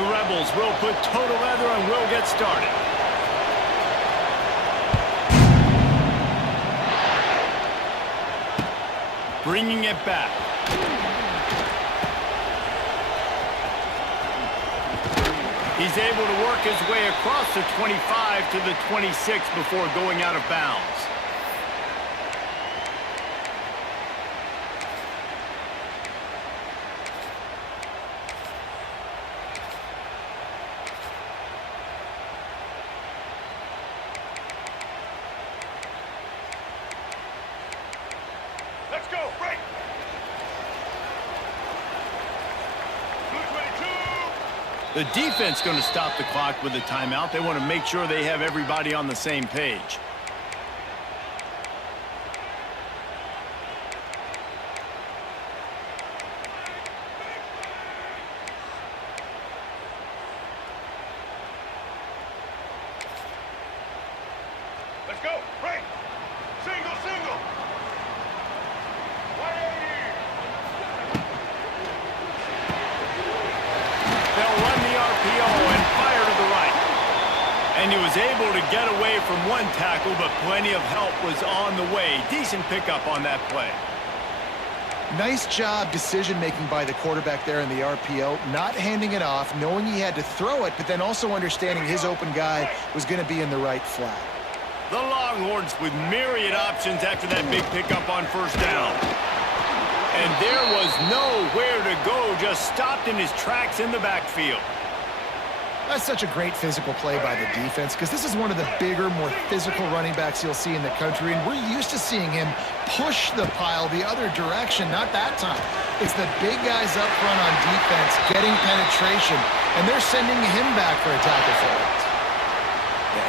The Rebels will put total leather and will get started. Bringing it back. He's able to work his way across the 25 to the 26 before going out of bounds. Let's go, break! The defense going to stop the clock with a timeout. They want to make sure they have everybody on the same page. Let's go, break! Single, single! 180! They'll run the RPO and fire to the right. And he was able to get away from one tackle, but plenty of help was on the way. Decent pickup on that play. Nice job decision-making by the quarterback there in the RPO, not handing it off, knowing he had to throw it, but then also understanding his open guy was going to be in the right flat. The Longhorns with myriad options after that big pickup on first down. And there was nowhere to go, just stopped in his tracks in the backfield. That's such a great physical play by the defense because this is one of the bigger, more physical running backs you'll see in the country, and we're used to seeing him push the pile the other direction, not that time. It's the big guys up front on defense getting penetration, and they're sending him back for a tackle for it.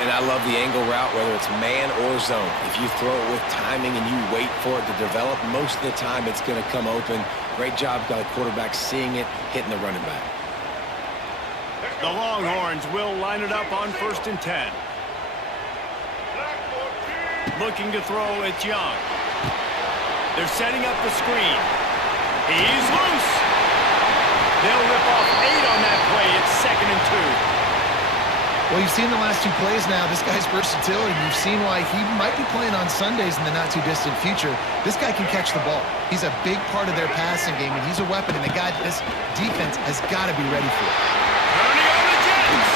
And I love the angle route, whether it's man or zone. If you throw it with timing and you wait for it to develop, most of the time it's going to come open. Great job by the quarterback seeing it, hitting the running back. The Longhorns will line it up on 1st and 10. Looking to throw, it's Young. They're setting up the screen. He's loose. They'll rip off 8 on that play. It's 2nd and 2. Well, you've seen the last 2 plays now. This guy's versatility. You've seen why he might be playing on Sundays in the not-too-distant future. This guy can catch the ball. He's a big part of their passing game, and he's a weapon, and a guy this defense has got to be ready for. Turning on the Jets.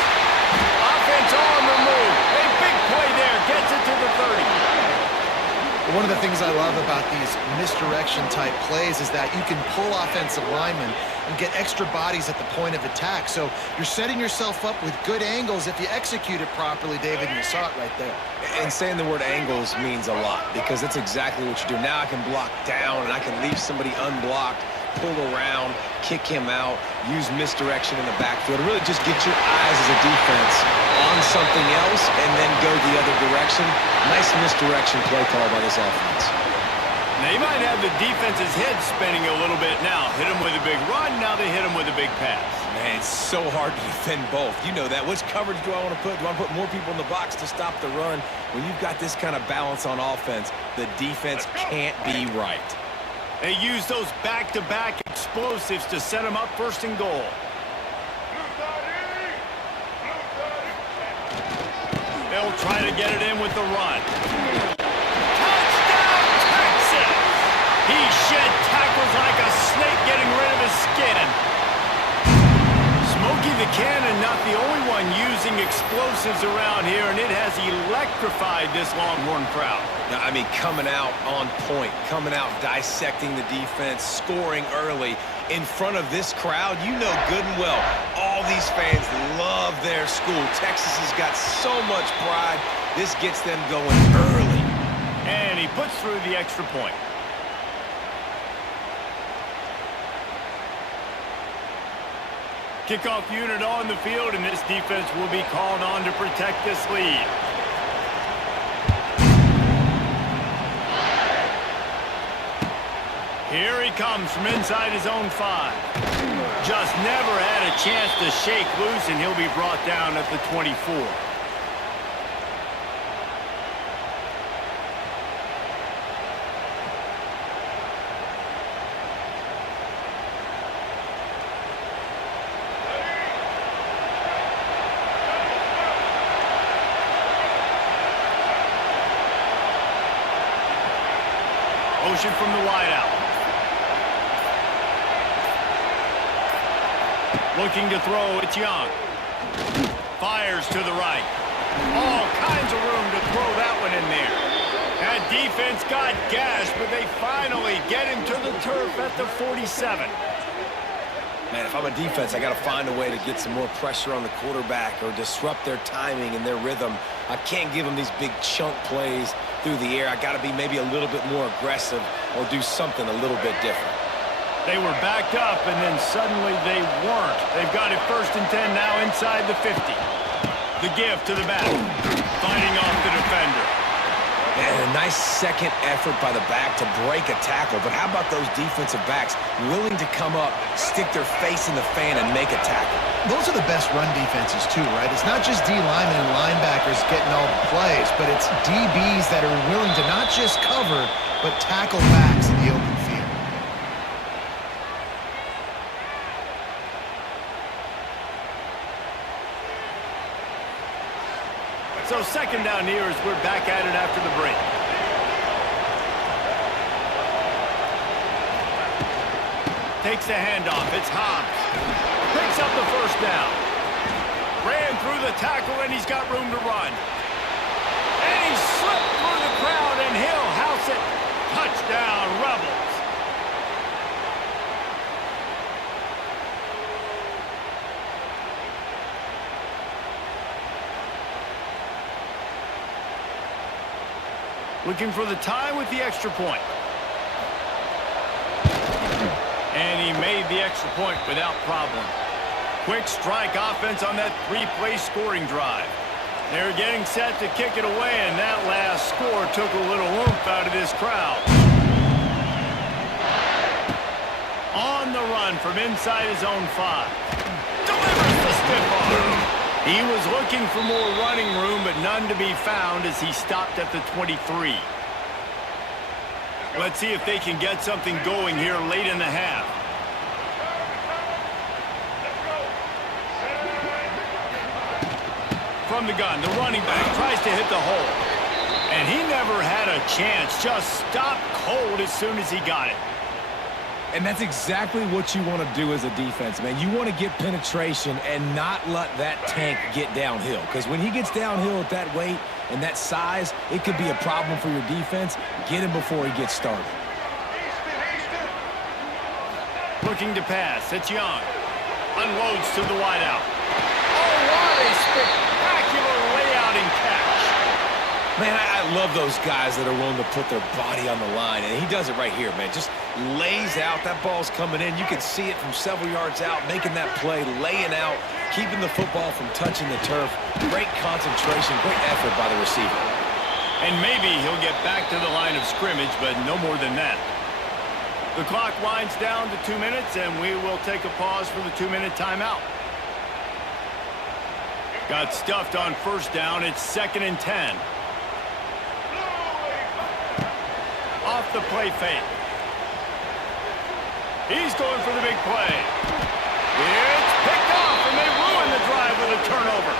Offense on the move. A big play there. Gets it to the 30. One of the things I love about these misdirection-type plays is that you can pull offensive linemen and get extra bodies at the point of attack. So you're setting yourself up with good angles if you execute it properly, David, and you saw it right there. And saying the word angles means a lot because that's exactly what you do. Now I can block down and I can leave somebody unblocked, pull around, kick him out, use misdirection in the backfield. Really just get your eyes as a defense on something else and then go the other direction. Nice misdirection play call by this offense. They might have the defense's head spinning a little bit now. Hit him with a big run, now they hit him with a big pass. Man, it's so hard to defend both. You know that. Which coverage do I want to put? Do I put more people in the box to stop the run? When you've got this kind of balance on offense, the defense can't be right. They use those back-to-back explosives to set them up 1st and goal. They'll try to get it in with the run. Touchdown, Texas! He shed tackles like a snake getting rid of his skin. Smokey the Cannon, not the only one using explosives around here, and it has electrified this Longhorn crowd. Now, I mean, coming out on point, coming out dissecting the defense, scoring early in front of this crowd. You know good and well, all these fans love their school. Texas has got so much pride. This gets them going early. And he puts through the extra point. Kickoff unit on the field, and this defense will be called on to protect this lead. Here he comes from inside his own 5. Just never had a chance to shake loose, and he'll be brought down at the 24. Motion from the wideout. Looking to throw, it's Young. Fires to the right. All kinds of room to throw that one in there. That defense got gashed, but they finally get him to the turf at the 47. Man, if I'm a defense, I got to find a way to get some more pressure on the quarterback or disrupt their timing and their rhythm. I can't give them these big chunk plays through the air. I got to be maybe a little bit more aggressive or do something a little bit different. They were backed up, and then suddenly they weren't. They've got it 1st and 10 now inside the 50. The give to the back, fighting off the defender. And a nice second effort by the back to break a tackle. But how about those defensive backs willing to come up, stick their face in the fan, and make a tackle? Those are the best run defenses too, right? It's not just D linemen and linebackers getting all the plays, but it's DBs that are willing to not just cover, but tackle backs in the open field. So 2nd down here as we're back at it after the break. Takes the handoff. It's Hobbs. Picks up the 1st down. Ran through the tackle, and he's got room to run. And he slipped through the crowd, and he'll house it. Touchdown, Rebels. Looking for the tie with the extra point. And he made the extra point without problem. Quick strike offense on that 3-play scoring drive. They're getting set to kick it away, and that last score took a little oomph out of this crowd. On the run from inside his own 5. Delivers the stiff arm. He was looking for more running room, but none to be found as he stopped at the 23. Let's see if they can get something going here late in the half. From the gun, the running back tries to hit the hole. And he never had a chance, just stopped cold as soon as he got it. And that's exactly what you want to do as a defense, man. You want to get penetration and not let that tank get downhill. Because when he gets downhill at that weight and that size, it could be a problem for your defense. Get him before he gets started. Looking to pass. It's Young. Unloads to the wideout. Oh, what a spectacular layout and catch. Man, I love those guys that are willing to put their body on the line, and he does it right here, man. Just lays out. That ball's coming in. You can see it from several yards out, making that play, laying out, keeping the football from touching the turf. Great concentration, great effort by the receiver. And maybe he'll get back to the line of scrimmage, but no more than that. The clock winds down to 2 minutes, and we will take a pause for the 2-minute timeout. Got stuffed on 1st down. It's 2nd and 10. Off the play fake. He's going for the big play. It's picked off, and they ruin the drive with a turnover.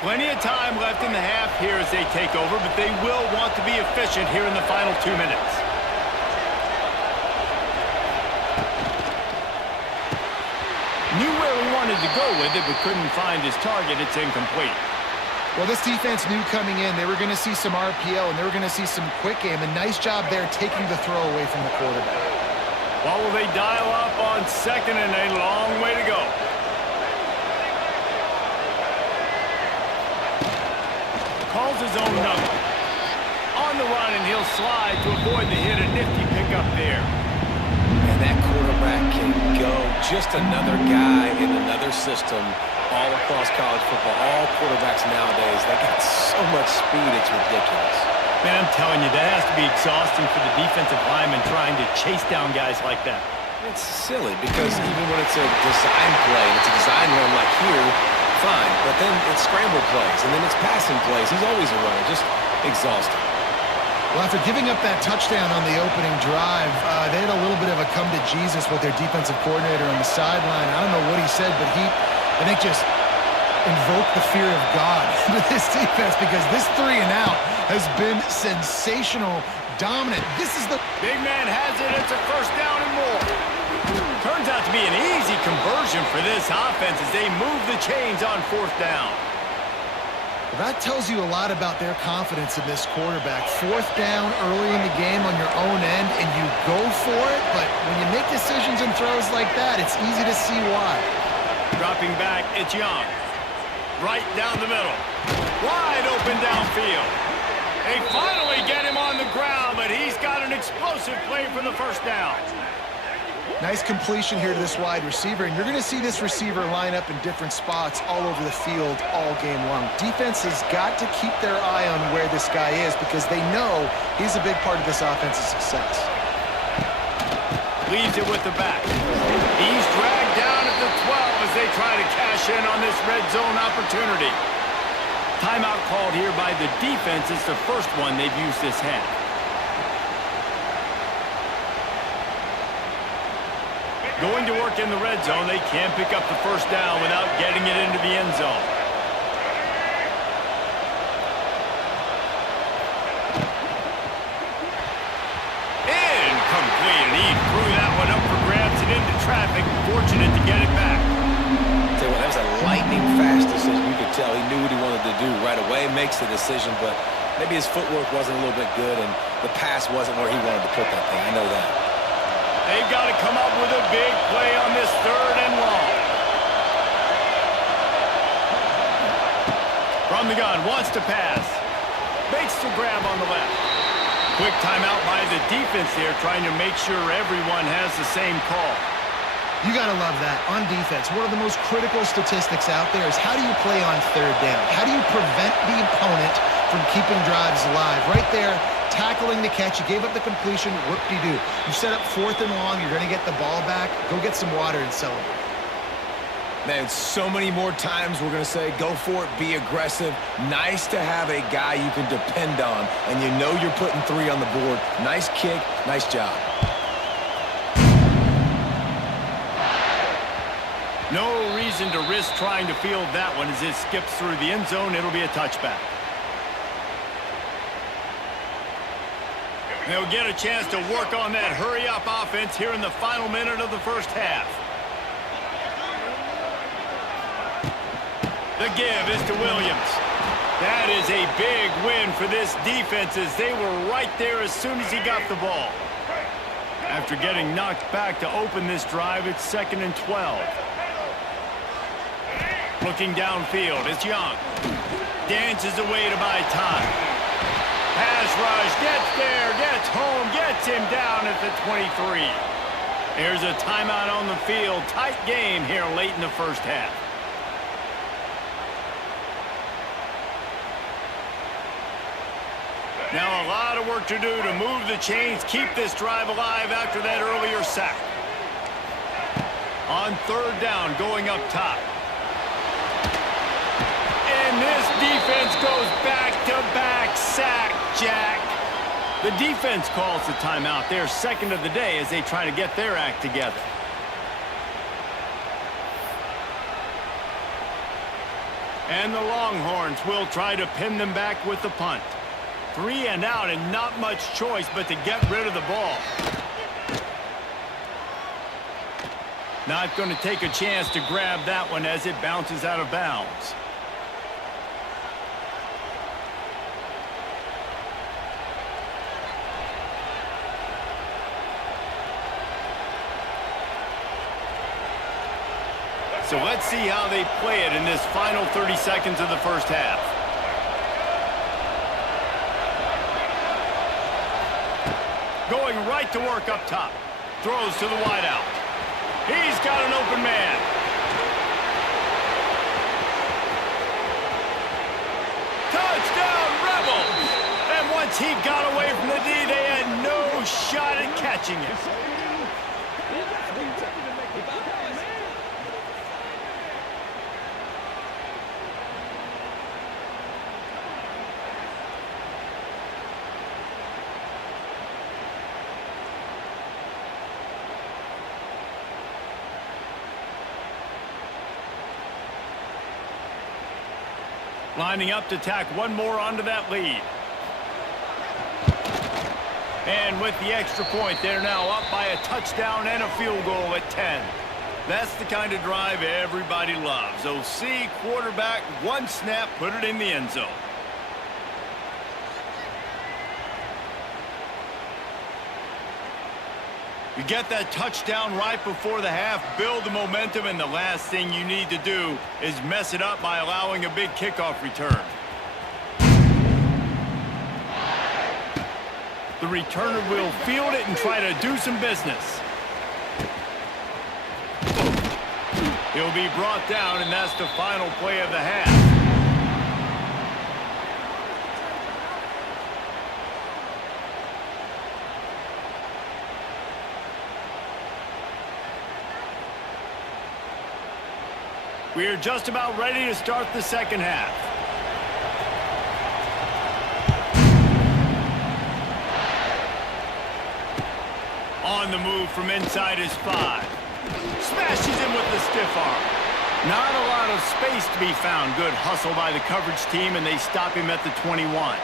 Plenty of time left in the half here as they take over, but they will want to be efficient here in the final 2 minutes. Knew where he wanted to go with it, but couldn't find his target. It's incomplete. Well, this defense knew coming in they were going to see some RPO and they were going to see some quick game. A nice job there taking the throw away from the quarterback. Well, will they dial up on 2nd and a long way to go? Calls his own number. On the run, and he'll slide to avoid the hit. A nifty pickup there. And that quarterback can go. Just another guy in another system all across college football. All quarterbacks nowadays, they got so much speed, it's ridiculous. Man, I'm telling you, that has to be exhausting for the defensive lineman trying to chase down guys like that. It's silly because even when it's a design play, it's a design run like here, fine. But then it's scramble plays, and then it's passing plays. He's always a runner, just exhausting. Well, after giving up that touchdown on the opening drive, they had a little bit of a come to Jesus with their defensive coordinator on the sideline. I don't know what he said, but I think, just invoked the fear of God into this defense, because this 3 and out has been sensational, dominant. This is the big man has it. It's a first down and more. Turns out to be an easy conversion for this offense as they move the chains on 4th down. That tells you a lot about their confidence in this quarterback. 4th down early in the game on your own end, and you go for it, but when you make decisions and throws like that, it's easy to see why. Dropping back, it's Young. Right down the middle. Wide open downfield. They finally get him on the ground, but he's got an explosive play for the first down. Nice completion here to this wide receiver, and you're going to see this receiver line up in different spots all over the field all game long. Defense has got to keep their eye on where this guy is, because they know he's a big part of this offense's success. Leaves it with the back. He's dragged down at the 12 as they try to cash in on this red zone opportunity. Timeout called here by the defense. It's the first one they've used this half. Going to work in the red zone, they can't pick up the first down without getting it into the end zone. Incomplete, and he threw that one up for grabs and into traffic. Fortunate to get it back. Tell you what, that was a lightning-fast decision. You could tell he knew what he wanted to do right away, makes the decision, but maybe his footwork wasn't a little bit good, and the pass wasn't where he wanted to put that thing. I know that. They've got to come up with a big play on this 3rd and long. From the gun, wants to pass. Makes the grab on the left. Quick timeout by the defense there, trying to make sure everyone has the same call. You got to love that. On defense, one of the most critical statistics out there is how do you play on 3rd down? How do you prevent the opponent from keeping drives alive? Right there, tackling the catch. You gave up the completion. Whoop-de-doo. You set up 4th and long. You're going to get the ball back. Go get some water and celebrate. Man, so many more times we're going to say, go for it, be aggressive. Nice to have a guy you can depend on, and you know you're putting 3 on the board. Nice kick, nice job. No reason to risk trying to field that one as it skips through the end zone. It'll be a touchback. They'll get a chance to work on that hurry-up offense here in the final minute of the first half. The give is to Williams. That is a big win for this defense as they were right there as soon as he got the ball. After getting knocked back to open this drive, it's 2nd and 12. Looking downfield, it's Young. Dances away to buy time. Pass rush, gets there, gets home, gets him down at the 23. There's a timeout on the field. Tight game here late in the first half. Now a lot of work to do to move the chains, keep this drive alive after that earlier sack. On 3rd down, going up top. And this defense goes back-to-back sack, Jack. The defense calls the timeout. They're 2nd of the day as they try to get their act together. And the Longhorns will try to pin them back with the punt. 3 and out, and not much choice but to get rid of the ball. Not going to take a chance to grab that one as it bounces out of bounds. So let's see how they play it in this final 30 seconds of the first half. Going right to work up top. Throws to the wideout. He's got an open man. Touchdown, Rebels! And once he got away from the D, they had no shot at catching it. Lining up to tack one more onto that lead. And with the extra point, they're now up by a touchdown and a field goal at 10. That's the kind of drive everybody loves. OC, quarterback, one snap, put it in the end zone. You get that touchdown right before the half, build the momentum, and the last thing you need to do is mess it up by allowing a big kickoff return. The returner will field it and try to do some business. He'll be brought down, and that's the final play of the half. We are just about ready to start the second half. On the move from inside his 5. Smashes him with the stiff arm. Not a lot of space to be found. Good hustle by the coverage team, and they stop him at the 21.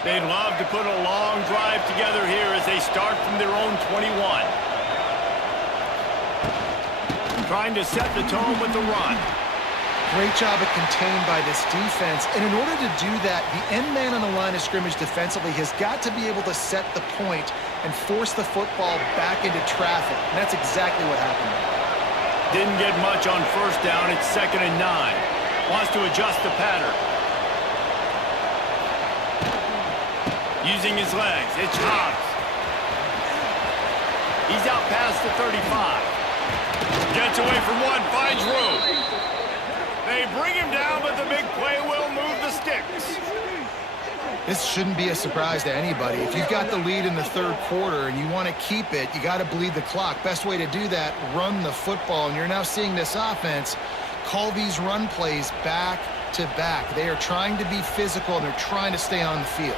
They'd love to put a long drive together here as they start from their own 21. Trying to set the tone with the run. Great job of contained by this defense. And in order to do that, the end man on the line of scrimmage defensively has got to be able to set the point and force the football back into traffic. And that's exactly what happened. Didn't get much on first down. It's 2nd and 9. Wants to adjust the pattern. Using his legs, it's Hobbs. He's out past the 35. Gets away from one, finds room. They bring him down, but the big play will move the sticks. This shouldn't be a surprise to anybody. If you've got the lead in the third quarter and you want to keep it, you got to bleed the clock. Best way to do that, run the football. And you're now seeing this offense call these run plays back to back. They are trying to be physical, and they're trying to stay on the field.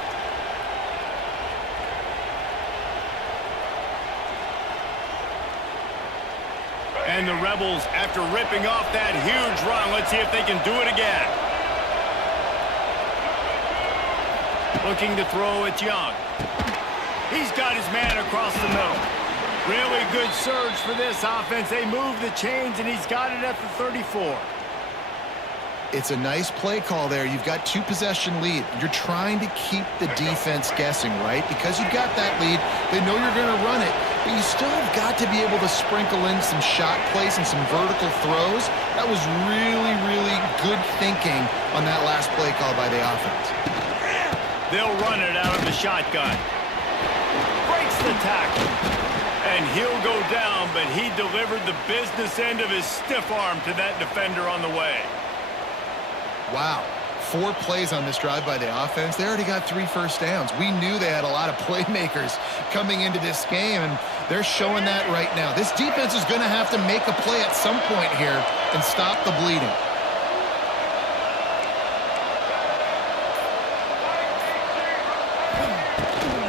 And the Rebels, after ripping off that huge run, let's see if they can do it again. Looking to throw, it's Young. He's got his man across the middle. Really good surge for this offense. They move the chains, and he's got it at the 34. It's a nice play call there. You've got 2-possession lead. You're trying to keep the defense guessing, right? Because you've got that lead, they know you're going to run it, but you still have got to be able to sprinkle in some shot plays and some vertical throws. That was really, really good thinking on that last play call by the offense. They'll run it out of the shotgun. Breaks the tackle. And he'll go down, but he delivered the business end of his stiff arm to that defender on the way. Wow, 4 plays on this drive by the offense. They already got 3 first downs. We knew they had a lot of playmakers coming into this game, and they're showing that right now. This defense is going to have to make a play at some point here and stop the bleeding.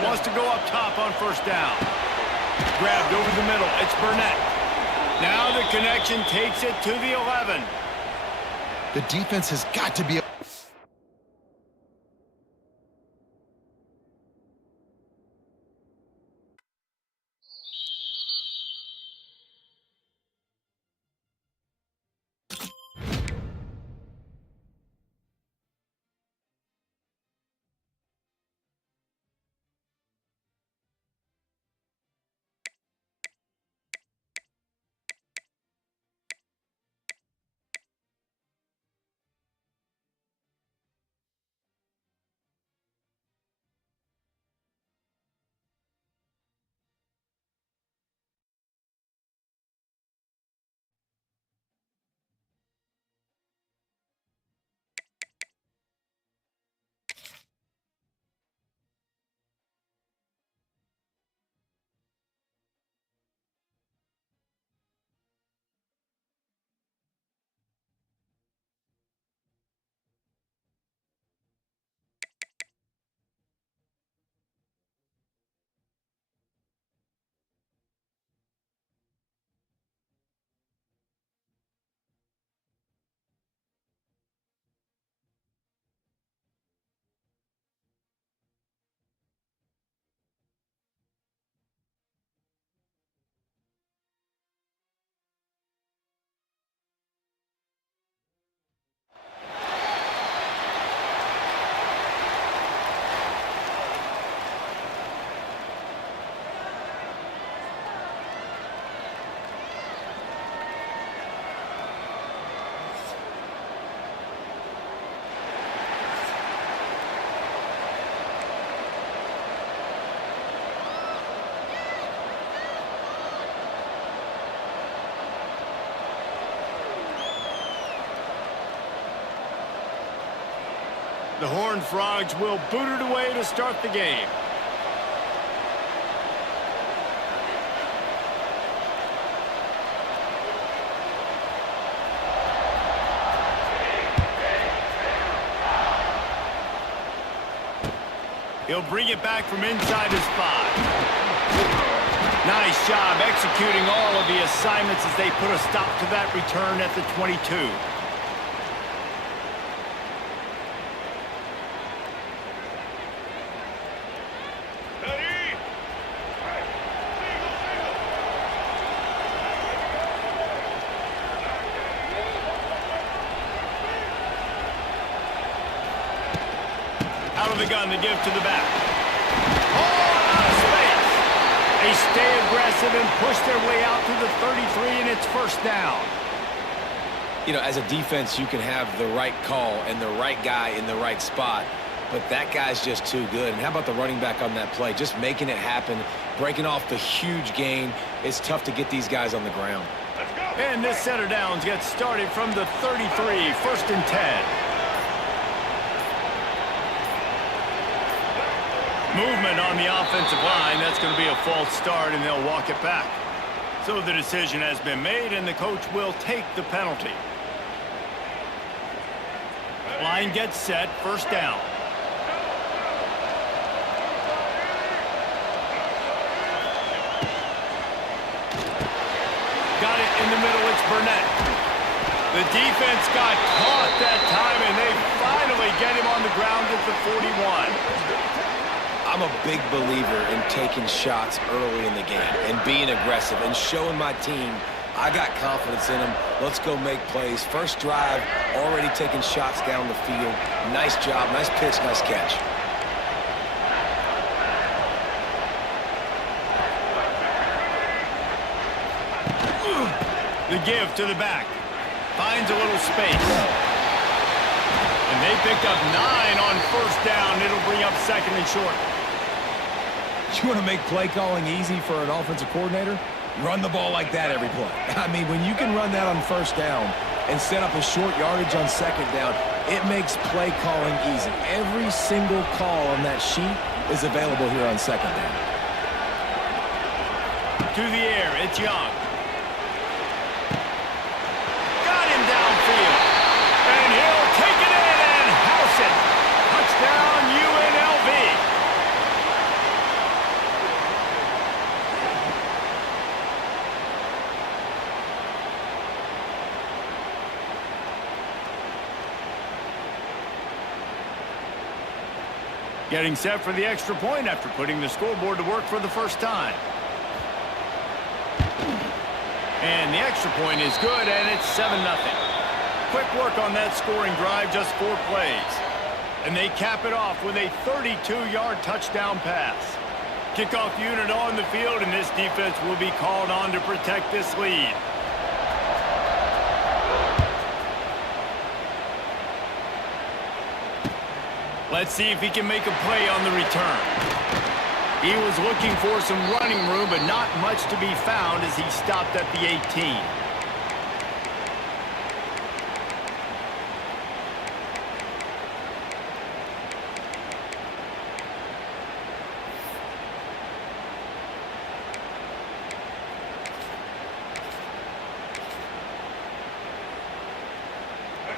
Wants to go up top on first down. Grabbed over the middle. It's Burnett. Now the connection takes it to the 11. The defense has got to be The Horned Frogs will boot it away to start the game. He'll bring it back from inside his 5. Nice job executing all of the assignments as they put a stop to that return at the 22. Out of the gun to give to the back. Oh, out of space. They stay aggressive and push their way out to the 33, and it's first down. You know, as a defense, you can have the right call and the right guy in the right spot, but that guy's just too good. And how about the running back on that play? Just making it happen, breaking off the huge gain. It's tough to get these guys on the ground. And this set of downs gets started from the 33, first and 10. Movement on the offensive line. That's going to be a false start, and they'll walk it back. So the decision has been made, and the coach will take the penalty. Line gets set, first down. Got it in the middle, it's Burnett. The defense got caught that time, and they finally get him on the ground at the 41. I'm a big believer in taking shots early in the game and being aggressive and showing my team I got confidence in them. Let's go make plays. First drive, already taking shots down the field. Nice job, nice pitch, nice catch. The give to the back. Finds a little space. And they picked up 9 on first down. It'll bring up second and short. You want to make play calling easy for an offensive coordinator? Run the ball like that every play. I mean, when you can run that on first down and set up a short yardage on second down, it makes play calling easy. Every single call on that sheet is available here on second down. To the air, it's Young. Got him downfield. And he'll take it in and house it. Touchdown, UNLV. Getting set for the extra point after putting the scoreboard to work for the first time. And the extra point is good, and it's 7-0. Quick work on that scoring drive, just 4 plays. And they cap it off with a 32-yard touchdown pass. Kickoff unit on the field, and this defense will be called on to protect this lead. Let's see if he can make a play on the return. He was looking for some running room, but not much to be found as he stopped at the 18.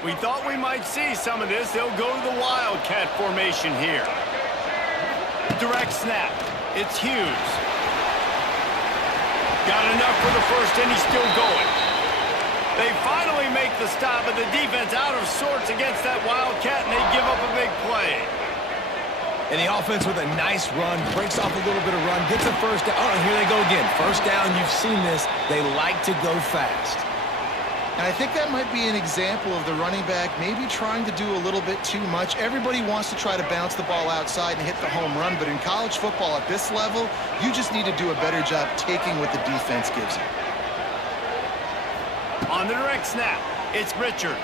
We thought we might see some of this. They'll go to the Wildcat formation here. Direct snap. It's Hughes. Got enough for the first, and he's still going. They finally make the stop, but the defense out of sorts against that Wildcat, and they give up a big play. And the offense with a nice run, breaks off a little bit of run, gets a first down. Oh, here they go again. First down, you've seen this. They like to go fast. And I think that might be an example of the running back maybe trying to do a little bit too much. Everybody wants to try to bounce the ball outside and hit the home run, but in college football at this level, you just need to do a better job taking what the defense gives you. On the direct snap, it's Richard.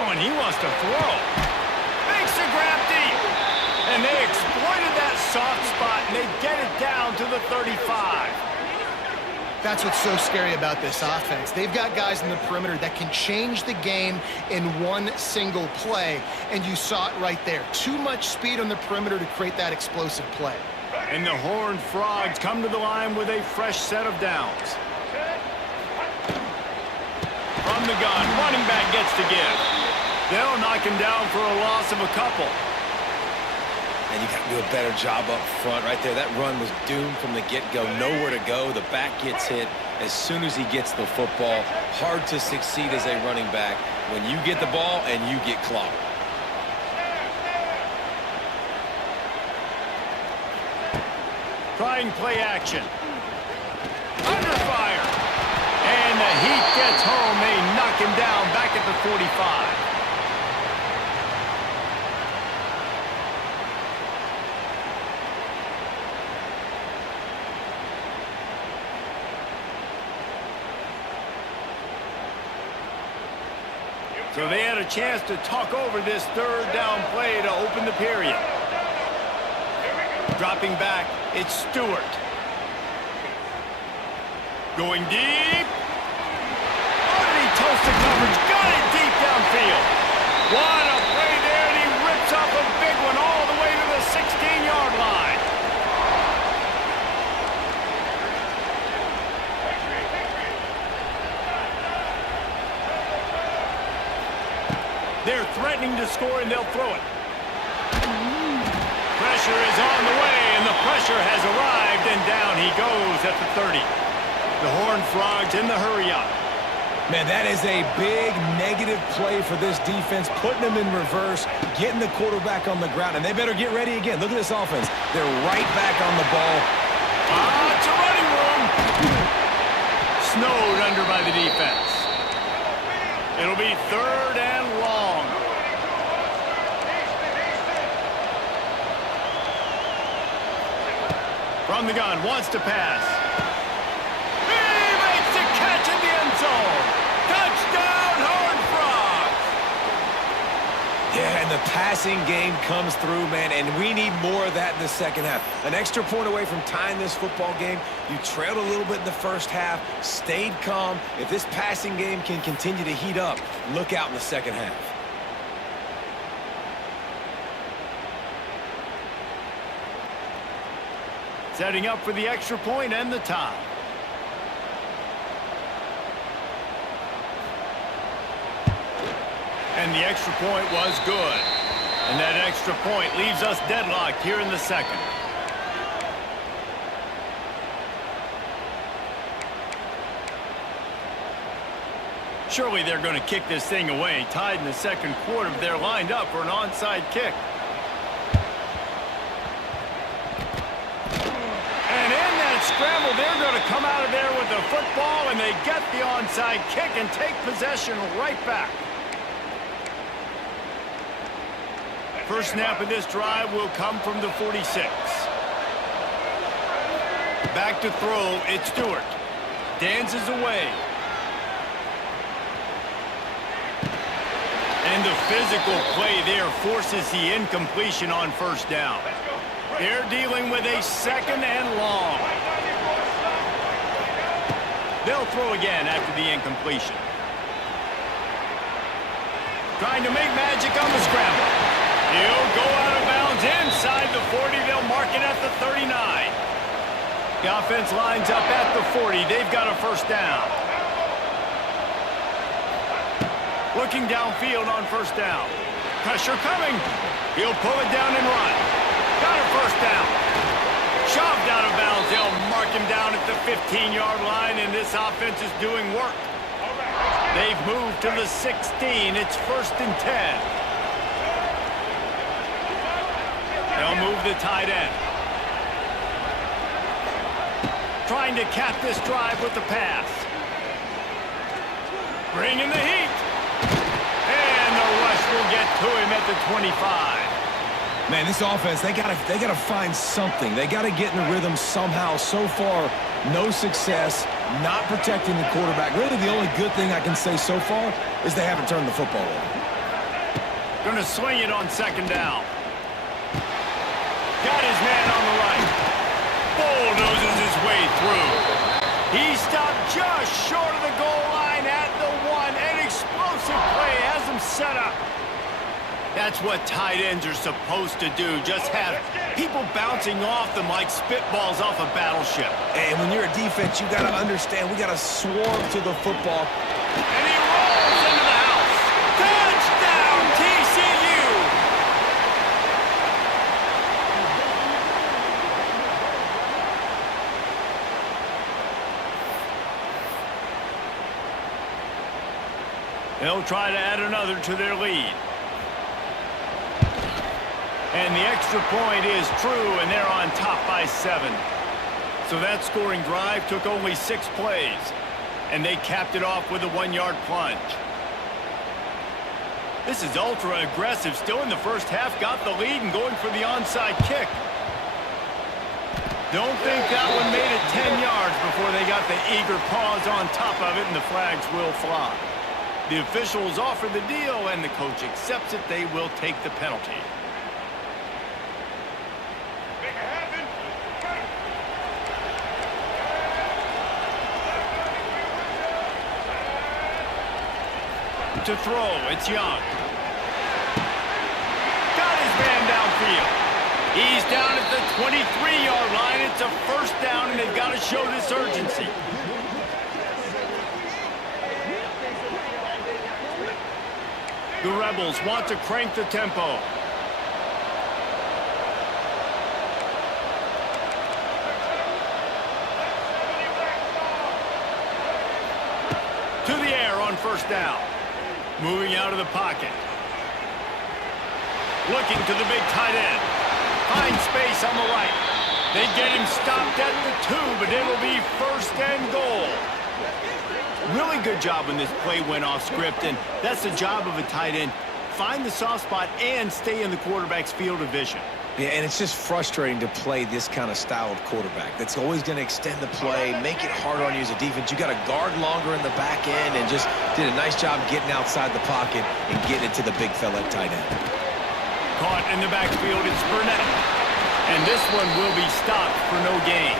Oh, and he wants to throw. Makes a grab deep. And they exploited that soft spot, and they get it down to the 35. That's what's so scary about this offense. They've got guys in the perimeter that can change the game in one single play, and you saw it right there. Too much speed on the perimeter to create that explosive play. And the Horned Frogs come to the line with a fresh set of downs. From the gun, running back gets to give. They'll knock him down for a loss of a couple. And you got to do a better job up front right there. That run was doomed from the get-go. Nowhere to go. The back gets hit as soon as he gets the football. Hard to succeed as a running back when you get the ball and you get clobbered. Trying play action. Under fire. And the heat gets home. They knock him down back at the 45. So they had a chance to talk over this third down play to open the period. Dropping back, it's Stewart. Going deep. Oh, and he toasted coverage. Got it deep downfield. What a play there, and he rips off a big one all the way to the 16-yard line. They're threatening to score, and they'll throw it. Pressure is on the way, and the pressure has arrived, and down he goes at the 30. The Horned Frogs in the hurry-up. Man, that is a big negative play for this defense, putting them in reverse, getting the quarterback on the ground, and they better get ready again. Look at this offense. They're right back on the ball. It's a running room. Snowed under by the defense. It'll be third and long. From the gun, wants to pass. He makes the catch in the end zone. Touchdown, Horned Frogs. Yeah, and the passing game comes through, man, and we need more of that in the second half. An extra point away from tying this football game. You trailed a little bit in the first half, stayed calm. If this passing game can continue to heat up, look out in the second half. Setting up for the extra point and the tie. And the extra point was good. And that extra point leaves us deadlocked here in the second. Surely they're going to kick this thing away. Tied in the second quarter, they're lined up for an onside kick. And in that scramble, they're going to come out of there with the football, and they get the onside kick and take possession right back. First snap of this drive will come from the 46. Back to throw, it's Stewart. Dances away. And the physical play there forces the incompletion on first down. They're dealing with a second and long. They'll throw again after the incompletion. Trying to make magic on the scramble. He'll go out of bounds inside the 40. They'll mark it at the 39. The offense lines up at the 40. They've got a first down. Looking downfield on first down. Pressure coming. He'll pull it down and run. Got a first down. Shoved out of bounds. They'll mark him down at the 15-yard line, and this offense is doing work. They've moved to the 16. It's first and 10. They'll move the tight end. Trying to cap this drive with the pass. Bringing the heat. And the rush will get to him at the 25. Man, this offense, they gotta find something. They gotta get in the rhythm somehow. So far, no success, not protecting the quarterback. Really, the only good thing I can say so far is they haven't turned the football over. Gonna swing it on second down. Got his man on the right. Bulldozes his way through. He stopped just short of the goal line at the 1. An explosive play has him set up. That's what tight ends are supposed to do. Just have people bouncing off them like spitballs off a battleship. And when you're a defense, you got to understand, we got to swarm to the football. And he rolls into the house. Touchdown, TCU! They'll try to add another to their lead. And the extra point is true, and they're on top by 7. So that scoring drive took only 6 plays, and they capped it off with a 1-yard plunge. This is ultra-aggressive. Still in the first half, got the lead and going for the onside kick. Don't think that one made it 10 yards before they got the eager paws on top of it, and the flags will fly. The officials offer the deal, and the coach accepts it. They will take the penalty. Make it happen. To throw, it's Young. Got his man downfield. He's down at the 23-yard line. It's a first down, and they've got to show this urgency. The Rebels want to crank the tempo. To the air on first down. Moving out of the pocket. Looking to the big tight end. Finds space on the right. They get him stopped at the 2, but it'll be first and goal. Really good job when this play went off script, and that's the job of a tight end. Find the soft spot and stay in the quarterback's field of vision. Yeah, and it's just frustrating to play this kind of style of quarterback. That's always going to extend the play, make it harder on you as a defense. You got to guard longer in the back end, and just did a nice job getting outside the pocket and getting it to the big fella at tight end. Caught in the backfield, it's Burnett. And this one will be stopped for no gain.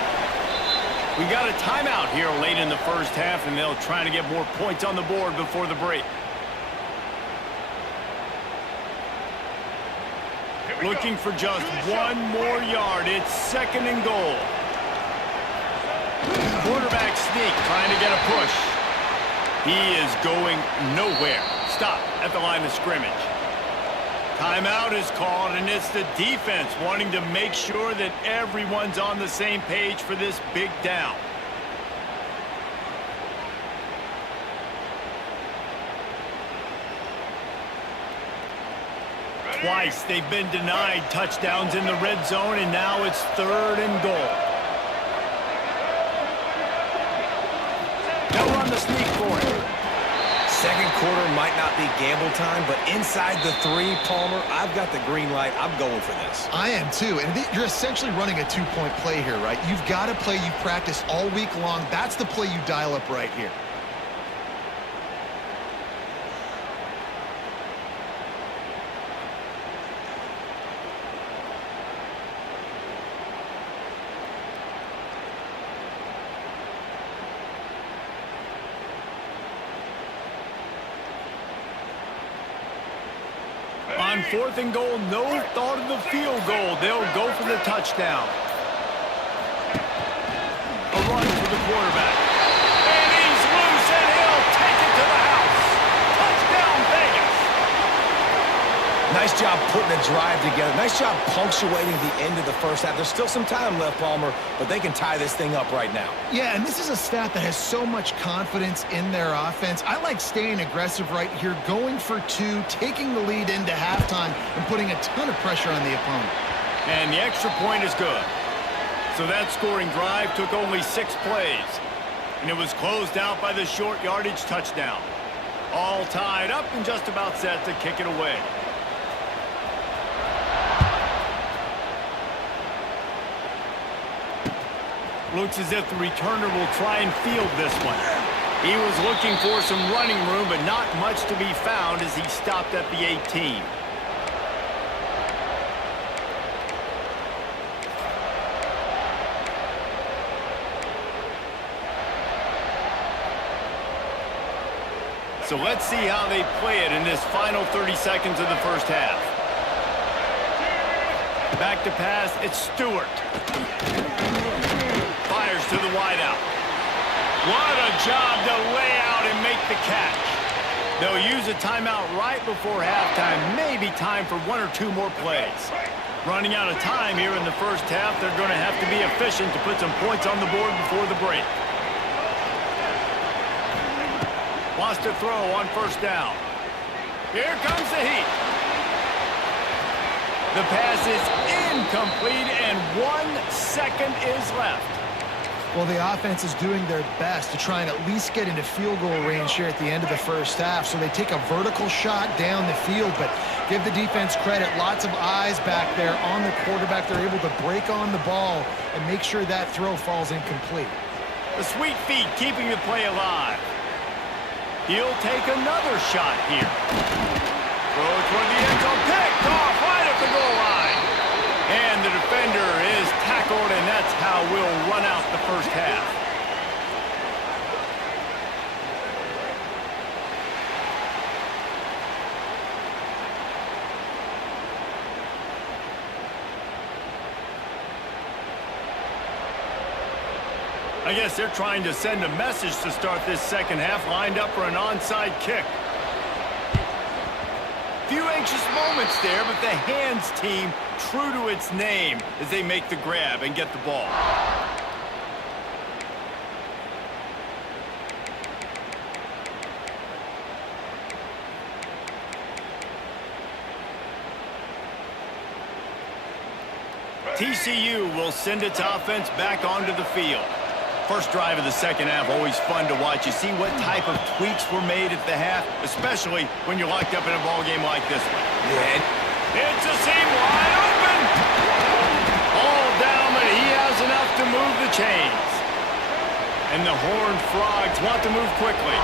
We got a timeout here late in the first half, and they'll try to get more points on the board before the break. Looking for just 1 more yard. It's second and goal. Quarterback sneak, trying to get a push. He is going nowhere. Stop at the line of scrimmage. Timeout is called, and it's the defense wanting to make sure that everyone's on the same page for this big down. Twice they've been denied touchdowns in the red zone, and now it's third and goal. They'll run the sneak for it. Second quarter might not be gamble time, but inside the 3, Palmer, I've got the green light. I'm going for this. I am too, and you're essentially running a 2-point play here, right? You've got a play you practice all week long. That's the play you dial up right here. On fourth and goal, no thought of the field goal. They'll go for the touchdown. A run for the quarterback. And he's loose, and he'll take it to the house. Touchdown, Vegas. Nice job putting a drive together. Nice job punctuating the end of the first half. There's still some time left, Palmer, but they can tie this thing up right now. Yeah, and this is a staff that has so much confidence in their offense. I like staying aggressive right here, going for 2, taking the lead into halftime, and putting a ton of pressure on the opponent. And the extra point is good. So that scoring drive took only 6 plays. And it was closed out by the short yardage touchdown. All tied up and just about set to kick it away. Looks as if the returner will try and field this one. He was looking for some running room, but not much to be found as he stopped at the 18. So let's see how they play it in this final 30 seconds of the first half. Back to pass, it's Stewart. Fires to the wideout. What a job to lay out and make the catch. They'll use a timeout right before halftime, maybe time for one or two more plays. Running out of time here in the first half, they're going to have to be efficient to put some points on the board before the break. Wants to throw on first down. Here comes the heat. The pass is incomplete, and 1 second is left. Well, the offense is doing their best to try and at least get into field goal range here at the end of the first half. So they take a vertical shot down the field, but give the defense credit. Lots of eyes back there on the quarterback. They're able to break on the ball and make sure that throw falls incomplete. The sweet feet keeping the play alive. He'll take another shot here. Throw toward the end zone. Picked off right at the goal line. And the defender is tackled, and that's how we'll run out the first half. I guess they're trying to send a message to start this second half, lined up for an onside kick. Few anxious moments there, but the hands team true to its name as they make the grab and get the ball. TCU will send its offense back onto the field. First drive of the second half, always fun to watch. You see what type of tweaks were made at the half, especially when you're locked up in a ball game like this one. Yeah. It's a seam wide open. All down, but he has enough to move the chains. And the Horned Frogs want to move quickly.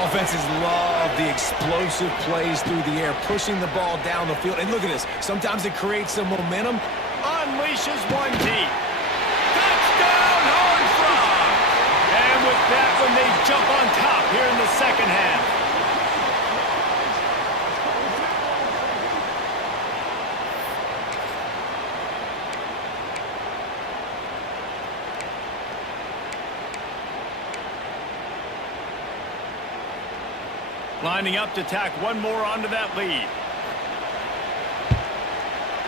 Offenses love the explosive plays through the air, pushing the ball down the field. And look at this. Sometimes it creates some momentum. Unleashes one deep. Touchdown, Horned Frogs! And with that one, they jump on top here in the second half. Lining up to tack one more onto that lead.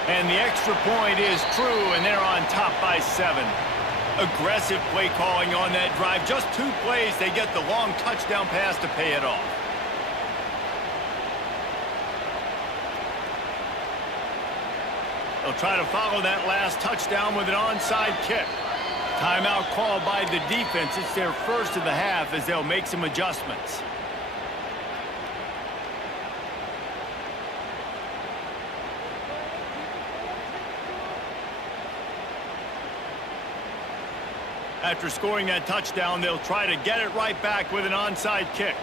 And the extra point is true, and they're on top by 7. Aggressive play calling on that drive. Just 2 plays, they get the long touchdown pass to pay it off. They'll try to follow that last touchdown with an onside kick. Timeout called by the defense. It's their first of the half as they'll make some adjustments. After scoring that touchdown, they'll try to get it right back with an onside kick.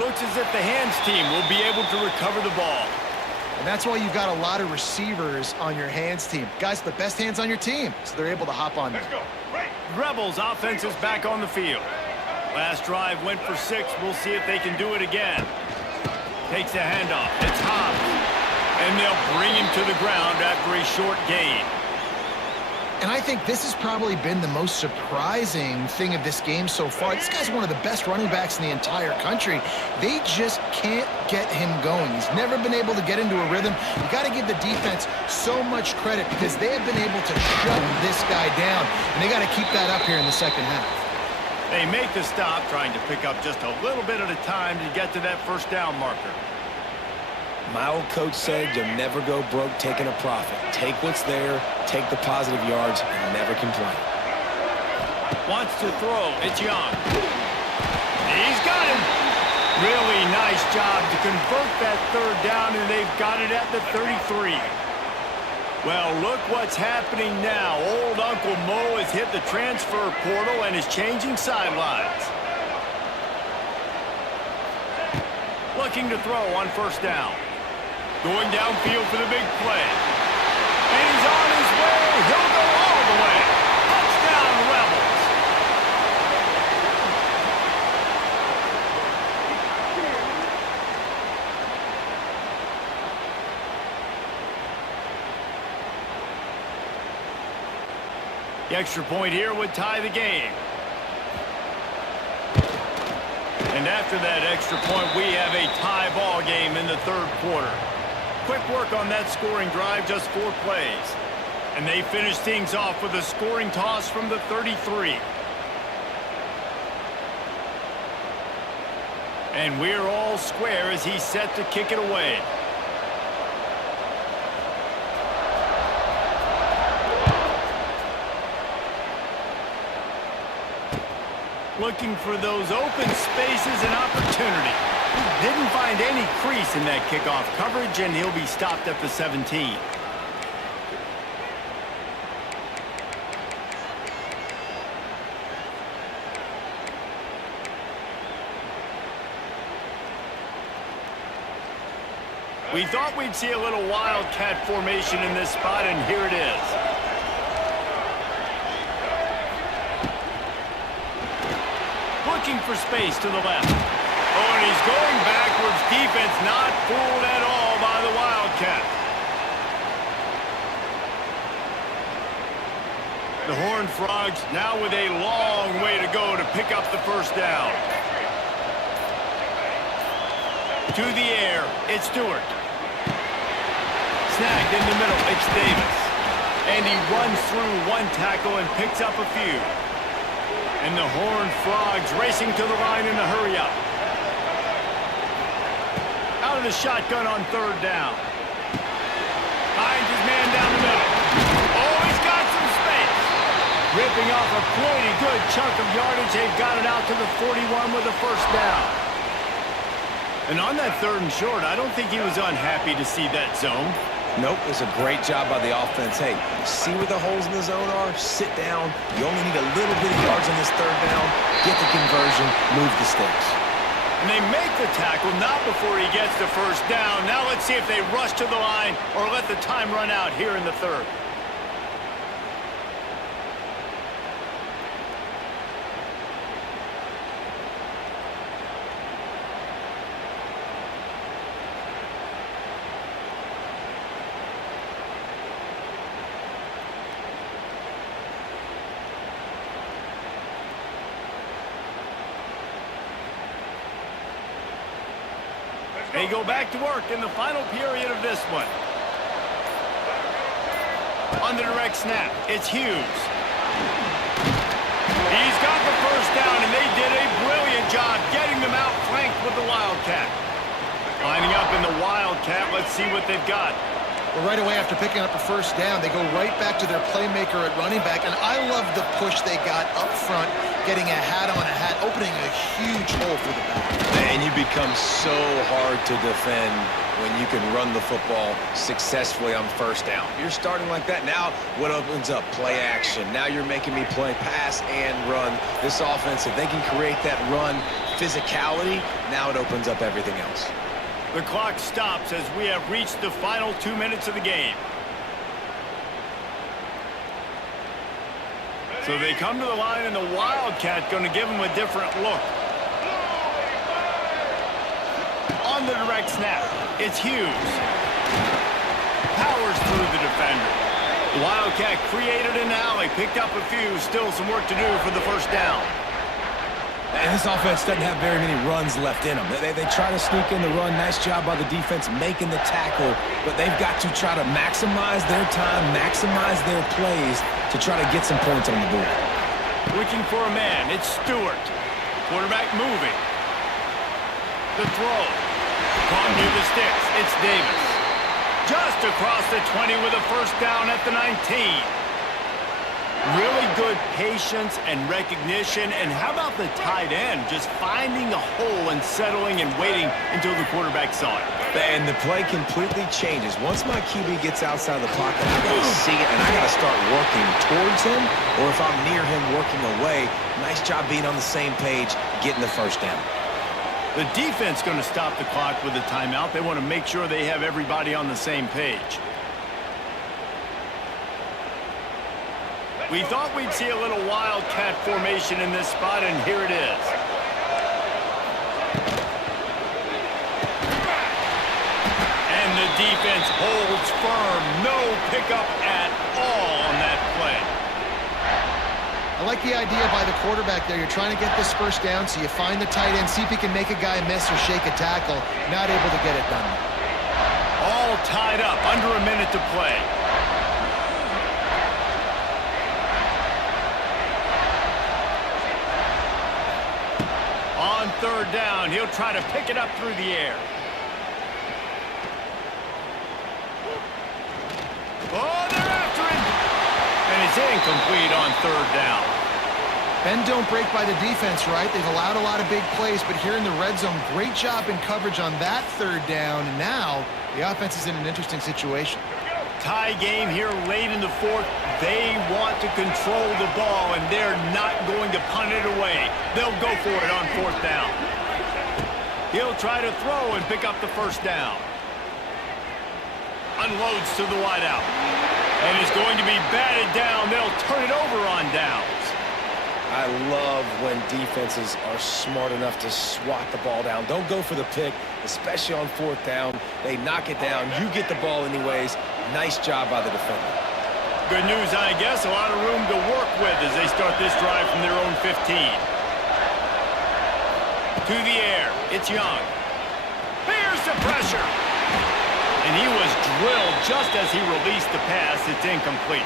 Looks as if the hands team will be able to recover the ball. And that's why you've got a lot of receivers on your hands team. Guys, the best hands on your team, so they're able to hop on there. Let's go. Right. Rebels offense is back on the field. Last drive went for 6. We'll see if they can do it again. Takes the handoff. It's Hobbs. And they'll bring him to the ground after a short gain. And I think this has probably been the most surprising thing of this game so far. This guy's one of the best running backs in the entire country. They just can't get him going. He's never been able to get into a rhythm. You got to give the defense so much credit because they have been able to shut this guy down. And they got to keep that up here in the second half. They make the stop, trying to pick up just a little bit at a time to get to that first down marker. My old coach said you'll never go broke taking a profit. Take what's there, take the positive yards, and never complain. Wants to throw. It's Young. He's got him. Really nice job to convert that third down, and they've got it at the 33. Well, look what's happening now. Old Uncle Mo has hit the transfer portal and is changing sidelines. Looking to throw on first down. Going downfield for the big play. And he's on his way. He'll go all the way. Touchdown, Rebels. The extra point here would tie the game. And after that extra point, we have a tie ball game in the third quarter. Quick work on that scoring drive, just 4 plays. And they finish things off with a scoring toss from the 33. And we're all square as he's set to kick it away. Looking for those open spaces and opportunity. He didn't find any crease in that kickoff coverage, and he'll be stopped at the 17. We thought we'd see a little wildcat formation in this spot, and here it is. Looking for space to the left. Oh, and he's going backwards. Defense not fooled at all by the Wildcat. The Horned Frogs now with a long way to go to pick up the first down. To the air, it's Stewart. Snagged in the middle, it's Davis. And he runs through one tackle and picks up a few. And the Horned Frogs racing to the line in a hurry-up. Out of the shotgun on third down. Finds his man down the middle. Oh, he's got some space. Ripping off a pretty good chunk of yardage. They've got it out to the 41 with a first down. And on that third and short, I don't think he was unhappy to see that zone. Nope, it's a great job by the offense. Hey, see where the holes in the zone are? Sit down. You only need a little bit of yards on this third down. Get the conversion. Move the sticks. And they make the tackle, not before he gets the first down. Now let's see if they rush to the line or let the time run out here in the third. They go back to work in the final period of this one. On the direct snap, it's Hughes. He's got the first down, and they did a brilliant job getting them out flanked with the Wildcat. Lining up in the Wildcat, let's see what they've got. Well, right away after picking up a first down, they go right back to their playmaker at running back, and I love the push they got up front, getting a hat on a hat, opening a huge hole for the back. And you become so hard to defend when you can run the football successfully on first down. You're starting like that. Now what opens up? Play action. Now you're making me play pass and run. This offense, if they can create that run physicality, now it opens up everything else. The clock stops as we have reached the final 2 minutes of the game. So they come to the line, and the Wildcat going to give them a different look. On the direct snap, it's Hughes. Powers through the defender. The Wildcat created an alley, picked up a few, still some work to do for the first down. And this offense doesn't have very many runs left in them. They try to sneak in the run. Nice job by the defense making the tackle. But they've got to try to maximize their time, maximize their plays to try to get some points on the board. Looking for a man. It's Stewart. Quarterback moving. The throw. Caught near the sticks. It's Davis. Just across the 20 with a first down at the 19. Really good patience and recognition. And how about the tight end just finding the hole and settling and waiting until the quarterback saw it. And the play completely changes. Once my QB gets outside the pocket, I got to see it, and I got to start working towards him, or if I'm near him, working away. Nice job being on the same page, getting the first down. The defense going to stop the clock with a timeout. They want to make sure they have everybody on the same page. We thought we'd see a little wildcat formation in this spot, and here it is. And the defense holds firm. No pickup at all on that play. I like the idea by the quarterback there. You're trying to get this first down, so you find the tight end, see if he can make a guy miss or shake a tackle. Not able to get it done. All tied up, under a minute to play. On third down, he'll try to pick it up through the air. Oh, they're after him! And it's incomplete on third down. Bend don't break by the defense, right? They've allowed a lot of big plays, but here in the red zone, great job in coverage on that third down. And now the offense is in an interesting situation. Tie game here late in the fourth. They want to control the ball, and they're not going to punt it away. They'll go for it on fourth down. He'll try to throw and pick up the first down. Unloads to the wideout. And it's going to be batted down. They'll turn it over on downs. I love when defenses are smart enough to swat the ball down. Don't go for the pick, especially on fourth down. They knock it down. You get the ball anyways. Nice job by the defender. Good news, I guess. A lot of room to work with as they start this drive from their own 15. To the air. It's Young. Here's the pressure. And he was drilled just as he released the pass. It's incomplete.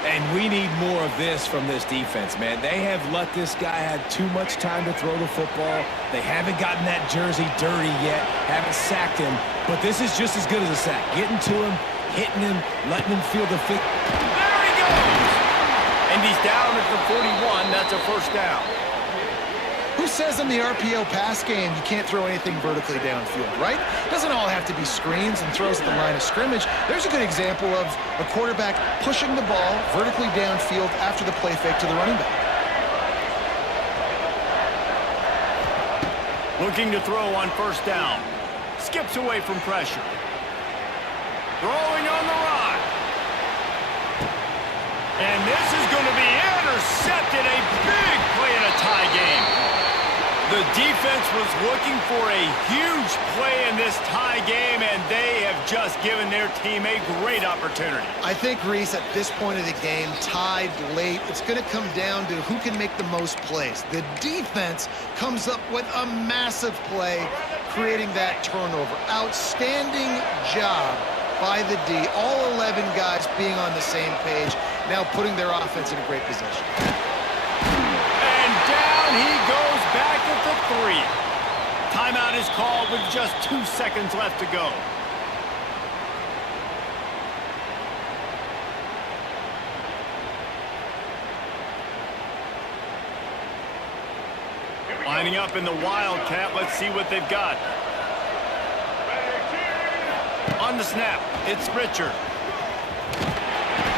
And we need more of this from this defense, man. They have let this guy have too much time to throw the football. They haven't gotten that jersey dirty yet, haven't sacked him. But this is just as good as a sack. Getting to him, hitting him, letting him feel the fit. There he goes! And he's down at the 41. That's a first down. Who says in the RPO pass game you can't throw anything vertically downfield, right? Doesn't all have to be screens and throws at the line of scrimmage. There's a good example of a quarterback pushing the ball vertically downfield after the play fake to the running back. Looking to throw on first down. Skips away from pressure. Throwing on the run. And this is going to be intercepted. A big play in a tie game. The defense was looking for a huge play in this tie game, and they have just given their team a great opportunity. I think, Reese, at this point of the game, tied late, it's going to come down to who can make the most plays. The defense comes up with a massive play, creating that turnover. Outstanding job by the D. All 11 guys being on the same page, now putting their offense in a great position. And down he goes back at the 3. Timeout is called with just 2 seconds left to go. Lining up in the Wildcat. Let's see what they've got. On the snap, it's Richard.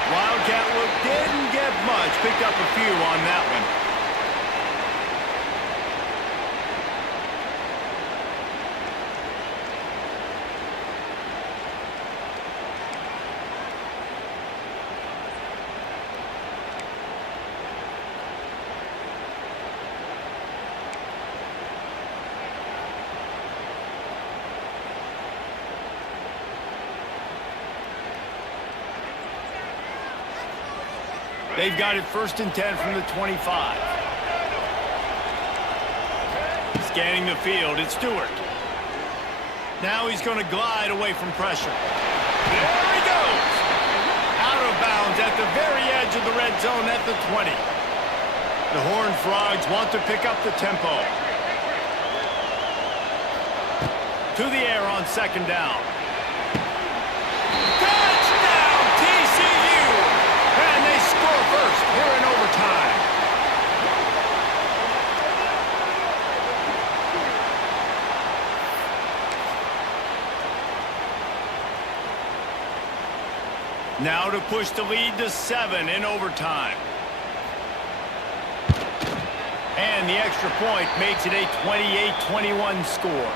Wildcat look didn't get much. Picked up a few on that one. They've got it 1st and 10 from the 25. Scanning the field, it's Stewart. Now he's going to glide away from pressure. There he goes! Out of bounds at the very edge of the red zone at the 20. The Horned Frogs want to pick up the tempo. To the air on 2nd down. Touchdown, TCU! And they score first here in overtime. Now to push the lead to 7 in overtime. And the extra point makes it a 28-21 score.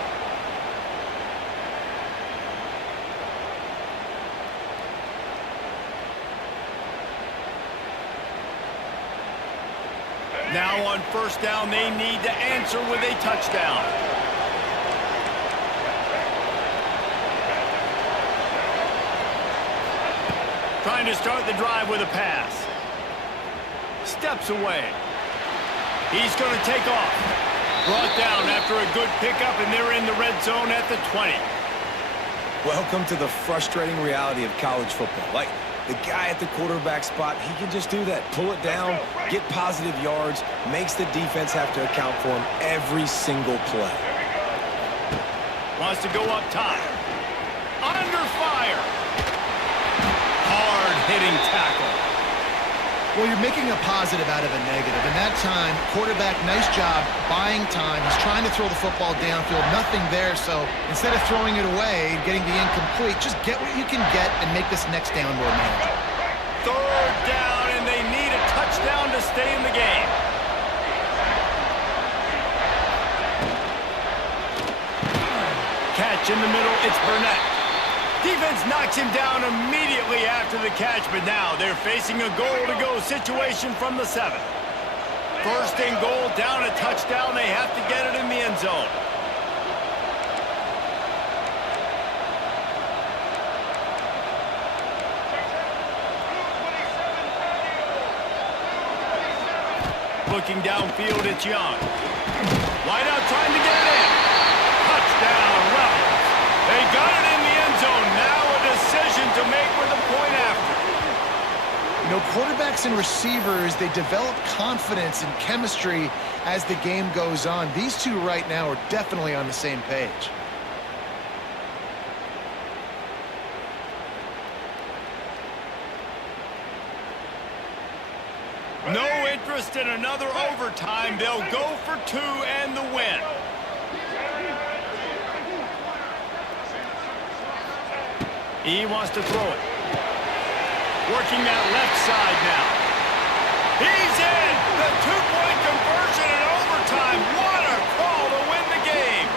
Now on 1st down, they need to answer with a touchdown. Trying to start the drive with a pass. steps away. He's going to take off. Brought down after a good pickup, and they're in the red zone at the 20. Welcome to the frustrating reality of college football. Like, the guy at the quarterback spot, he can just do that. Pull it down, get positive yards, makes the defense have to account for him every single play. Wants to go up top. Under fire. Hard-hitting tackle. Well, you're making a positive out of a negative. In that time, quarterback, nice job, buying time. He's trying to throw the football downfield. Nothing there, so instead of throwing it away and getting the incomplete, just get what you can get and make this next down more manageable. Third down, and they need a touchdown to stay in the game. Catch in the middle, it's Burnett. Defense knocks him down immediately after the catch, but now they're facing a goal-to-go situation from the 7. First and goal, down a touchdown. They have to get it in the end zone. Looking downfield, it's Young. Wide out, trying to get it in. Touchdown, Rebels. They got it in the end zone. Now a decision to make with a point after. You know, quarterbacks and receivers, they develop confidence and chemistry as the game goes on. These two right now are definitely on the same page. No interest in another overtime. They'll go for 2 and the win. He wants to throw it. Working that left side now. He's in! The 2-point conversion in overtime. What a call to win the game!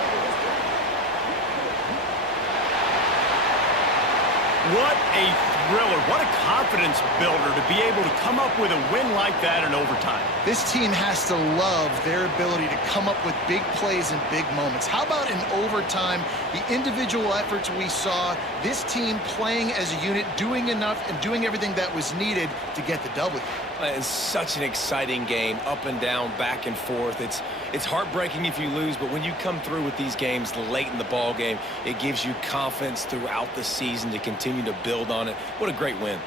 What a thriller. What a confidence builder to be able to come up with a win like that in overtime. This team has to love their ability to come up with big plays and big moments. How about in overtime, the individual efforts we saw, this team playing as a unit, doing enough and doing everything that was needed to get the W. It's such an exciting game, up and down, back and forth. It's heartbreaking if you lose, but when you come through with these games late in the ball game, it gives you confidence throughout the season to continue to build on it. What a great win.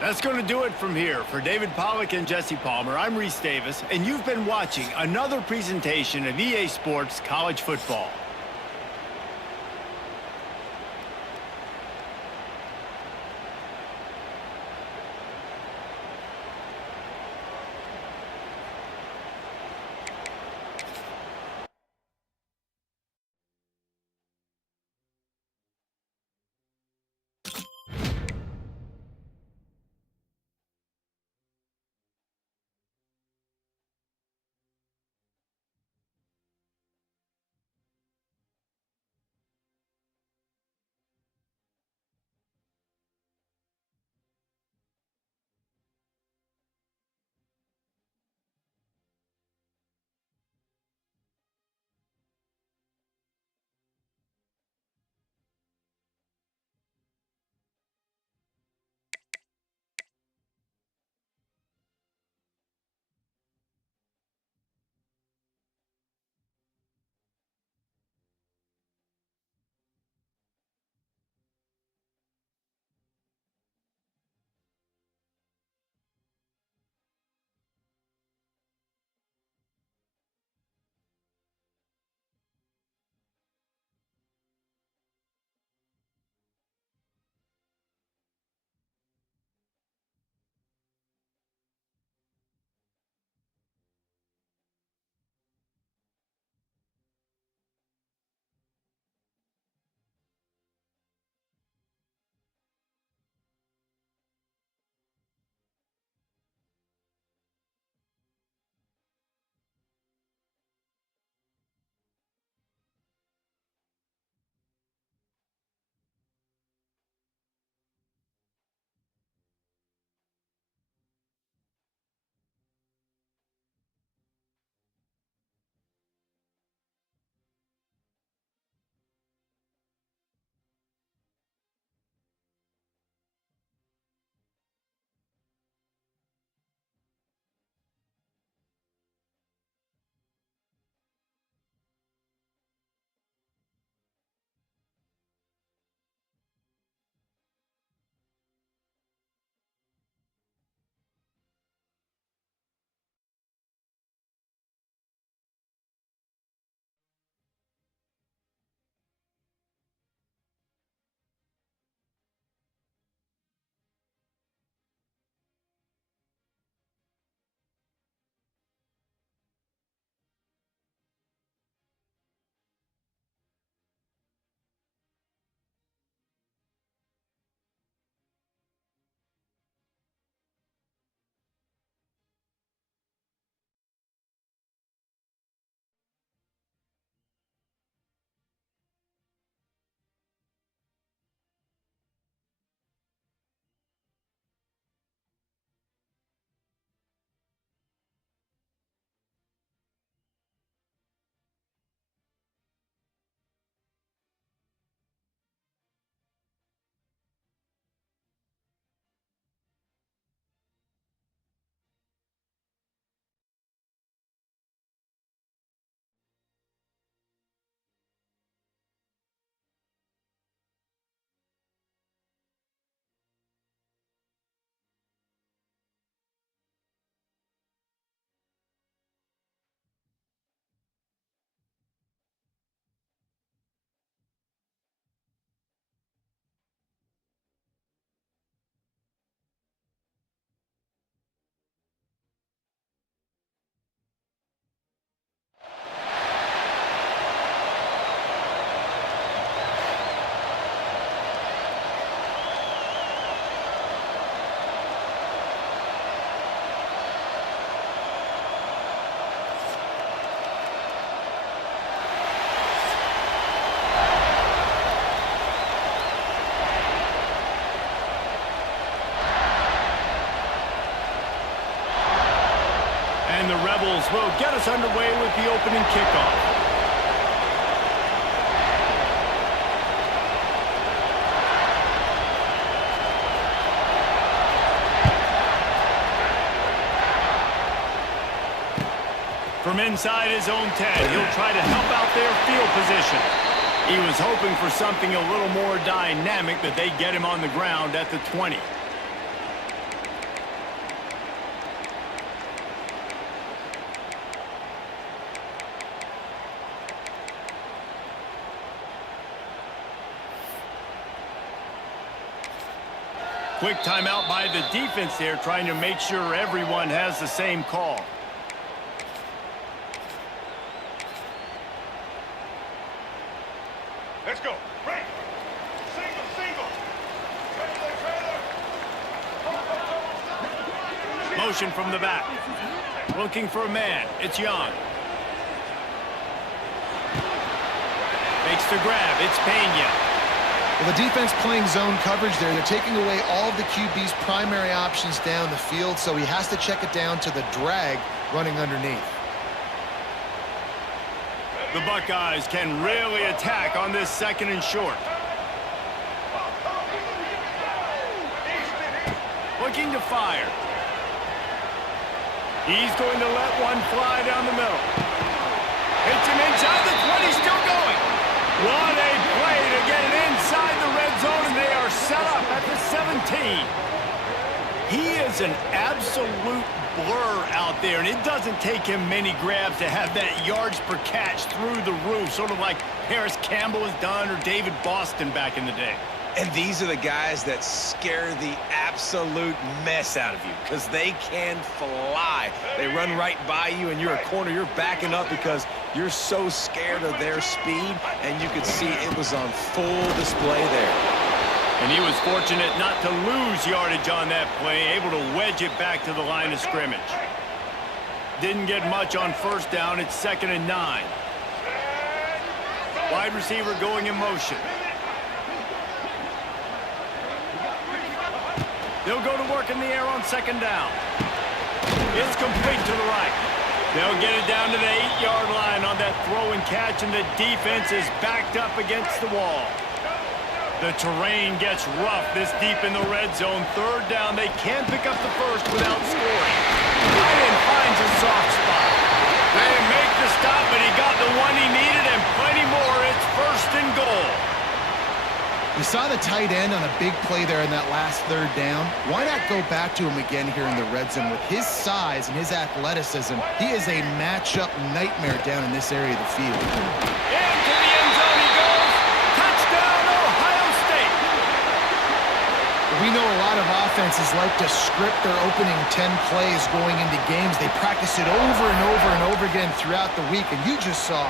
That's going to do it from here. For David Pollack and Jesse Palmer, I'm Reese Davis, and you've been watching another presentation of EA Sports College Football. And the Rebels will get us underway with the opening kickoff. From inside his own 10, he'll try to help out their field position. He was hoping for something a little more dynamic, that they get him on the ground at the 20. Quick timeout by the defense there, trying to make sure everyone has the same call. Let's go. Break. Single, single. Trailer. Motion from the back. Looking for a man. It's Young. Makes the grab. It's Pena. Well, the defense playing zone coverage there. They're taking away all of the QB's primary options down the field, so he has to check it down to the drag running underneath. The Buckeyes can really attack on this 2nd and short. Looking to fire. He's going to let one fly down the middle. Hits him inside the 20, still going. What a play to get it inside the red zone, and they are set up at the 17. He is an absolute blur out there, and it doesn't take him many grabs to have that yards per catch through the roof, sort of like Harris Campbell has done or David Boston back in the day. And these are the guys that scare the absolute mess out of you because they can fly. They run right by you, and you're a corner. You're backing up because you're so scared of their speed, and you could see it was on full display there. And he was fortunate not to lose yardage on that play, able to wedge it back to the line of scrimmage. Didn't get much on 1st down. It's 2nd and 9. Wide receiver going in motion. They'll go to work in the air on 2nd down. It's complete to the right. They'll get it down to the 8-yard line on that throw and catch, and the defense is backed up against the wall. The terrain gets rough this deep in the red zone. 3rd down, they can pick up the first without scoring. Ryan finds a soft spot. They didn't make the stop, but he got the one he needed and plenty more. It's 1st and goal. You saw the tight end on a big play there in that last 3rd down. Why not go back to him again here in the red zone? With his size and his athleticism, he is a matchup nightmare down in this area of the field. Into the end zone he goes. Touchdown, Ohio State. We know a lot of offenses like to script their opening 10 plays going into games. They practice it over and over and over again throughout the week, and you just saw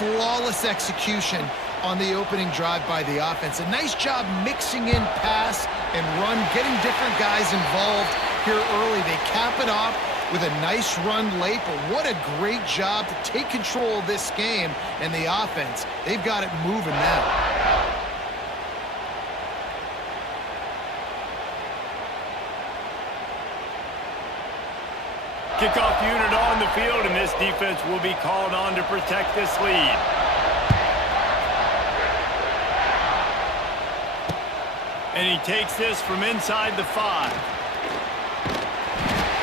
flawless execution on the opening drive by the offense. A nice job mixing in pass and run, getting different guys involved here early. They cap it off with a nice run late, but what a great job to take control of this game, and the offense, they've got it moving now. Kickoff unit on the field, and this defense will be called on to protect this lead. And he takes this from inside the 5.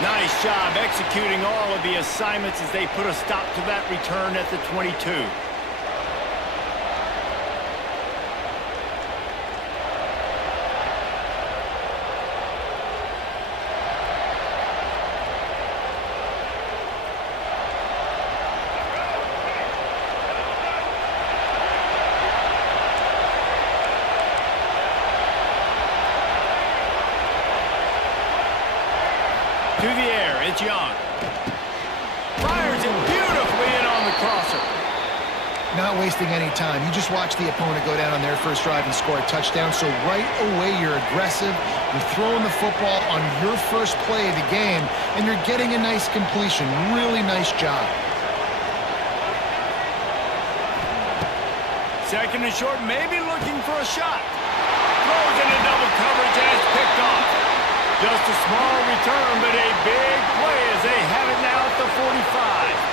Nice job executing all of the assignments as they put a stop to that return at the 22. To the air, it's Young. Fires it beautifully in on the crosser. Not wasting any time. You just watch the opponent go down on their first drive and score a touchdown, so right away you're aggressive. You're throwing the football on your first play of the game, and you're getting a nice completion. Really nice job. 2nd and short, maybe looking for a shot. Throws into double coverage and it's picked off. Just a small return, but a big play as they have it now at the 45.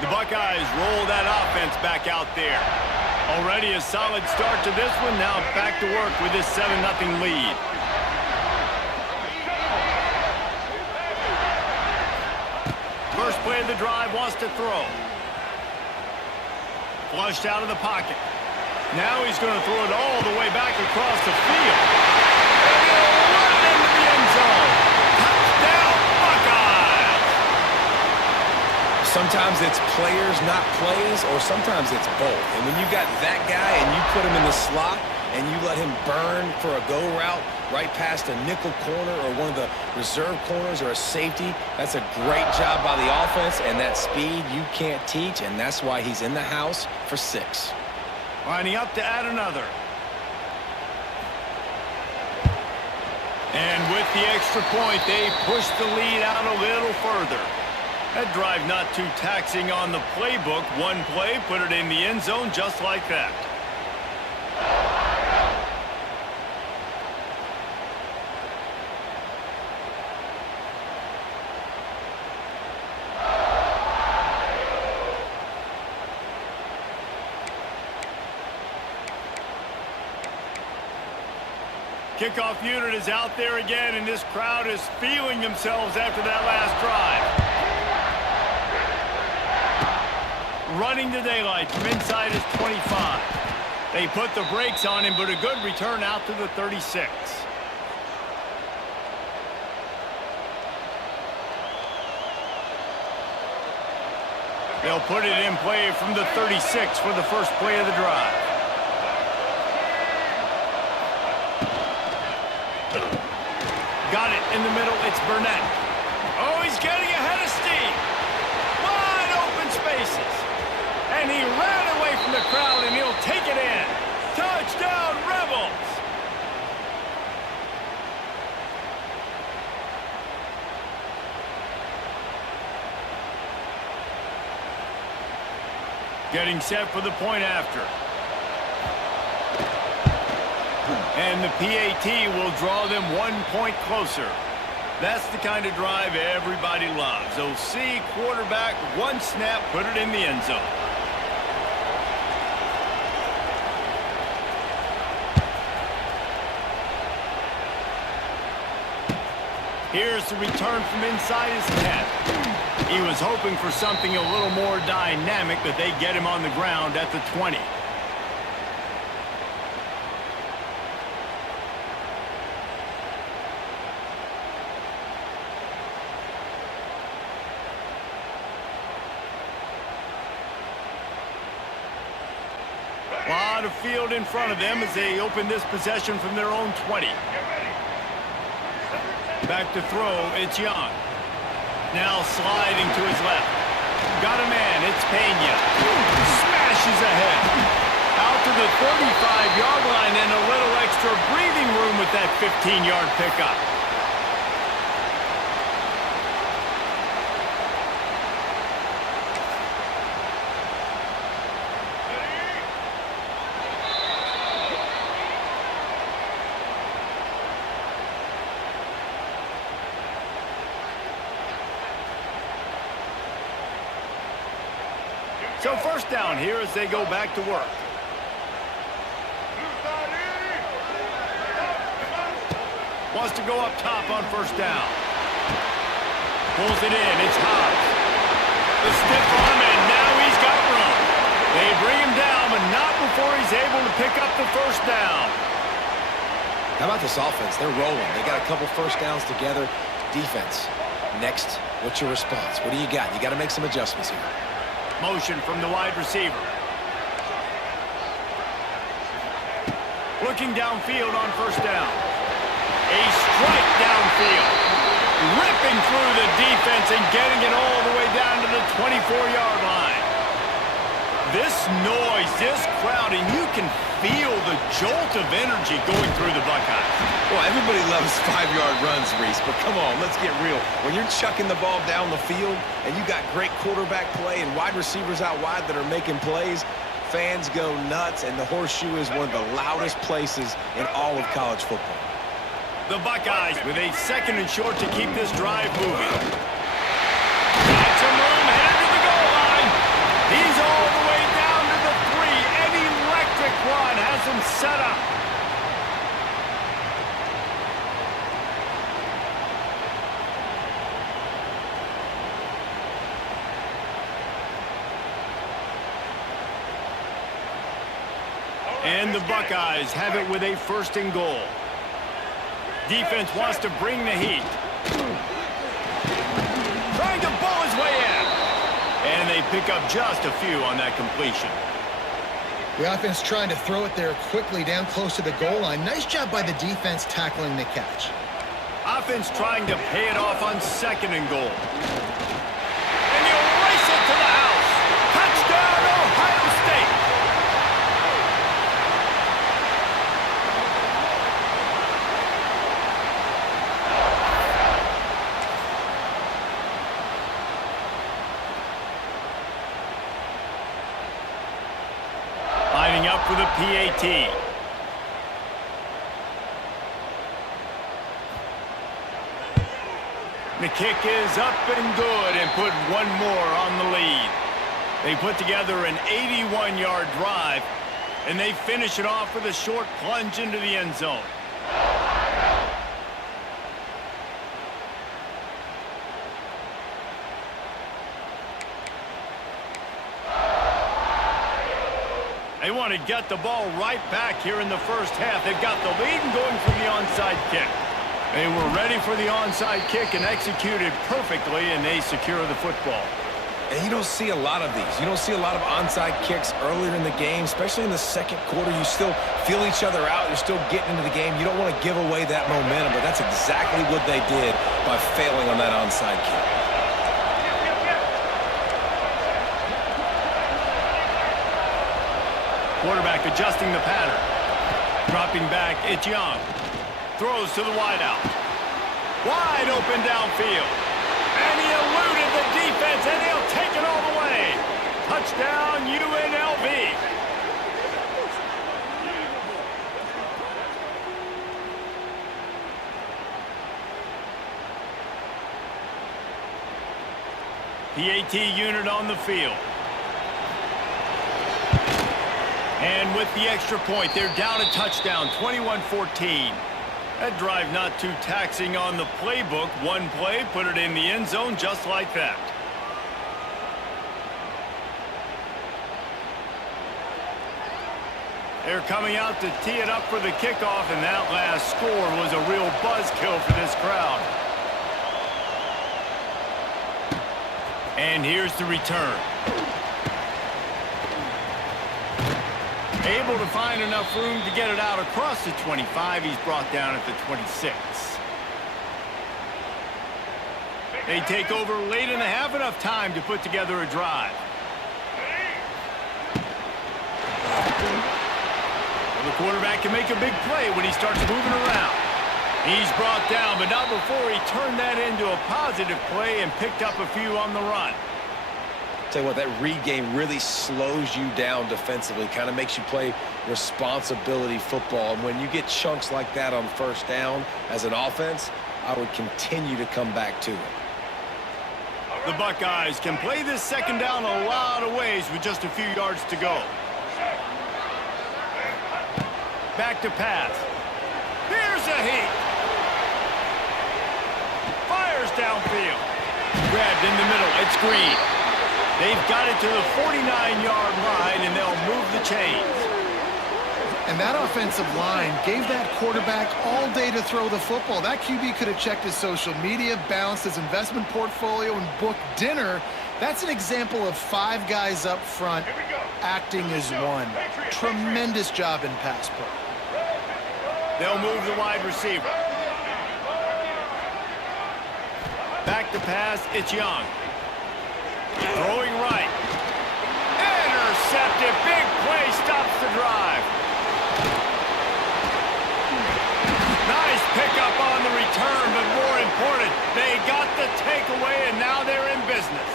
The Buckeyes roll that offense back out there. Already a solid start to this one. Now back to work with this 7-0 lead. First play of the drive wants to throw. Flushed out of the pocket. Now he's going to throw it all the way back across the field. And he'll run it into the end zone. Touchdown, Buckeyes! Sometimes it's players, not plays, or sometimes it's both. And when you got that guy and you put him in the slot and you let him burn for a go route right past a nickel corner or one of the reserve corners or a safety, that's a great job by the offense, and that speed you can't teach, and that's why he's in the house for 6. Lining up to add another. And with the extra point, they push the lead out a little further. That drive not too taxing on the playbook. One play, put it in the end zone just like that. Kickoff unit is out there again, and this crowd is feeling themselves after that last drive. Running the daylight from inside his 25. They put the brakes on him, but a good return out to the 36. They'll put it in play from the 36 for the first play of the drive. Got it in the middle. It's Burnett. Oh, he's getting ahead of steam. Wide open spaces. And he ran away from the crowd, and he'll take it in. Touchdown, Rebels! Getting set for the point after. And the PAT will draw them 1 point closer. That's the kind of drive everybody loves. OC, quarterback, one snap, put it in the end zone. Here's the return from inside his 10. He was hoping for something a little more dynamic, but they get him on the ground at the 20. A lot of field in front of them as they open this possession from their own 20. Back to throw, it's Young. Now sliding to his left. Got a man, it's Pena. Smashes ahead. Out to the 35-yard line and a little extra breathing room with that 15-yard pickup. So first down here as they go back to work. Wants to go up top on first down. Pulls it in. It's Hobbs. The stiff arm, and now he's got room. They bring him down, but not before he's able to pick up the first down. How about this offense? They're rolling. They got a couple first downs together. Defense. Next, what's your response? What do you got? You got to make some adjustments here. Motion from the wide receiver. Looking downfield on first down. A strike downfield. Ripping through the defense and getting it all the way down to the 24-yard line. This noise, this crowd, and you can feel the jolt of energy going through the Buckeyes. Well, everybody loves 5-yard runs, Reese, but come on, let's get real. When you're chucking the ball down the field and you got great quarterback play and wide receivers out wide that are making plays, fans go nuts, and the Horseshoe is one of the loudest places in all of college football. The Buckeyes with a 2nd and short to keep this drive moving. Got some room, headed to the goal line. He's all the way down to the 3. An electric run has him set up. And the Buckeyes have it with a 1st and goal. Defense wants to bring the heat. Trying to ball his way in. And they pick up just a few on that completion. The offense trying to throw it there quickly down close to the goal line. Nice job by the defense tackling the catch. Offense trying to pay it off on 2nd and goal. And you race it to the house. Touchdown, Ohio State. Lining up for the PAT. The kick is up and good and put one more on the lead. They put together an 81-yard drive, and they finish it off with a short plunge into the end zone. They want to get the ball right back here in the first half. They've got the lead and going for the onside kick. They were ready for the onside kick and executed perfectly, and they secure the football. And you don't see a lot of these. You don't see a lot of onside kicks earlier in the game, especially in the 2nd quarter. You still feel each other out. You're still getting into the game. You don't want to give away that momentum, but that's exactly what they did by failing on that onside kick. Quarterback adjusting the pattern. Dropping back, it's Young. Throws to the wideout. Wide open downfield. And he eluded the defense, and he'll take it all the way. Touchdown, UNLV. PAT unit on the field. And with the extra point, they're down a touchdown, 21-14. That drive not too taxing on the playbook. One play, put it in the end zone just like that. They're coming out to tee it up for the kickoff, and that last score was a real buzzkill for this crowd. And here's the return. Able to find enough room to get it out across the 25. He's brought down at the 26. They take over late in the half, enough time to put together a drive. Well, the quarterback can make a big play when he starts moving around. He's brought down, but not before he turned that into a positive play and picked up a few on the run. Tell you what, that read game really slows you down defensively, kind of makes you play responsibility football. And when you get chunks like that on 1st down as an offense, I would continue to come back to it. The Buckeyes can play this 2nd down a lot of ways with just a few yards to go. Back to pass. Here's a heat. Fires downfield. Grabbed in the middle. It's Green. They've got it to the 49-yard line, and they'll move the chains. And that offensive line gave that quarterback all day to throw the football. That QB could have checked his social media, balanced his investment portfolio, and booked dinner. That's an example of 5 guys up front acting as one. Tremendous job in pass pro. They'll move the wide receiver. Back to pass, it's Young. Throwing right. Intercepted. it. Big play stops the drive. Nice pickup on the return, but more important, they got the takeaway, and now they're in business.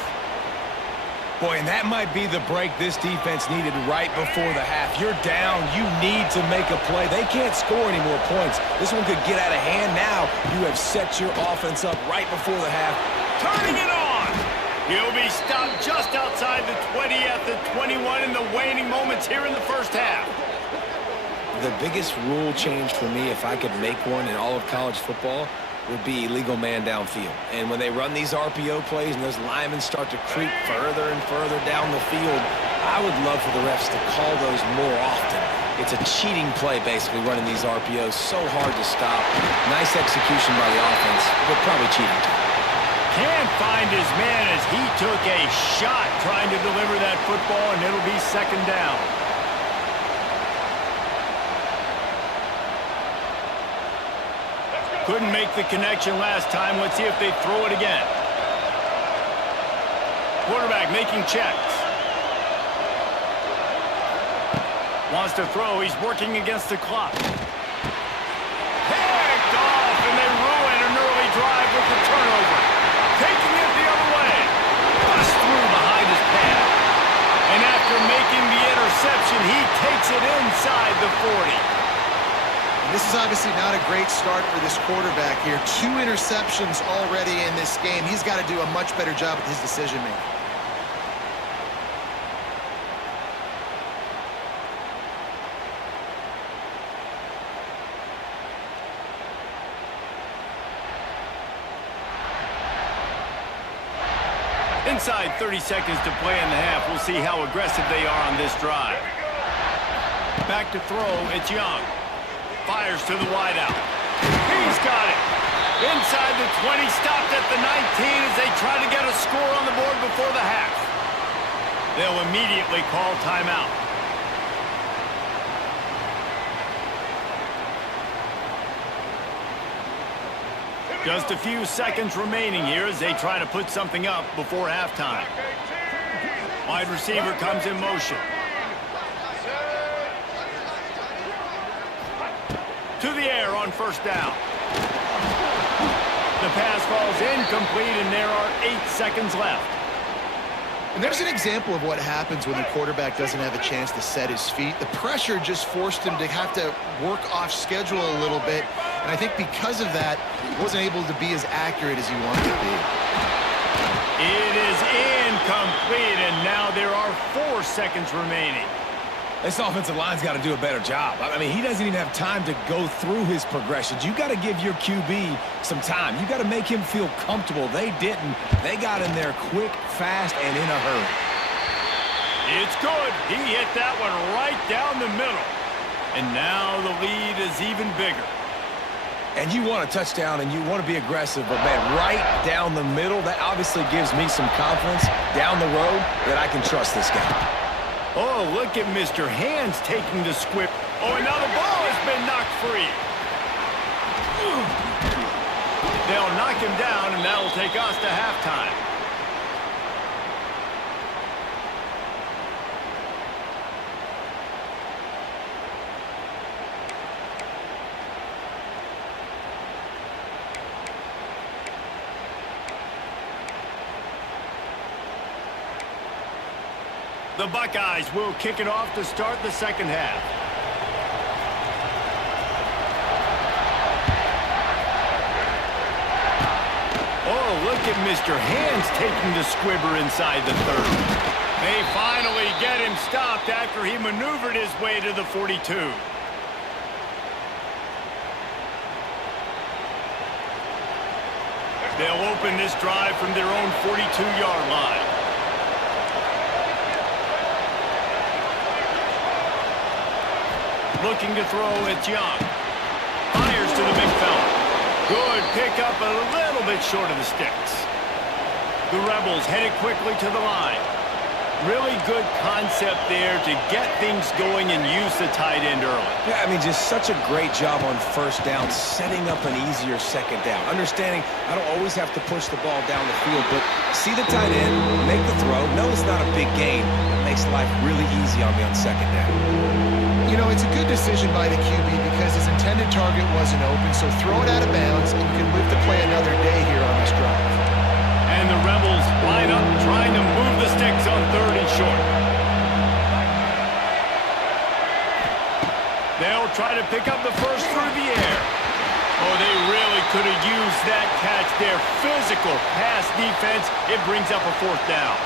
Boy, and that might be the break this defense needed right before the half. You're down. You need to make a play. They can't score any more points. This one could get out of hand now. You have set your offense up right before the half. Turning it on. He'll be stopped just outside the 20 at the 21 in the waning moments here in the first half. The biggest rule change for me, if I could make one in all of college football, would be illegal man downfield. And when they run these RPO plays and those linemen start to creep further and further down the field, I would love for the refs to call those more often. It's a cheating play, basically, running these RPOs. So hard to stop. Nice execution by the offense, but probably cheating too. Can't find his man as he took a shot trying to deliver that football, and it'll be second down. Couldn't make the connection last time. Let's see if they throw it again. Quarterback making checks. Wants to throw. He's working against the clock. Picked off, and they ruin an early drive with the turnover. Taking it the other way. Bust through behind his pad. And after making the interception, he takes it inside the 40. This is obviously not a great start for this quarterback here. 2 interceptions already in this game. He's got to do a much better job with his decision-making. Inside 30 seconds to play in the half. We'll see how aggressive they are on this drive. Back to throw. It's Young. Fires to the wideout. He's got it. Inside the 20, stopped at the 19 as they try to get a score on the board before the half. They'll immediately call timeout. Just a few seconds remaining here as they try to put something up before halftime. Wide receiver comes in motion. To the air on first down. The pass falls incomplete, and there are 8 seconds left. And there's an example of what happens when the quarterback doesn't have a chance to set his feet. The pressure just forced him to have to work off schedule a little bit. And I think because of that, he wasn't able to be as accurate as he wanted to be. It is incomplete, and now there are 4 seconds remaining. This offensive line's got to do a better job. I mean, he doesn't even have time to go through his progressions. You got to give your QB some time. You got to make him feel comfortable. They didn't. They got in there quick, fast, and in a hurry. It's good. He hit that one right down the middle. And now the lead is even bigger. And you want a touchdown, and you want to be aggressive, but, man, right down the middle, that obviously gives me some confidence down the road that I can trust this guy. Oh, look at Mr. Hands taking the squib. Oh, and now the ball has been knocked free. They'll knock him down, and that'll take us to halftime. The Buckeyes will kick it off to start the second half. Oh, look at Mr. Hands taking the squibber inside the 30. They finally get him stopped after he maneuvered his way to the 42. They'll open this drive from their own 42-yard line. Looking to throw, it's Young. Fires to the big fella. Good pickup, a little bit short of the sticks. The Rebels headed quickly to the line. Really good concept there to get things going and use the tight end early. Yeah, I mean, just such a great job on first down, setting up an easier second down. Understanding I don't always have to push the ball down the field, but see the tight end, make the throw. No, it's not a big gain. It makes life really easy on me on second down. You know, it's a good decision by the QB because his intended target wasn't open, so throw it out of bounds, and you can live to play another day here on this drive. And the Rebels line up, trying to move the sticks on 3rd and short. They'll try to pick up the first through the air. Oh, they really could have used that catch there. Physical pass defense. It brings up a 4th down.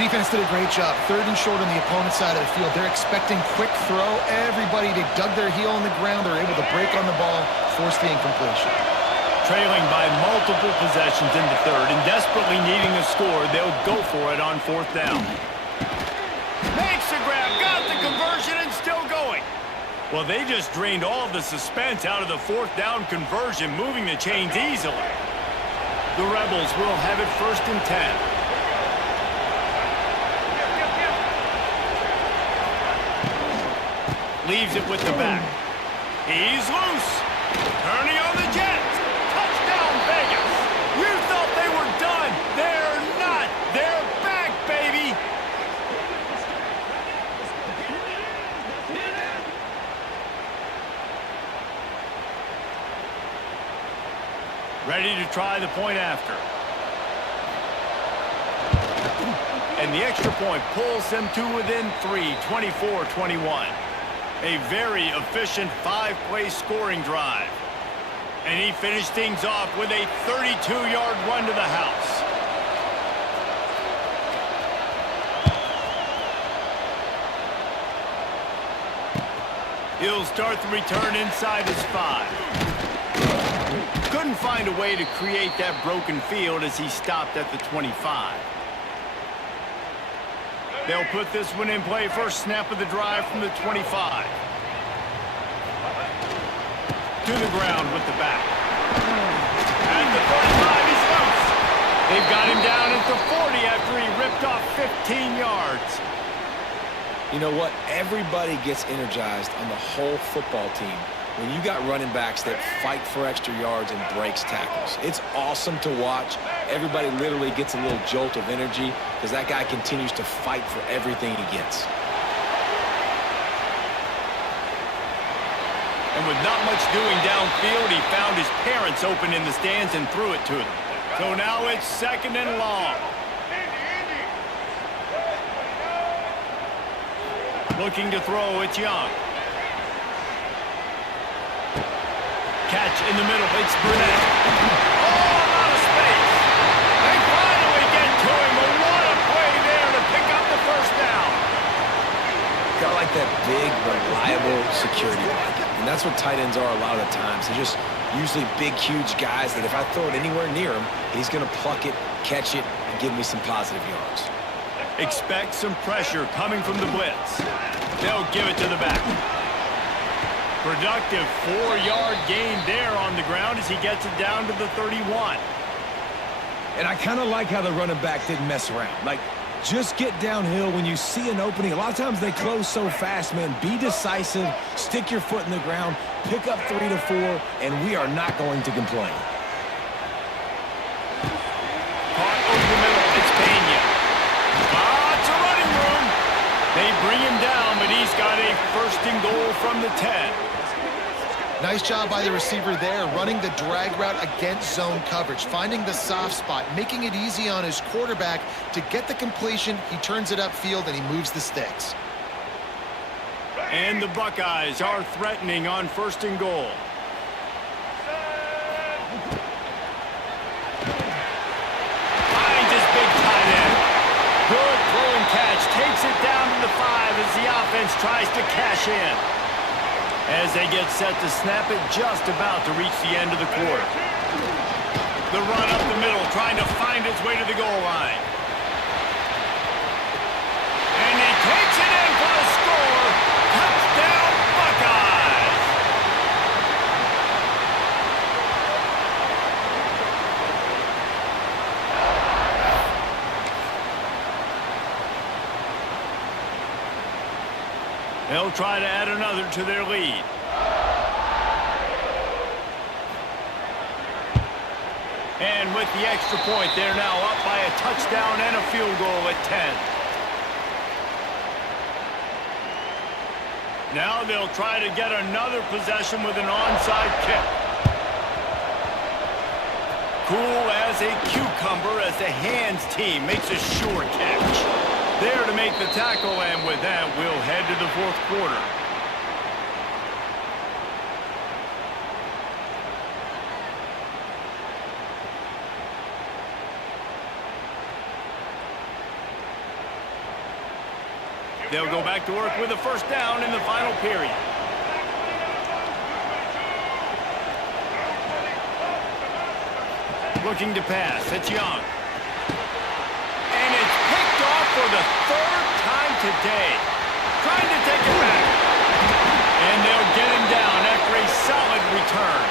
Defense did a great job. 3rd and short on the opponent's side of the field. They're expecting quick throw. Everybody, they dug their heel on the ground. They're able to break on the ball, force the incompletion. Trailing by multiple possessions in the 3rd and desperately needing a score, they'll go for it on 4th down. Makes the grab, got the conversion, and still going. Well, they just drained all the suspense out of the 4th down conversion, moving the chains easily. The Rebels will have it 1st and 10. Leaves it with the back. He's loose. Turning on the Jets. Touchdown, Vegas. You thought they were done. They're not. They're back, baby. Ready to try the point after. And the extra point pulls them to within 3, 24-21. A very efficient 5-play scoring drive. And he finished things off with a 32-yard run to the house. He'll start the return inside his 5. Couldn't find a way to create that broken field as he stopped at the 25. They'll put this one in play. First snap of the drive from the 25. To the ground with the back. At the 35, he's loose. They've got him down at the 40 after he ripped off 15 yards. You know what? Everybody gets energized on the whole football team when you got running backs that fight for extra yards and breaks tackles. It's awesome to watch. Everybody literally gets a little jolt of energy because that guy continues to fight for everything he gets. And with not much doing downfield, he found his parents open in the stands and threw it to them. So now it's 2nd and long. Looking to throw, it's Young. Catch in the middle, it's Burnett. Oh, out of space. They finally get to him, but what a play there to pick up the 1st down. Got like that big, reliable security blanket. And that's what tight ends are a lot of the times. They're just usually big, huge guys that if I throw it anywhere near him, he's going to pluck it, catch it, and give me some positive yards. Expect some pressure coming from the blitz. They'll give it to the back. Productive 4-yard gain there on the ground as he gets it down to the 31. And I kind of like how the running back didn't mess around. Like, just get downhill when you see an opening. A lot of times they close so fast, man. Be decisive, stick your foot in the ground, pick up 3 to 4, and we are not going to complain. Caught over the middle, it's Pena. Lots of running room. They bring him down, but he's got a 1st and goal from the 10. Nice job by the receiver there, running the drag route against zone coverage, finding the soft spot, making it easy on his quarterback to get the completion. He turns it upfield, and he moves the sticks. And the Buckeyes are threatening on 1st and goal. Finds his big tight end. Good throw and catch. Takes it down to the 5 as the offense tries to cash in. As they get set to snap it, just about to reach the end of the quarter. The run up the middle, trying to find its way to the goal line. And he takes it in for the score. Touchdown, Buckeyes! They'll try to add another to their lead. And with the extra point, they're now up by a touchdown and a field goal at 10. Now they'll try to get another possession with an onside kick. Cool as a cucumber as the hands team makes a sure catch. There to make the tackle, and with that, we'll head to the fourth quarter. They'll go back to work with a first down in the final period. Looking to pass. It's Young. And it's picked off for the third time today. Trying to take it back. And they'll get him down after a solid return.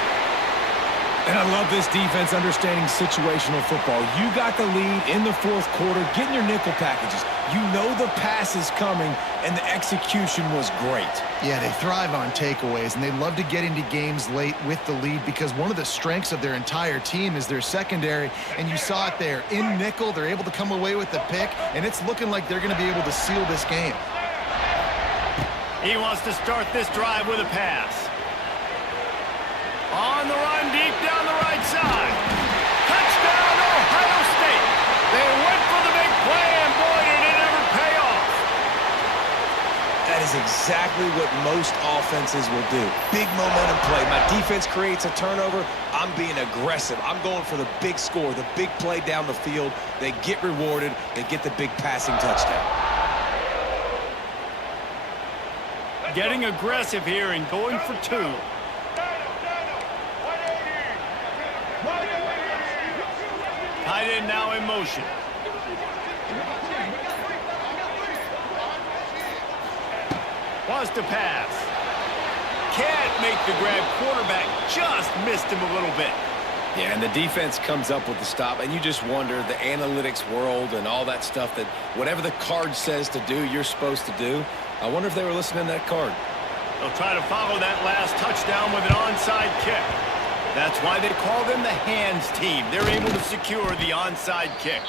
And I love this defense understanding situational football. You got the lead in the fourth quarter, getting your nickel packages. You know the pass is coming, and the execution was great. Yeah, they thrive on takeaways, and they love to get into games late with the lead because one of the strengths of their entire team is their secondary, and you saw it there. In nickel, they're able to come away with the pick, and it's looking like they're going to be able to seal this game. He wants to start this drive with a pass. On the run, deep down the right side. Touchdown, Ohio State. They went for the big play, and boy, did it ever pay off. That is exactly what most offenses will do. Big momentum play. My defense creates a turnover. I'm being aggressive. I'm going for the big score, the big play down the field. They get rewarded. They get the big passing touchdown. Getting aggressive here and going for two. Tight end now in motion. Wants to pass. Can't make the grab. Quarterback just missed him a little bit. Yeah, and the defense comes up with the stop, and you just wonder, the analytics world and all that stuff, that whatever the card says to do, you're supposed to do. I wonder if they were listening to that card. They'll try to follow that last touchdown with an onside kick. That's why they call them the hands team. They're able to secure the onside kick.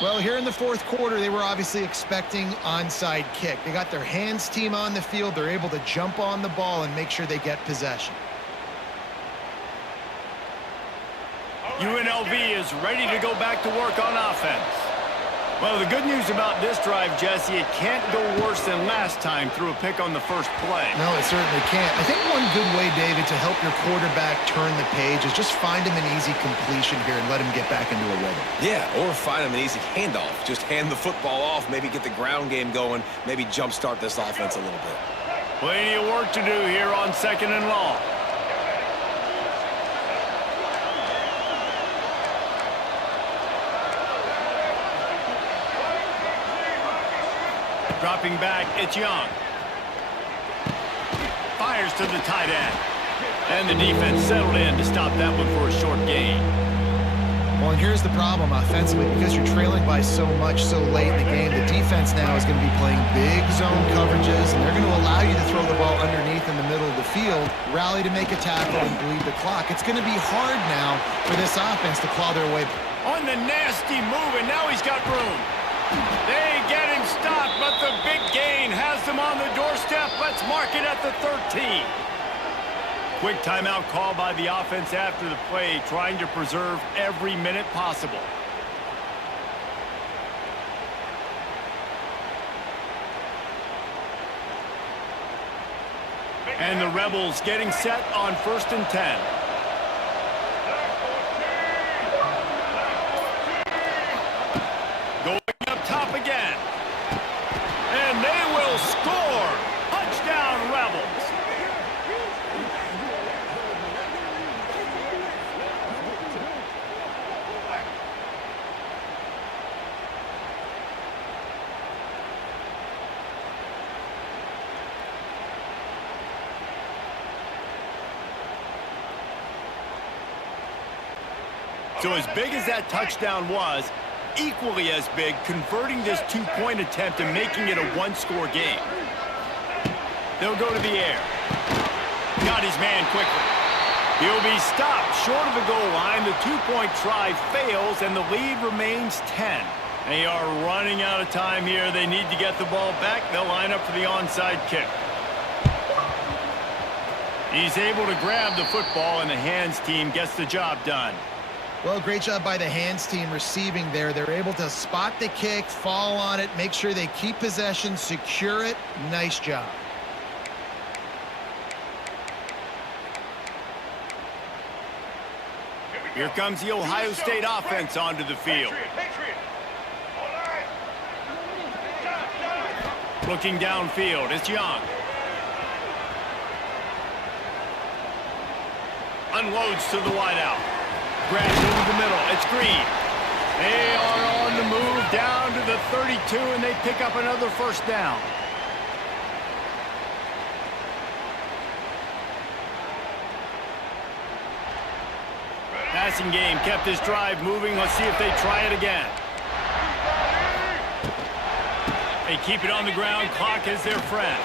Well, here in the fourth quarter, they were obviously expecting onside kick. They got their hands team on the field. They're able to jump on the ball and make sure they get possession. UNLV is ready to go back to work on offense. Well, the good news about this drive, Jesse, it can't go worse than last time through a pick on the first play. No, it certainly can't. I think one good way, David, to help your quarterback turn the page is just find him an easy completion here and let him get back into a rhythm. Yeah, or find him an easy handoff. Just hand the football off, maybe get the ground game going, maybe jumpstart this offense a little bit. Plenty of work to do here on 2nd and long. Dropping back, it's Young. Fires to the tight end. And the defense settled in to stop that one for a short gain. Well, and here's the problem offensively. Because you're trailing by so much so late in the game, the defense now is going to be playing big zone coverages, and they're going to allow you to throw the ball underneath in the middle of the field, rally to make a tackle, and bleed the clock. It's going to be hard now for this offense to claw their way. On the nasty move, and now he's got room. They get him stopped, but the big gain has them on the doorstep. Let's mark it at the 13. Quick timeout call by the offense after the play, trying to preserve every minute possible. And the Rebels getting set on 1st and 10. Going up top again. And they will score. Touchdown, Rebels. So as big as that touchdown was, equally as big converting this two-point attempt and making it a one-score game. They'll go to the air. Got his man quickly. He'll be stopped short of the goal line. The two-point try fails, and the lead remains 10. They are running out of time here. They need to get the ball back. They'll line up for the onside kick. He's able to grab the football, and the hands team gets the job done. Well, great job by the hands team receiving there. They're able to spot the kick, fall on it, make sure they keep possession, secure it. Nice job. Here comes the Ohio State offense onto the field. Patriot. All right. Looking downfield, it's Young. Unloads to the wideout. Grabs over the middle, it's Green. They are on the move down to the 32, and they pick up another first down. Passing game kept this drive moving. Let's see if they try it again. They keep it on the ground. Clock is their friend.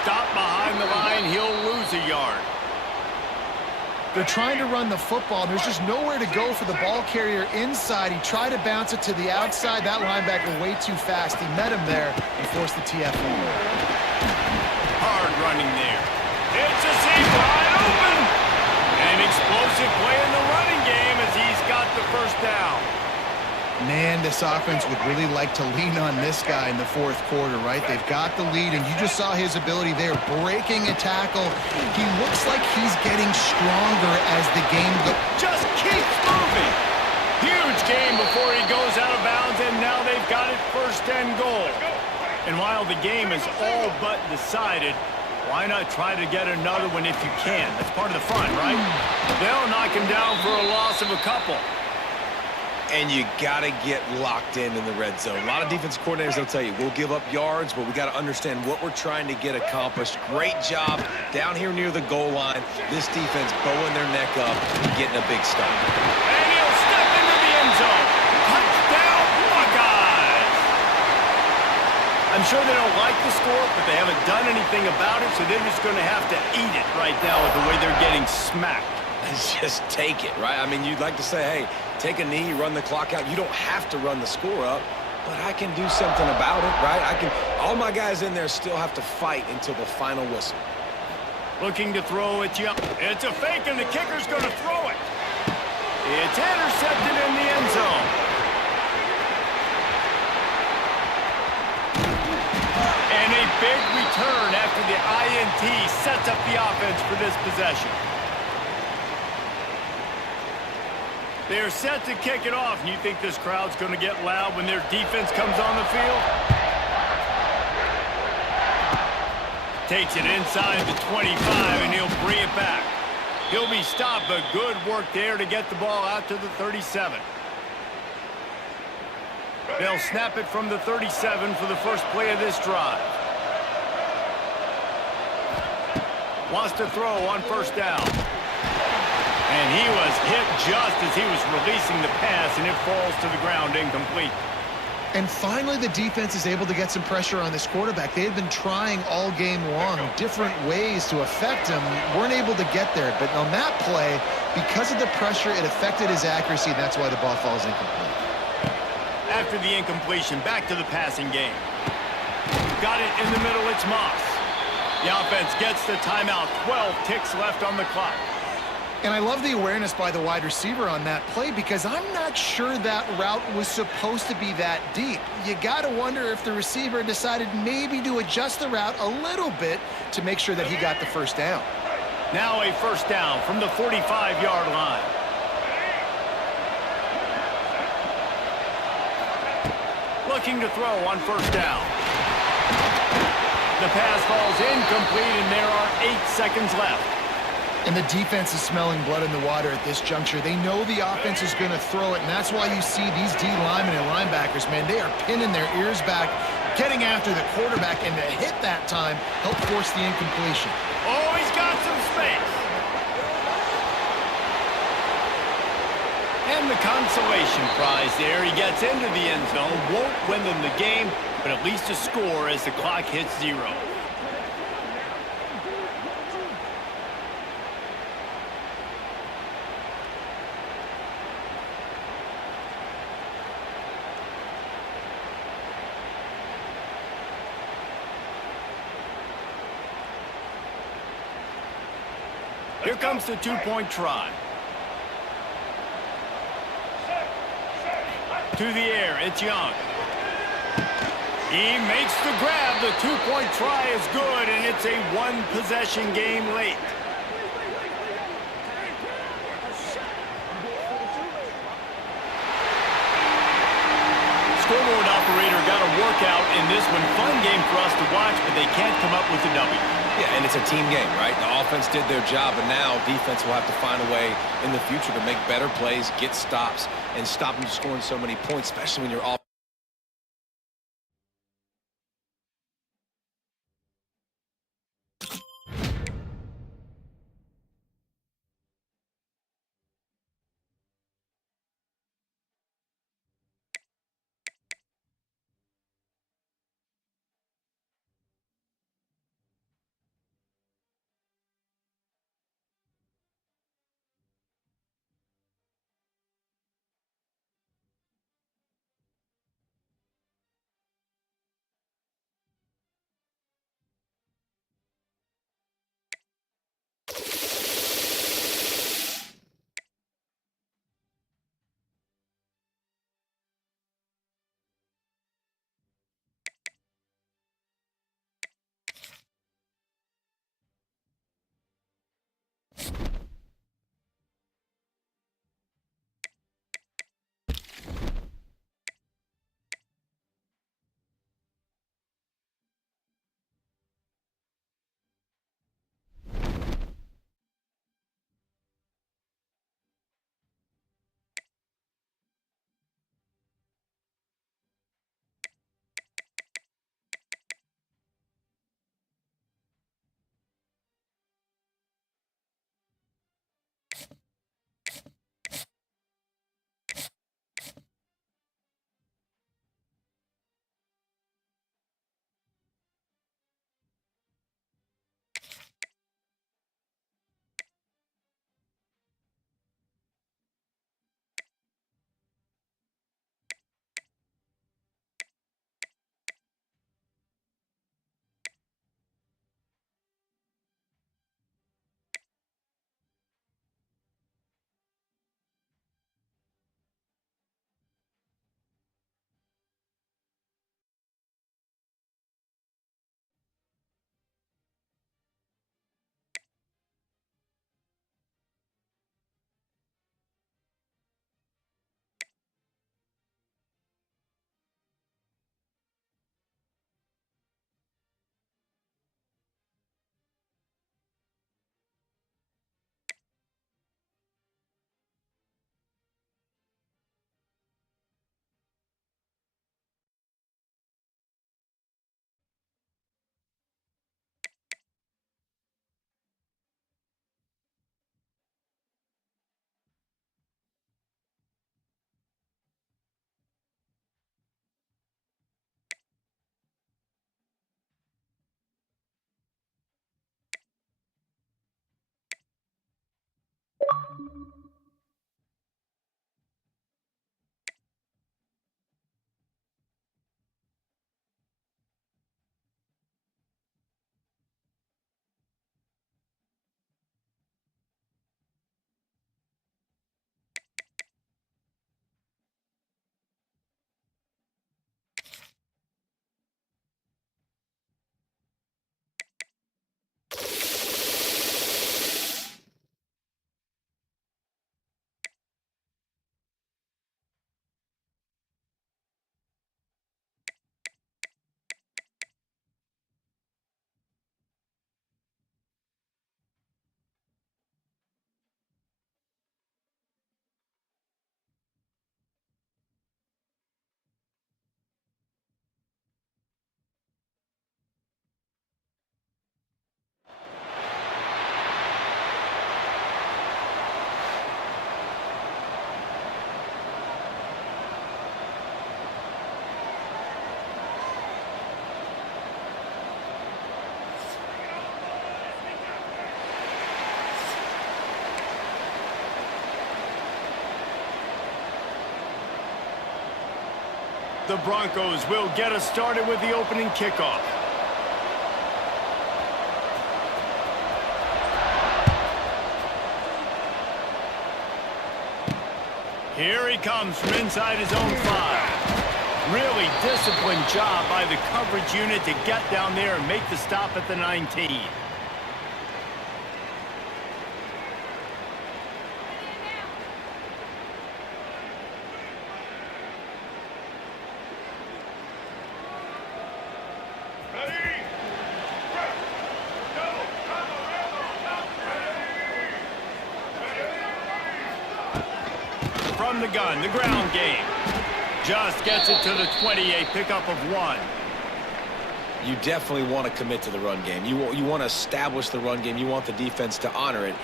Stop behind the line. He'll lose a yard. They're trying to run the football. There's just nowhere to go for the ball carrier inside. He tried to bounce it to the outside. That linebacker way too fast. He met him there and forced the TFL. Hard running there. It's a seam wide open. An explosive play in the running game as he's got the first down. Man, this offense would really like to lean on this guy in the fourth quarter, right? They've got the lead, and you just saw his ability there, breaking a tackle. He looks like he's getting stronger as the game goes. Just keeps moving. Huge game before he goes out of bounds, and now they've got it first and goal. And while the game is all but decided, why not try to get another one if you can? That's part of the fun, right? They'll knock him down for a loss of a couple. And you got to get locked in the red zone. A lot of defensive coordinators, they'll tell you, we'll give up yards, but we got to understand what we're trying to get accomplished. Great job down here near the goal line. This defense bowing their neck up and getting a big start. And he'll step into the end zone. Touchdown, Buckeyes! I'm sure they don't like the score, but they haven't done anything about it, so they're just going to have to eat it right now with the way they're getting smacked. Just take it, right? I mean, you'd like to say, hey, take a knee, run the clock out. You don't have to run the score up, but I can do something about it, right? All my guys in there still have to fight until the final whistle. Looking to throw it, Young. It's a fake, and the kicker's going to throw it. It's intercepted in the end zone. And a big return after the INT sets up the offense for this possession. They're set to kick it off, and you think this crowd's going to get loud when their defense comes on the field? Takes it inside the 25, and he'll bring it back. He'll be stopped, but good work there to get the ball out to the 37. They'll snap it from the 37 for the first play of this drive. Wants to throw on first down. And he was hit just as he was releasing the pass, and it falls to the ground incomplete. And finally, the defense is able to get some pressure on this quarterback. They had been trying all game long different ways to affect him, weren't able to get there. But on that play, because of the pressure, it affected his accuracy, and that's why the ball falls incomplete. After the incompletion, back to the passing game. Got it in the middle, it's Moss. The offense gets the timeout, 12 ticks left on the clock. And I love the awareness by the wide receiver on that play because I'm not sure that route was supposed to be that deep. You got to wonder if the receiver decided maybe to adjust the route a little bit to make sure that he got the first down. Now a first down from the 45-yard line. Looking to throw on first down. The pass falls incomplete, and there are 8 seconds left. And the defense is smelling blood in the water at this juncture. They know the offense is going to throw it, and that's why you see these D linemen and linebackers, man, they are pinning their ears back, getting after the quarterback, and to hit that time, help force the incompletion. Oh, he's got some space. And the consolation prize there. He gets into the end zone, won't win them the game, but at least a score as the clock hits 0. Here comes the two-point try. To the air, it's Young. He makes the grab. The two-point try is good, and it's a one-possession game late. Scoreboard operator got a workout in this one. Fun game for us to watch, but they can't come up with a W. Yeah, and it's a team game, right? The offense did their job, and now defense will have to find a way in the future to make better plays, get stops, and stop them scoring so many points, especially when you're off. The Broncos will get us started with the opening kickoff. Here he comes from inside his own 5. Really disciplined job by the coverage unit to get down there and make the stop at the 19. From the gun, the ground game. Just gets it to the 20, a pickup of 1. You definitely want to commit to the run game. You want to establish the run game. You want the defense to honor it.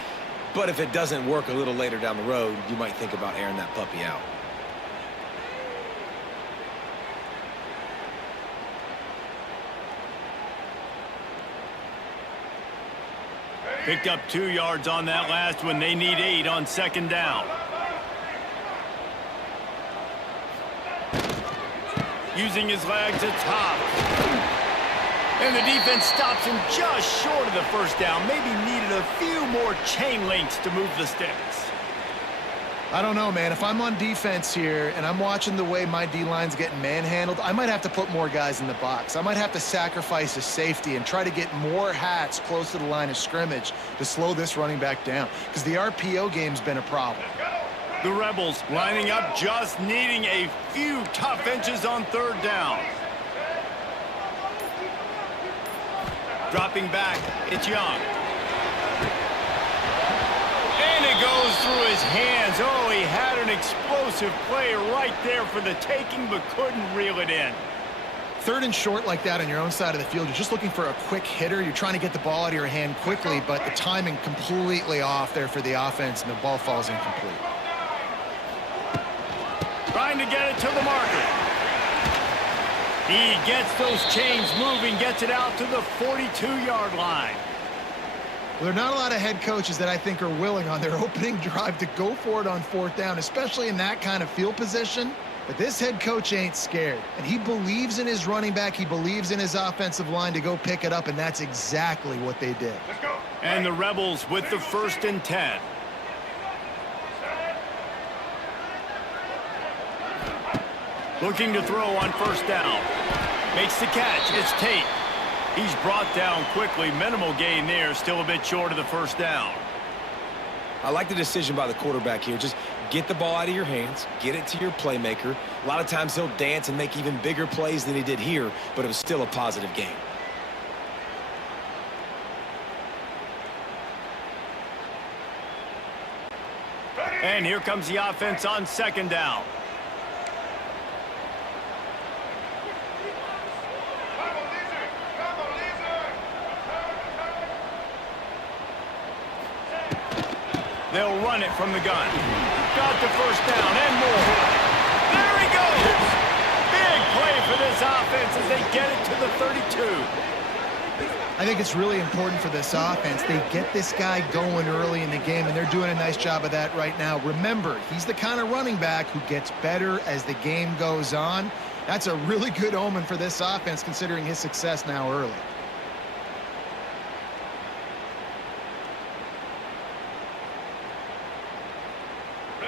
But if it doesn't work a little later down the road, you might think about airing that puppy out. Picked up 2 yards on that last one. They need 8 on 2nd down. Using his legs, it's Hobbs. And the defense stops him just short of the 1st down. Maybe needed a few more chain links to move the sticks. I don't know, man. If I'm on defense here and I'm watching the way my D-line's getting manhandled, I might have to put more guys in the box. I might have to sacrifice a safety and try to get more hats close to the line of scrimmage to slow this running back down, because the RPO game's been a problem. The Rebels lining up, just needing a few tough inches on 3rd down. Dropping back, it's Young. And it goes through his hands. Oh, he had an explosive play right there for the taking, but couldn't reel it in. 3rd and short like that on your own side of the field, you're just looking for a quick hitter. You're trying to get the ball out of your hand quickly, but the timing completely off there for the offense, and the ball falls incomplete. Trying to get it to the marker. He gets those chains moving, gets it out to the 42-yard line. Well, there are not a lot of head coaches that I think are willing on their opening drive to go for it on 4th down, especially in that kind of field position. But this head coach ain't scared, and he believes in his running back. He believes in his offensive line to go pick it up, and that's exactly what they did. Let's go. And the Rebels with the 1st and 10. Looking to throw on 1st down. Makes the catch. It's Tate. He's brought down quickly. Minimal gain there. Still a bit short of the 1st down. I like the decision by the quarterback here. Just get the ball out of your hands. Get it to your playmaker. A lot of times he'll dance and make even bigger plays than he did here, but it was still a positive game. And here comes the offense on 2nd down. They'll run it from the gun. Got the 1st down and more. There he goes. Big play for this offense as they get it to the 32. I think it's really important for this offense. They get this guy going early in the game, and they're doing a nice job of that right now. Remember, he's the kind of running back who gets better as the game goes on. That's a really good omen for this offense, considering his success now early.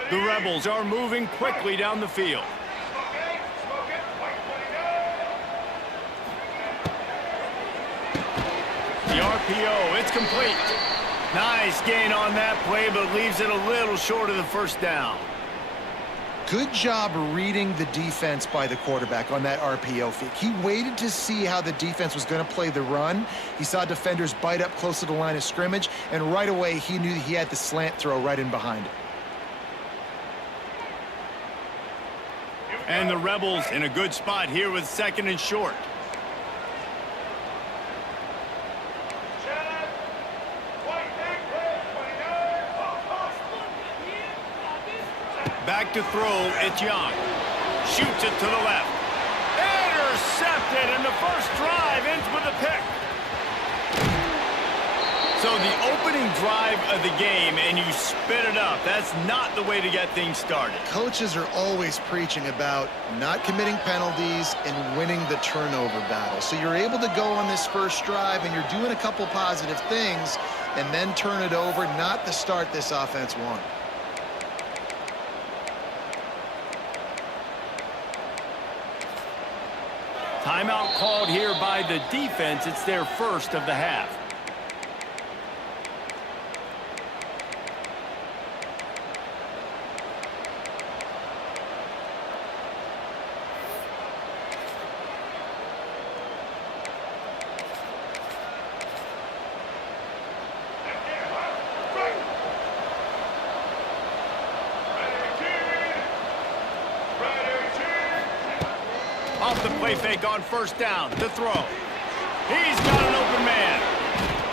The Rebels are moving quickly down the field. Smoke it. White 29. The RPO, it's complete. Nice gain on that play, but leaves it a little short of the 1st down. Good job reading the defense by the quarterback on that RPO fake. He waited to see how the defense was going to play the run. He saw defenders bite up close to the line of scrimmage, and right away he knew he had the slant throw right in behind it. And the Rebels in a good spot here with 2nd and short. Shannon. White 29. Back to throw, it's Young. Shoots it to the left. Intercepted, and the 1st drive ends with a pick. So the opening drive of the game, and you spit it up. That's not the way to get things started. Coaches are always preaching about not committing penalties and winning the turnover battle. So you're able to go on this 1st drive, and you're doing a couple positive things, and then turn it over, not the start this offense won. Timeout called here by the defense. It's their first of the half. Off the play fake on first down. The throw. He's got an open man.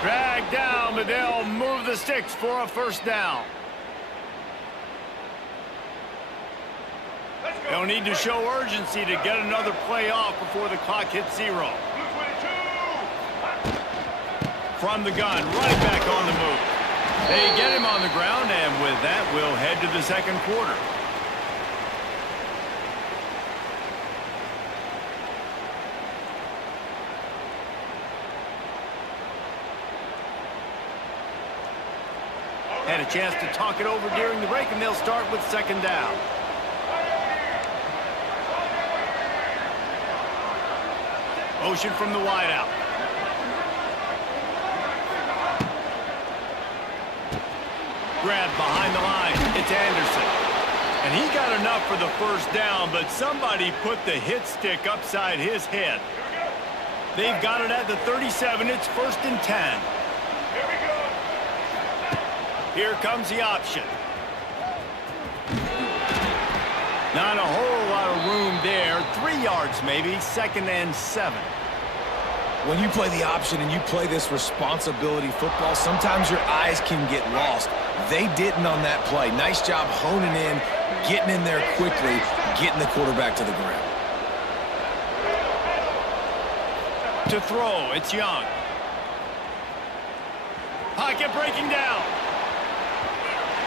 Dragged down, but they'll move the sticks for a first down. They'll need to show urgency to get another play off before the clock hits 0. From the gun, right back on the move. They get him on the ground, and with that, we'll head to the second quarter. Had a chance to talk it over during the break, and they'll start with second down. Motion from the wideout. Grabbed behind the line. It's Anderson. And he got enough for the first down, but somebody put the hit stick upside his head. They've got it at the 37. It's 1st and 10. Here comes the option. Not a whole lot of room there. 3 yards maybe. 2nd and 7. When you play the option and you play this responsibility football, sometimes your eyes can get lost. They didn't on that play. Nice job honing in, getting in there quickly, getting the quarterback to the ground. To throw, it's Young. Pocket breaking down.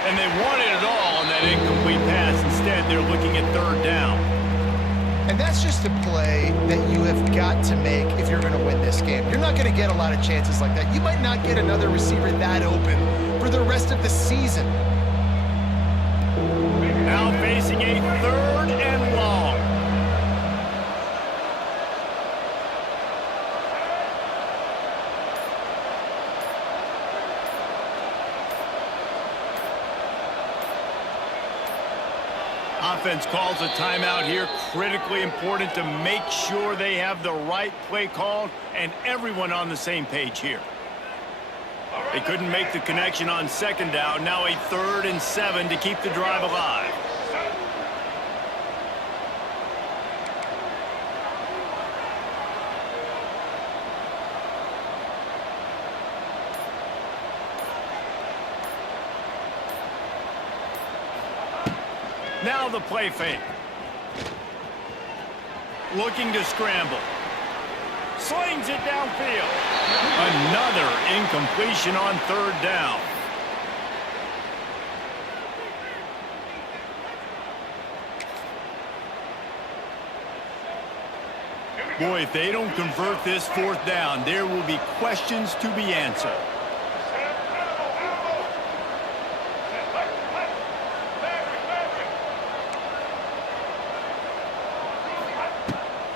And they wanted it all on that incomplete pass. Instead, they're looking at 3rd down. And that's just a play that you have got to make if you're going to win this game. You're not going to get a lot of chances like that. You might not get another receiver that open for the rest of the season. Now facing a 3rd and long. Offense calls a timeout here. Critically important to make sure they have the right play called and everyone on the same page here. They couldn't make the connection on 2nd down. Now a 3rd and 7 to keep the drive alive. Now the play fake. Looking to scramble. Slings it downfield. Another incompletion on 3rd down. Boy, if they don't convert this 4th down, there will be questions to be answered.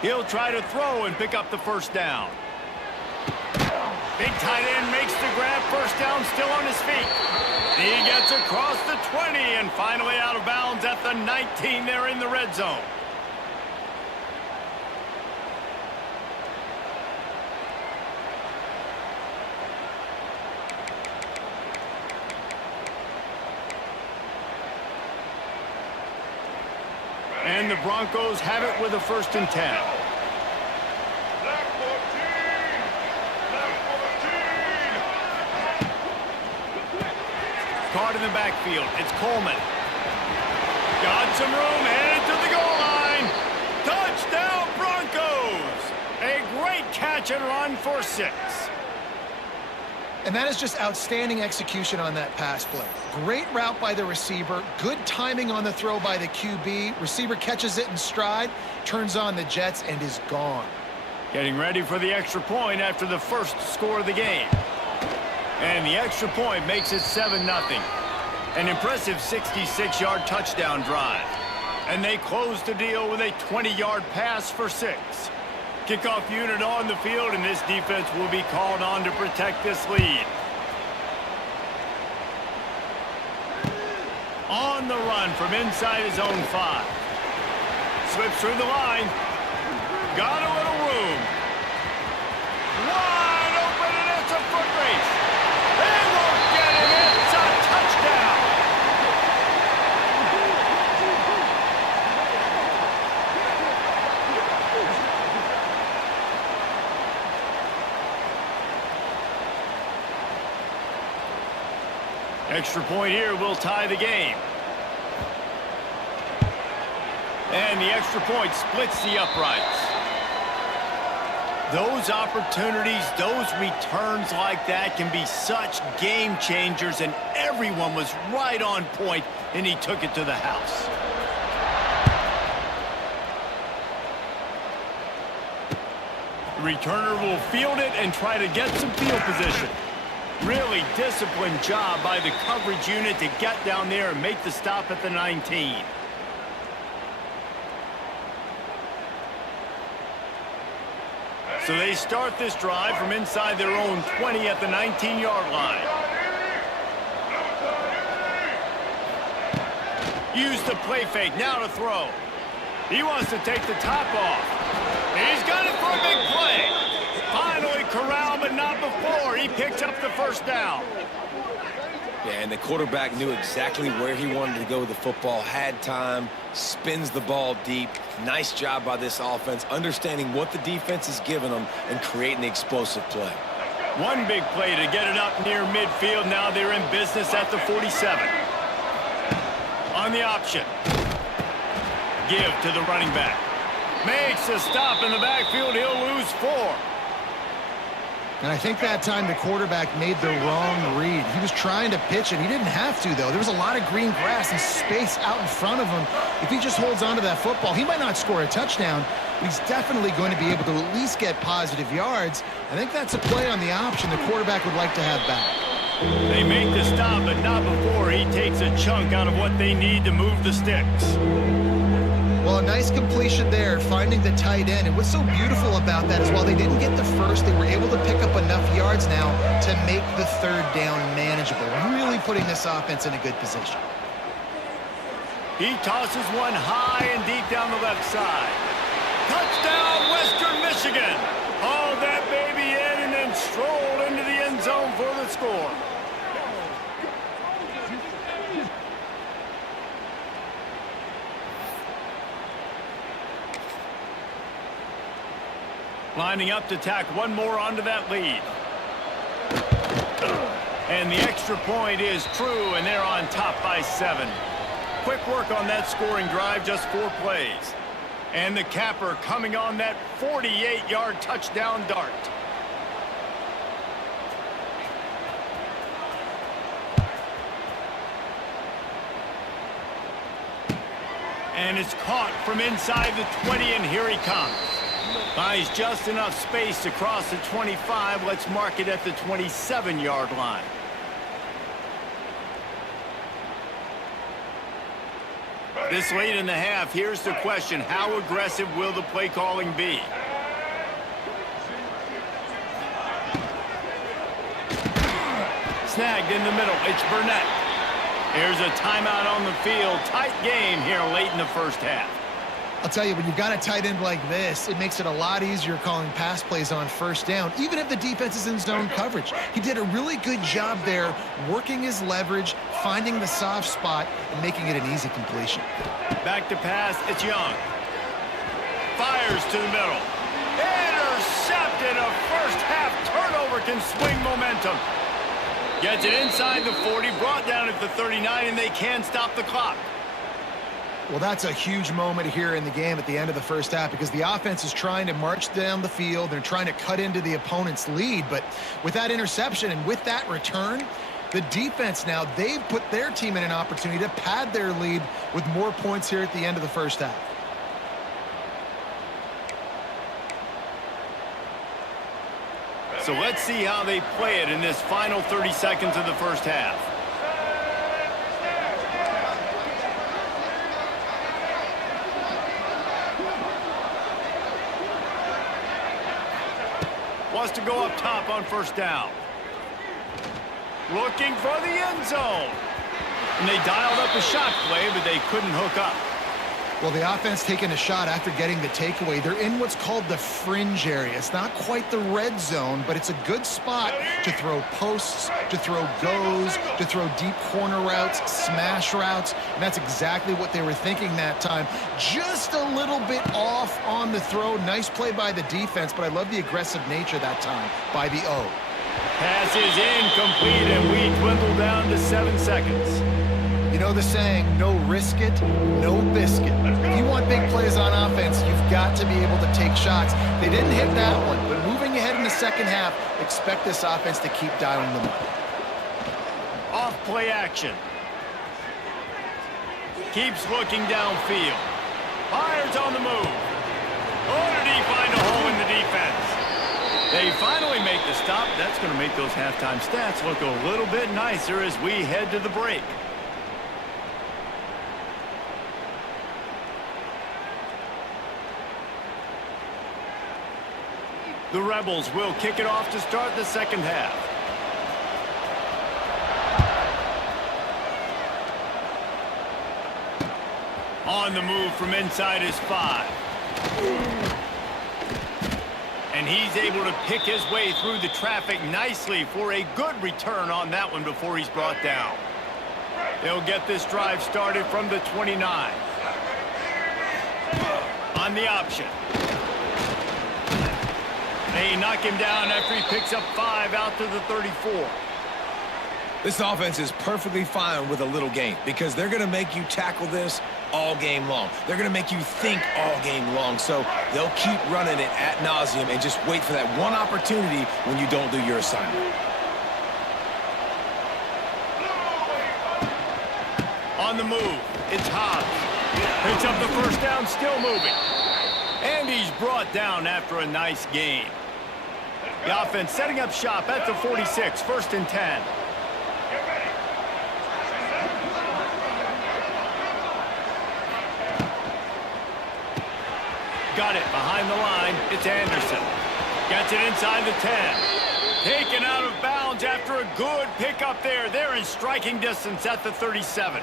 He'll try to throw and pick up the first down. Big tight end makes the grab. First down, still on his feet. He gets across the 20 and finally out of bounds at the 19. They're in the red zone. And the Broncos have it with a 1st and 10. Caught in the backfield. It's Coleman. Got some room, headed to the goal line. Touchdown, Broncos! A great catch and run for 6. And that is just outstanding execution on that pass play. Great route by the receiver, good timing on the throw by the QB. Receiver catches it in stride, turns on the jets, and is gone. Getting ready for the extra point after the first score of the game. And the extra point makes it 7-0. An impressive 66-yard touchdown drive. And they close the deal with a 20-yard pass for 6. Kickoff unit on the field, and this defense will be called on to protect this lead. On the run from inside his own 5. Slips through the line. Got a little room. Wide open, and it's a foot race. They won't get him. It's a touchdown. Extra point here will tie the game. And the extra point splits the uprights. Those opportunities, those returns like that can be such game changers, and everyone was right on point, and he took it to the house. The returner will field it and try to get some field position. Really disciplined job by the coverage unit to get down there and make the stop at the 19. So they start this drive from inside their own 20 at the 19-yard line. Use the play fake, now to throw. He wants to take the top off. He's got it for a big play. Finally corralled, but not before. He picks up the first down. Yeah, and the quarterback knew exactly where he wanted to go with the football, had time, spins the ball deep. Nice job by this offense, understanding what the defense is giving them and creating the explosive play. One big play to get it up near midfield. Now they're in business at the 47. On the option. Give to the running back. Makes a stop in the backfield. He'll lose 4. And I think that time the quarterback made the wrong read. He was trying to pitch it. He didn't have to, though. There was a lot of green grass and space out in front of him. If he just holds on to that football, he might not score a touchdown, but he's definitely going to be able to at least get positive yards. I think that's a play on the option the quarterback would like to have back. They make the stop, but not before he takes a chunk out of what they need to move the sticks. Well, a nice completion there, finding the tight end. And what's so beautiful about that is while they didn't get the first, they were able to pick up enough yards now to make the third down manageable, really putting this offense in a good position. He tosses one high and deep down the left side. Touchdown, Western Michigan. Hauled that baby in and then strolled into the end zone for the score. Lining up to tack one more onto that lead. And the extra point is true, and they're on top by 7. Quick work on that scoring drive, just 4 plays. And the capper coming on that 48-yard touchdown dart. And it's caught from inside the 20, and here he comes. Buys just enough space to cross the 25. Let's mark it at the 27-yard line. This late in the half, here's the question. How aggressive will the play calling be? Snagged in the middle. It's Burnett. Here's a timeout on the field. Tight game here late in the first half. I'll tell you, when you've got a tight end like this, it makes it a lot easier calling pass plays on first down, even if the defense is in zone coverage. He did a really good job there, working his leverage, finding the soft spot, and making it an easy completion. Back to pass, it's Young. Fires to the middle. Intercepted. A first half turnover can swing momentum. Gets it inside the 40, brought down at the 39, and they can stop the clock. Well, that's a huge moment here in the game at the end of the first half because the offense is trying to march down the field. They're trying to cut into the opponent's lead. But with that interception and with that return, the defense now, they've put their team in an opportunity to pad their lead with more points here at the end of the first half. So let's see how they play it in this final 30 seconds of the first half. Wants to go up top on first down. Looking for the end zone. And they dialed up a shot play, but they couldn't hook up. Well, the offense taking a shot after getting the takeaway. They're in what's called the fringe area. It's not quite the red zone, but it's a good spot to throw posts, to throw goes, to throw deep corner routes, smash routes, and that's exactly what they were thinking that time. Just a little bit off on the throw. Nice play by the defense, but I love the aggressive nature that time by the O. Pass is incomplete, and we dwindle down to 7 seconds. You know the saying, no risk it, no biscuit. If you want big plays on offense, you've got to be able to take shots. They didn't hit that one, but moving ahead in the second half, expect this offense to keep dialing them up. Off play action. Keeps looking downfield. Fires on the move. Oh, did he find a hole in the defense? They finally make the stop. That's going to make those halftime stats look a little bit nicer as we head to the break. The Rebels will kick it off to start the second half. On the move from inside his 5. And he's able to pick his way through the traffic nicely for a good return on that one before he's brought down. They'll get this drive started from the 29. On the option. They knock him down after he picks up 5 out to the 34. This offense is perfectly fine with a little game because they're going to make you tackle this all game long. They're going to make you think all game long. So they'll keep running it ad nauseum and just wait for that one opportunity when you don't do your assignment. On the move, it's Hobbs. Picks up the first down, still moving. And he's brought down after a nice gain. The offense setting up shop at the 46, 1st and 10. Got it behind the line. It's Anderson. Gets it inside the 10. Taken out of bounds after a good pickup there. They're in striking distance at the 37.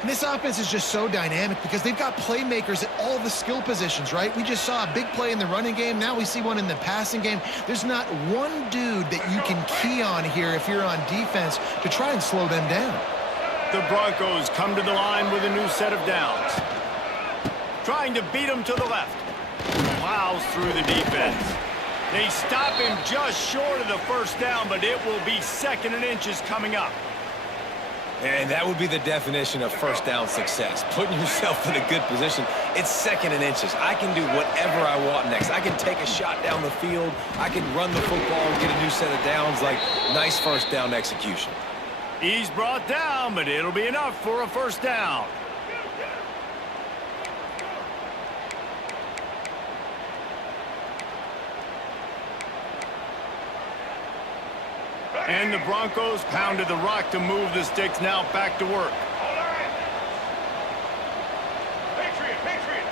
And this offense is just so dynamic because they've got playmakers at all the skill positions, right? We just saw a big play in the running game. Now we see one in the passing game. There's not one dude that you can key on here if you're on defense to try and slow them down. The Broncos come to the line with a new set of downs. Trying to beat him to the left. Plows through the defense. They stop him just short of the first down, but it will be 2nd and inches coming up. And that would be the definition of first down success. Putting yourself in a good position. It's 2nd and inches. I can do whatever I want next. I can take a shot down the field. I can run the football and get a new set of downs. Like, nice first down execution. He's brought down, but it'll be enough for a first down. And the Broncos pounded the rock to move the sticks. Now back to work. All right. Patriot, Patriot.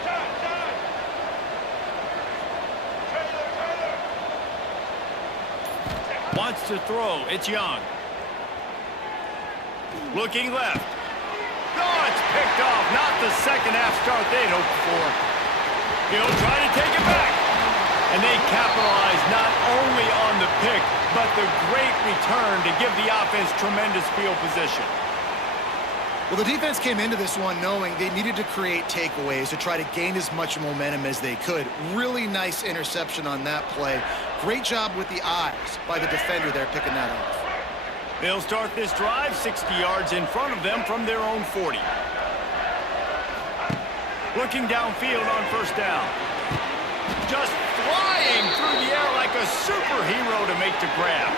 Time. Taylor. Wants to throw. It's Young. Looking left. Oh, it's picked off. Not the second half start they'd hoped for. He'll try to take it back. And they capitalize not only on the pick, but the great return to give the offense tremendous field position. Well, the defense came into this one knowing they needed to create takeaways to try to gain as much momentum as they could. Really nice interception on that play. Great job with the eyes by the defender there picking that off. They'll start this drive 60 yards in front of them from their own 40. Looking downfield on first down. Just flying through the air like a superhero to make the grab.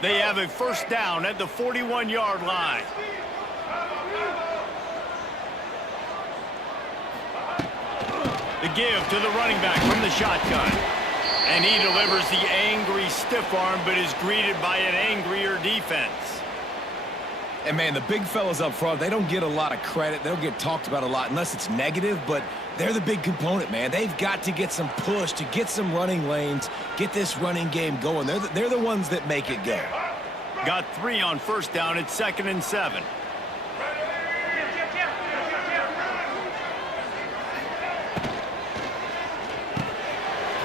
They have a first down at the 41-yard line. The give to the running back from the shotgun. And he delivers the angry stiff arm, but is greeted by an angrier defense. And, man, the big fellas up front, they don't get a lot of credit. They don't get talked about a lot unless it's negative, but they're the big component, man. They've got to get some push, to get some running lanes, get this running game going. They're the ones that make it go. Got 3 on first down. It's 2nd and 7.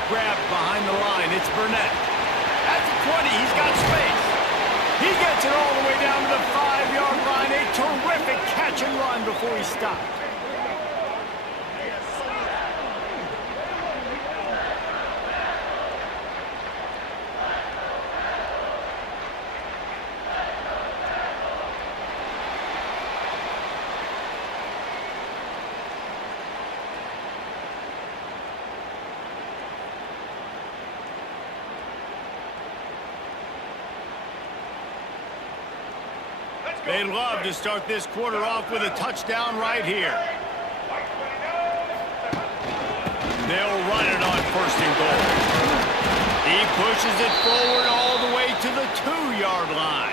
Grab behind the line. It's Burnett. At the 20, he's got space. He gets it all the way down to the 5-yard line. A terrific catch and run before he stopped. They love to start this quarter off with a touchdown right here. They'll run it on 1st and goal. He pushes it forward all the way to the 2-yard line.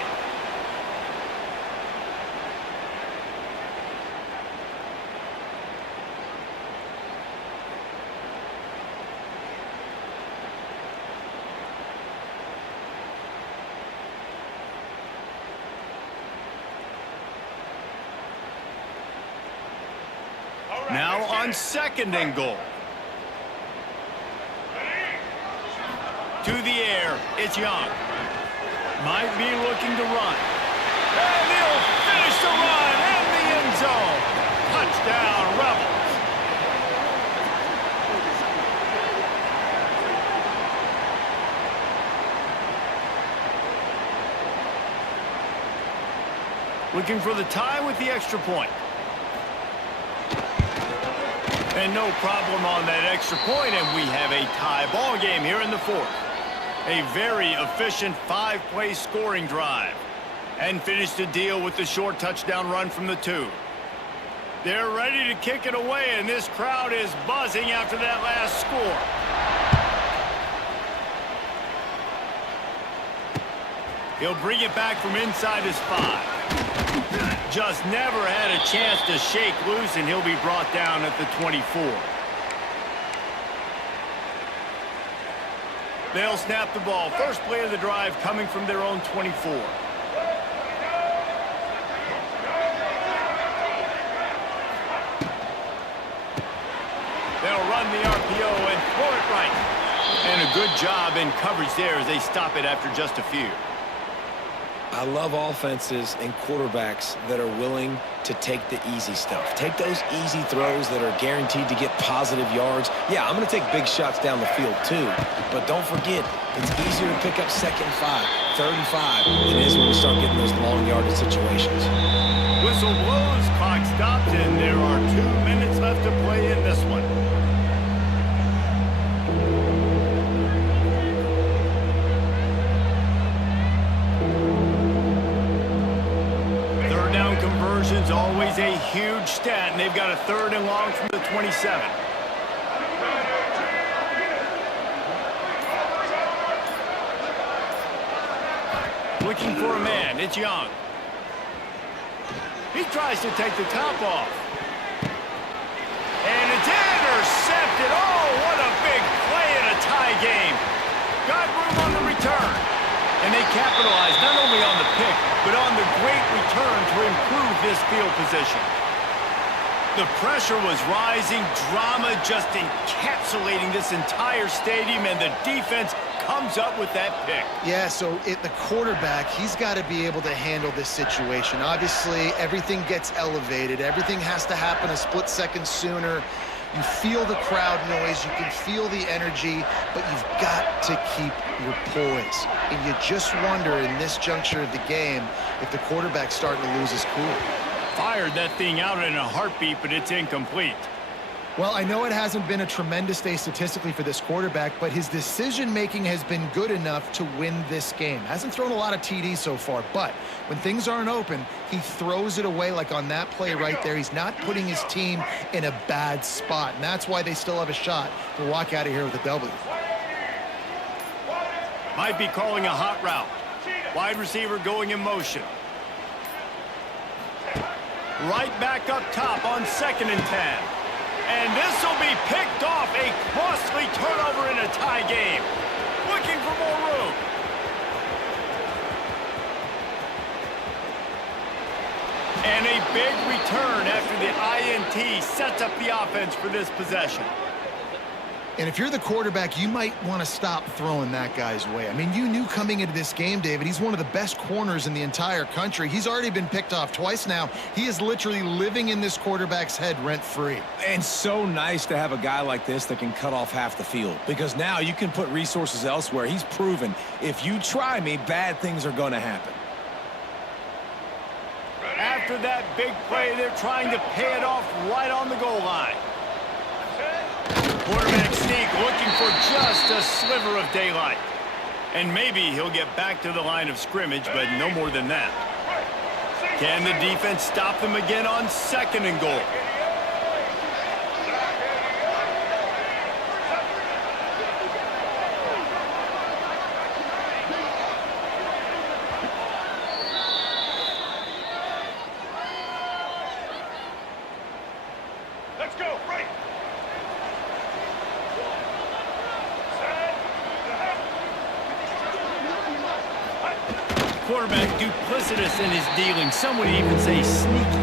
Now on 2nd and goal. To the air, it's Young. Might be looking to run. And he'll finish the run in the end zone. Touchdown, Rebels. Looking for the tie with the extra point. And no problem on that extra point, and we have a tie ball game here in the 4th. A very efficient 5-play scoring drive. And finished the deal with the short touchdown run from the 2. They're ready to kick it away, and this crowd is buzzing after that last score. He'll bring it back from inside his 5. Just never had a chance to shake loose, and he'll be brought down at the 24. They'll snap the ball. First play of the drive coming from their own 24. They'll run the RPO and throw it right. And a good job in coverage there as they stop it after just a few. I love offenses and quarterbacks that are willing to take the easy stuff. Take those easy throws that are guaranteed to get positive yards. Yeah, I'm going to take big shots down the field too, but don't forget, it's easier to pick up 2nd and 5, 3rd and 5 than it is when we start getting those long yardage situations. Whistle blows, clock stopped, and there are 2 minutes left to play in this one. Conversion's always a huge stat, and they've got a 3rd and long from the 27. Looking for a man, it's Young. He tries to take the top off. And it's intercepted. Oh, what a big play in a tie game. Got room on the return. And they capitalized not only on the pick, but on the great return to improve this field position. The pressure was rising, drama just encapsulating this entire stadium, and the defense comes up with that pick. Yeah, so the quarterback, he's got to be able to handle this situation. Obviously, everything gets elevated. Everything has to happen a split second sooner. You feel the crowd noise, you can feel the energy, but you've got to keep your poise. And you just wonder in this juncture of the game if the quarterback's starting to lose his cool. Fired that thing out in a heartbeat, but it's incomplete. Well, I know it hasn't been a tremendous day statistically for this quarterback, but his decision-making has been good enough to win this game. Hasn't thrown a lot of TDs so far, but when things aren't open, he throws it away like on that play right there. He's not putting his team in a bad spot, and that's why they still have a shot to walk out of here with a W. Might be calling a hot route. Wide receiver going in motion. Right back up top on 2nd and 10. And this will be picked off. A costly turnover in a tie game. Looking for more room. And a big return after the INT sets up the offense for this possession. And if you're the quarterback, you might want to stop throwing that guy's way. I mean, you knew coming into this game, David, he's one of the best corners in the entire country. He's already been picked off twice now. He is literally living in this quarterback's head rent-free. And so nice to have a guy like this that can cut off half the field, because now you can put resources elsewhere. He's proven if you try me, bad things are going to happen. After that big play, they're trying to pay it off right on the goal line. Quarterback sneak looking for just a sliver of daylight. And maybe he'll get back to the line of scrimmage, but no more than that. Can the defense stop them again on 2nd and goal? Let's go, right. Quarterback duplicitous in his dealing. Some would even say sneaky.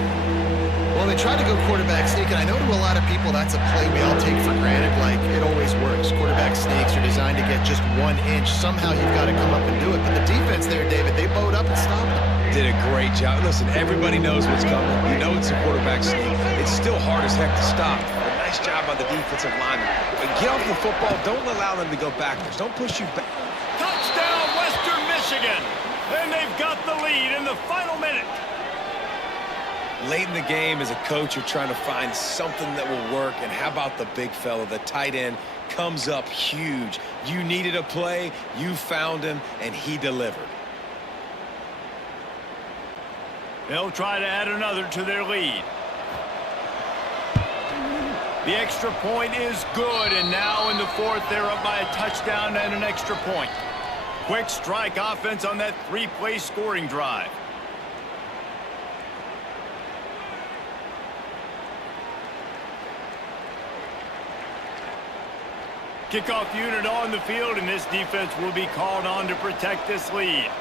Well, they tried to go quarterback sneak, and I know to a lot of people that's a play we all take for granted, like it always works. Quarterback sneaks are designed to get just 1 inch. Somehow you've got to come up and do it. But the defense there, David, they bowed up and stopped them. Did a great job. Listen, everybody knows what's coming. You know it's a quarterback sneak. It's still hard as heck to stop. But nice job by the defensive lineman. But get off the football. Don't allow them to go backwards. Don't push you back. Touchdown, Western Michigan. And they've got the lead in the final minute. Late in the game, as a coach, you're trying to find something that will work. And how about the big fella, the tight end, comes up huge. You needed a play, you found him, and he delivered. They'll try to add another to their lead. The extra point is good, and now in the 4th, they're up by a touchdown and an extra point. Quick strike offense on that 3-play scoring drive. Kickoff unit on the field, and this defense will be called on to protect this lead.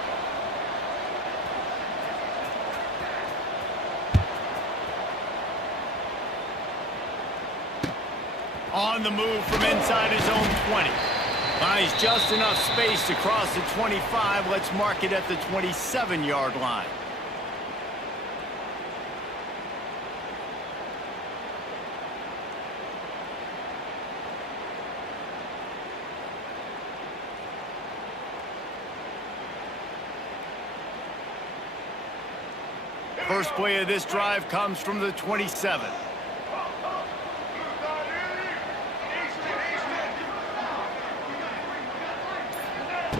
On the move from inside his own 20. Buys just enough space to cross the 25. Let's mark it at the 27-yard line. First play of this drive comes from the 27.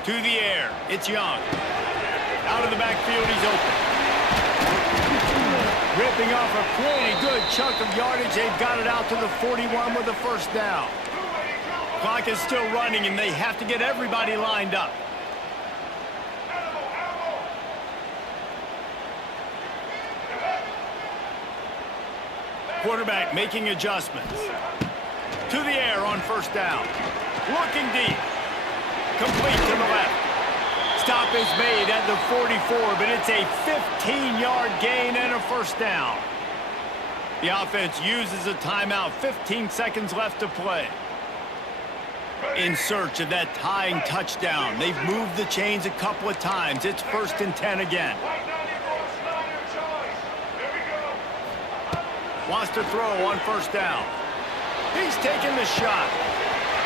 To the air, it's Young. Out of the backfield, he's open. Ripping off a pretty good chunk of yardage. They've got it out to the 41 with a first down. Clock is still running, and they have to get everybody lined up. Quarterback making adjustments. To the air on first down. Looking deep. Complete to the left. Stop is made at the 44, but it's a 15-yard gain and a first down. The offense uses a timeout. 15 seconds left to play. In search of that tying touchdown. They've moved the chains a couple of times. It's 1st and 10 again. Wants to throw on first down. He's taking the shot.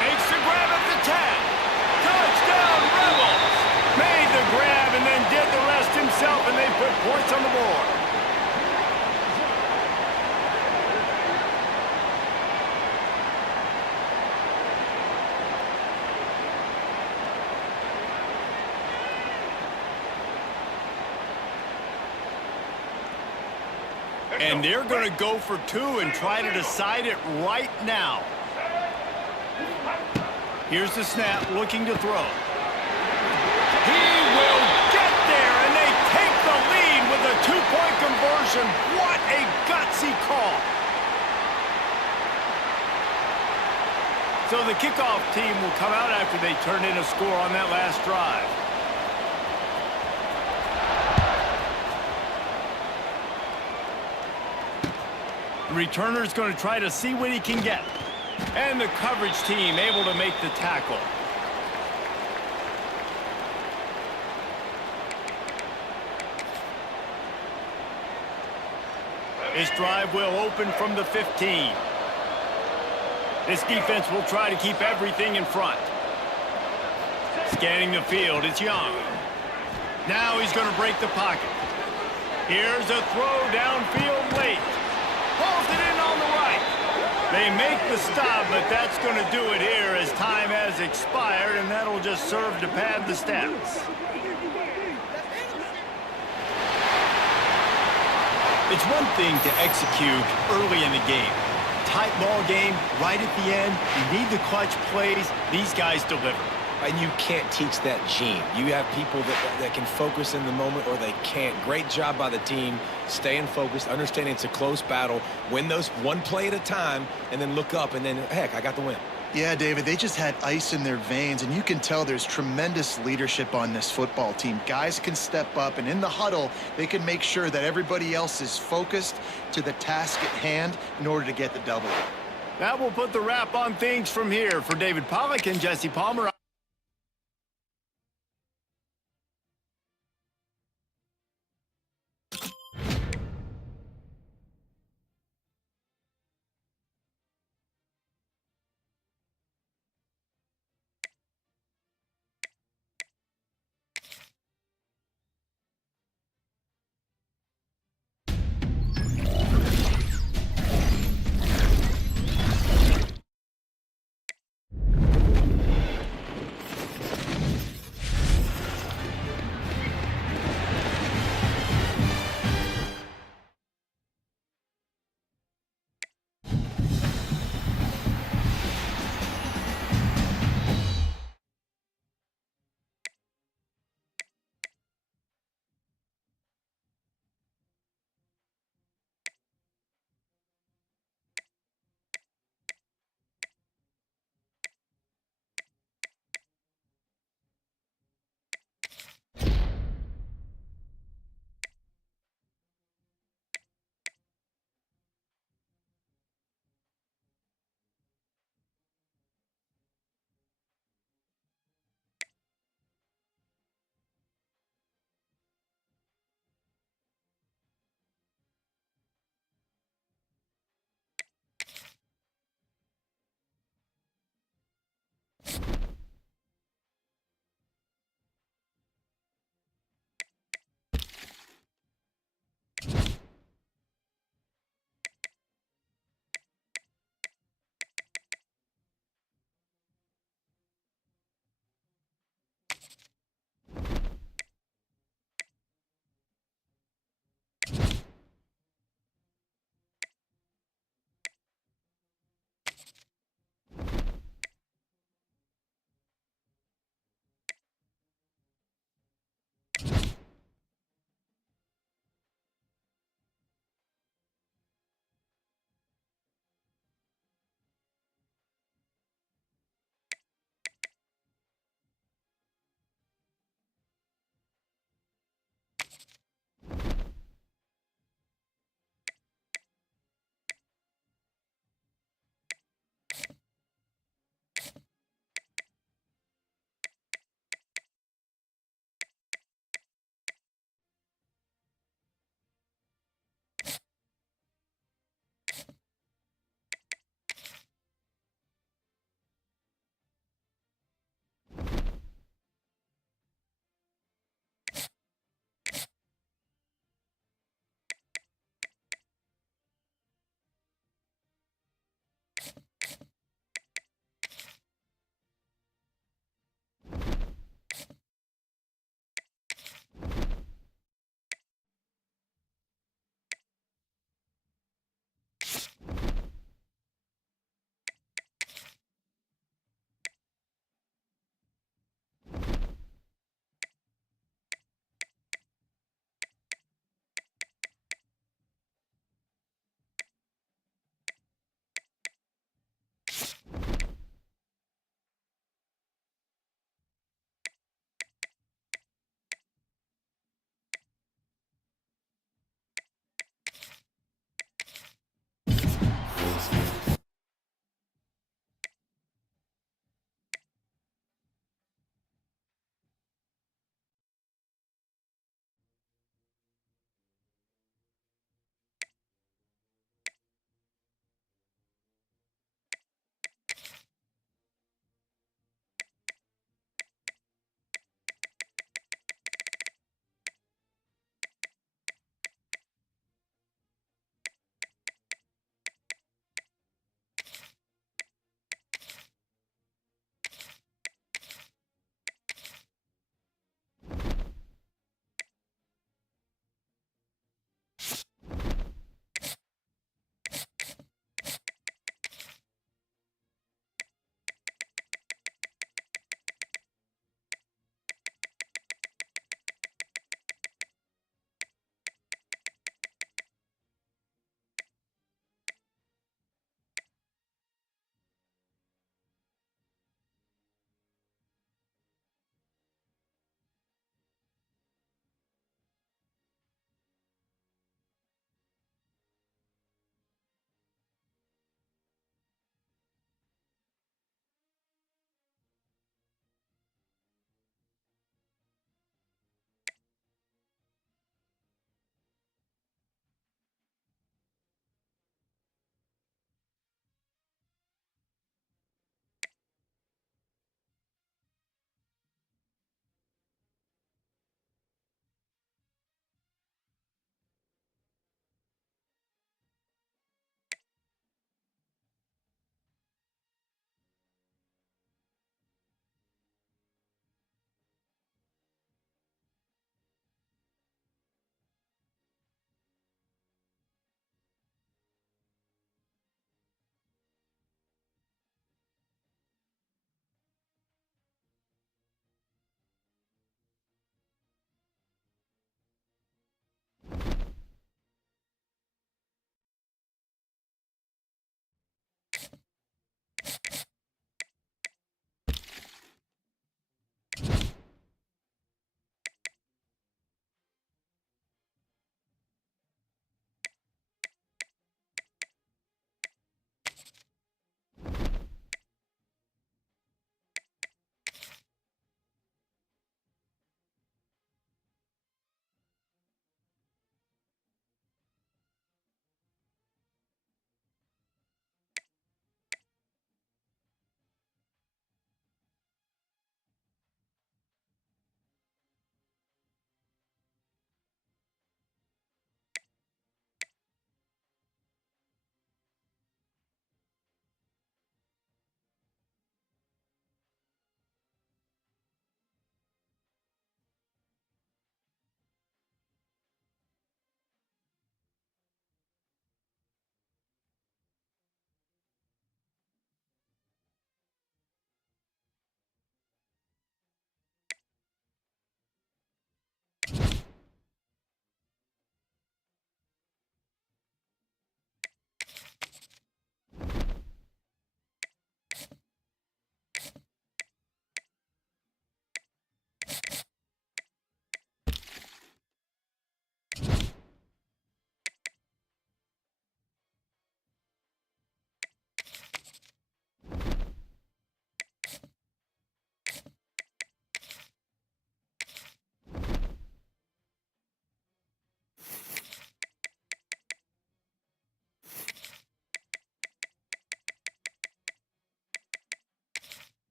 Makes the grab at the 10. Touchdown, Rebels! Made the grab and then did the rest himself, and they put points on the board. And they're going to go for two and try to decide it right now. Here's the snap, looking to throw. He will get there, and they take the lead with a two-point conversion. What a gutsy call. So the kickoff team will come out after they turn in a score on that last drive. The returner's going to try to see what he can get. And the coverage team able to make the tackle. This drive will open from the 15. This defense will try to keep everything in front. Scanning the field, it's Young. Now he's going to break the pocket. Here's a throw downfield late. Pulls it in on the right. They make the stop, but that's going to do it here as time has expired, and that'll just serve to pad the stats. It's one thing to execute early in the game. Tight ball game, right at the end. You need the clutch plays. These guys deliver. And you can't teach that gene. You have people that can focus in the moment or they can't. Great job by the team, staying focused, understanding it's a close battle, win those one play at a time, and then look up, and then, heck, I got the win. Yeah, David, they just had ice in their veins, and you can tell there's tremendous leadership on this football team. Guys can step up, and in the huddle, they can make sure that everybody else is focused to the task at hand in order to get the W. That will put the wrap on things from here. For David Pollack and Jesse Palmer.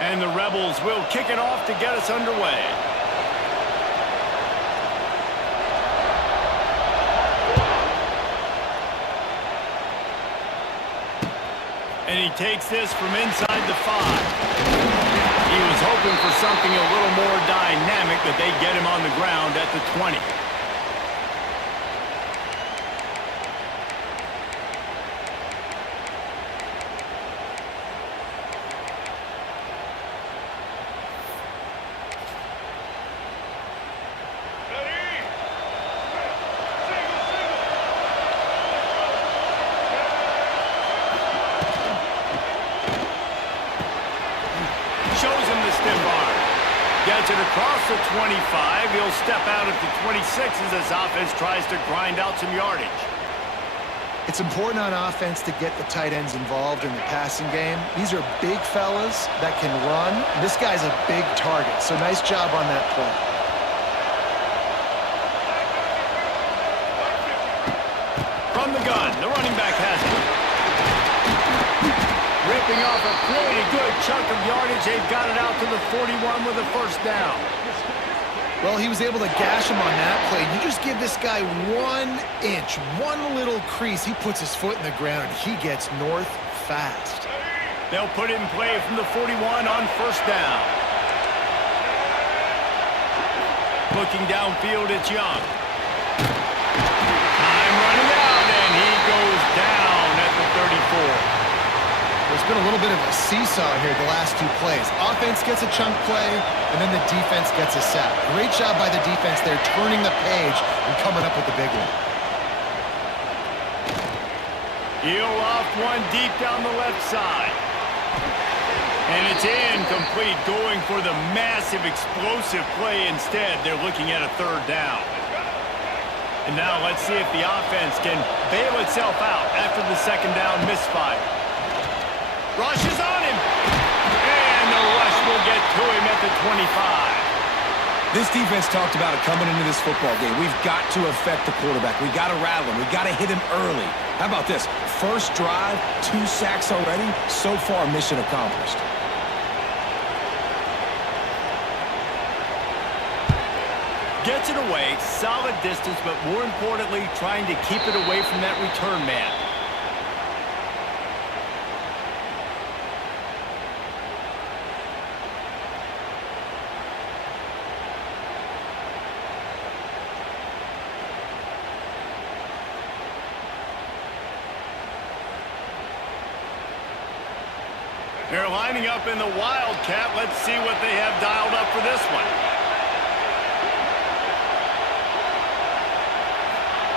And the Rebels will kick it off to get us underway. And he takes this from inside the 5. He was hoping for something a little more dynamic, that they get him on the ground at the 20. Shows him the stiff arm. Gets it across the 25. He'll step out at the 26 as this offense tries to grind out some yardage. It's important on offense to get the tight ends involved in the passing game. These are big fellas that can run. This guy's a big target, so nice job on that play. From the gun, the running back has it. Ripping off a pretty good chunk of yardage. They've got it out to the 41 with a first down. Well, he was able to gash him on that play. You just give this guy 1 inch, one little crease. He puts his foot in the ground, and he gets north fast. They'll put it in play from the 41 on first down. Looking downfield, it's Young. Time running out, and he goes down at the 34. There's been a little bit of a seesaw here the last 2 plays. Offense gets a chunk play, and then the defense gets a sack. Great job by the defense there, turning the page and coming up with the big one. Heel off one deep down the left side. And it's incomplete, going for the massive explosive play instead. They're looking at a third down. And now let's see if the offense can bail itself out after the second down misfire. Rush is on him. And the rush will get to him at the 25. This defense talked about it coming into this football game. We've got to affect the quarterback. We've got to rattle him. We've got to hit him early. How about this? First drive, 2 sacks already. So far, mission accomplished. Gets it away, solid distance, but more importantly, trying to keep it away from that return man. They're lining up in the Wildcat. Let's see what they have dialed up for this one.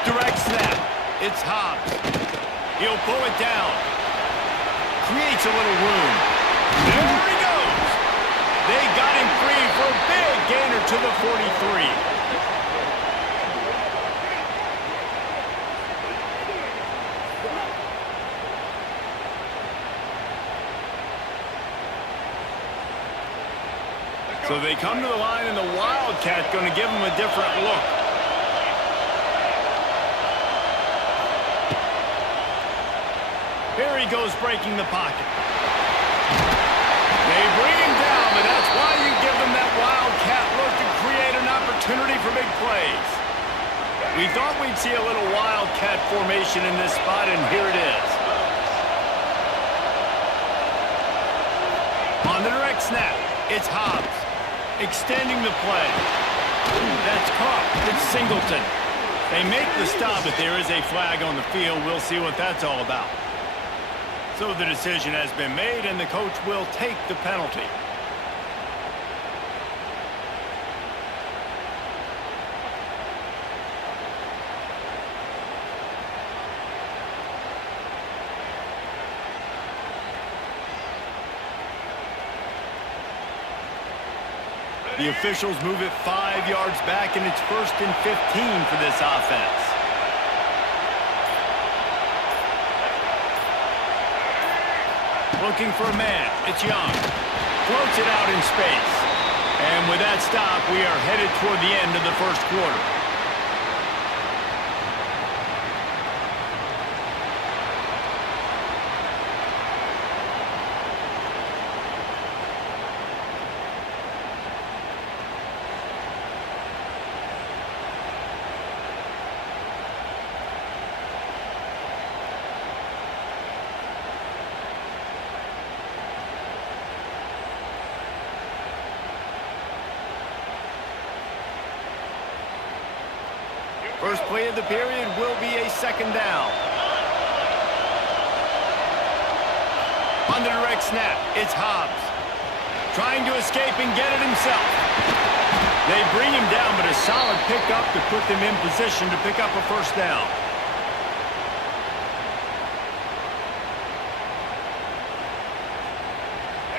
Direct snap. It's Hobbs. He'll pull it down. Creates a little room. There he goes. They got him free for a big gainer to the 43. So they come to the line, and the Wildcat going to give them a different look. Here he goes, breaking the pocket. They bring him down, but that's why you give them that Wildcat look to create an opportunity for big plays. We thought we'd see a little Wildcat formation in this spot, and here it is. On the direct snap, it's Hobbs. Extending the play. That's caught. It's Singleton. They make the stop, but there is a flag on the field. We'll see what that's all about. So the decision has been made, and the coach will take the penalty. The officials move it 5 yards back, and it's 1st and 15 for this offense. Looking for a man. It's Young. Floats it out in space. And with that stop, we are headed toward the end of the first quarter. first play of the period will be a second down. On the direct snap, it's Hobbs. Trying to escape and get it himself. They bring him down, but a solid pickup to put them in position to pick up a first down.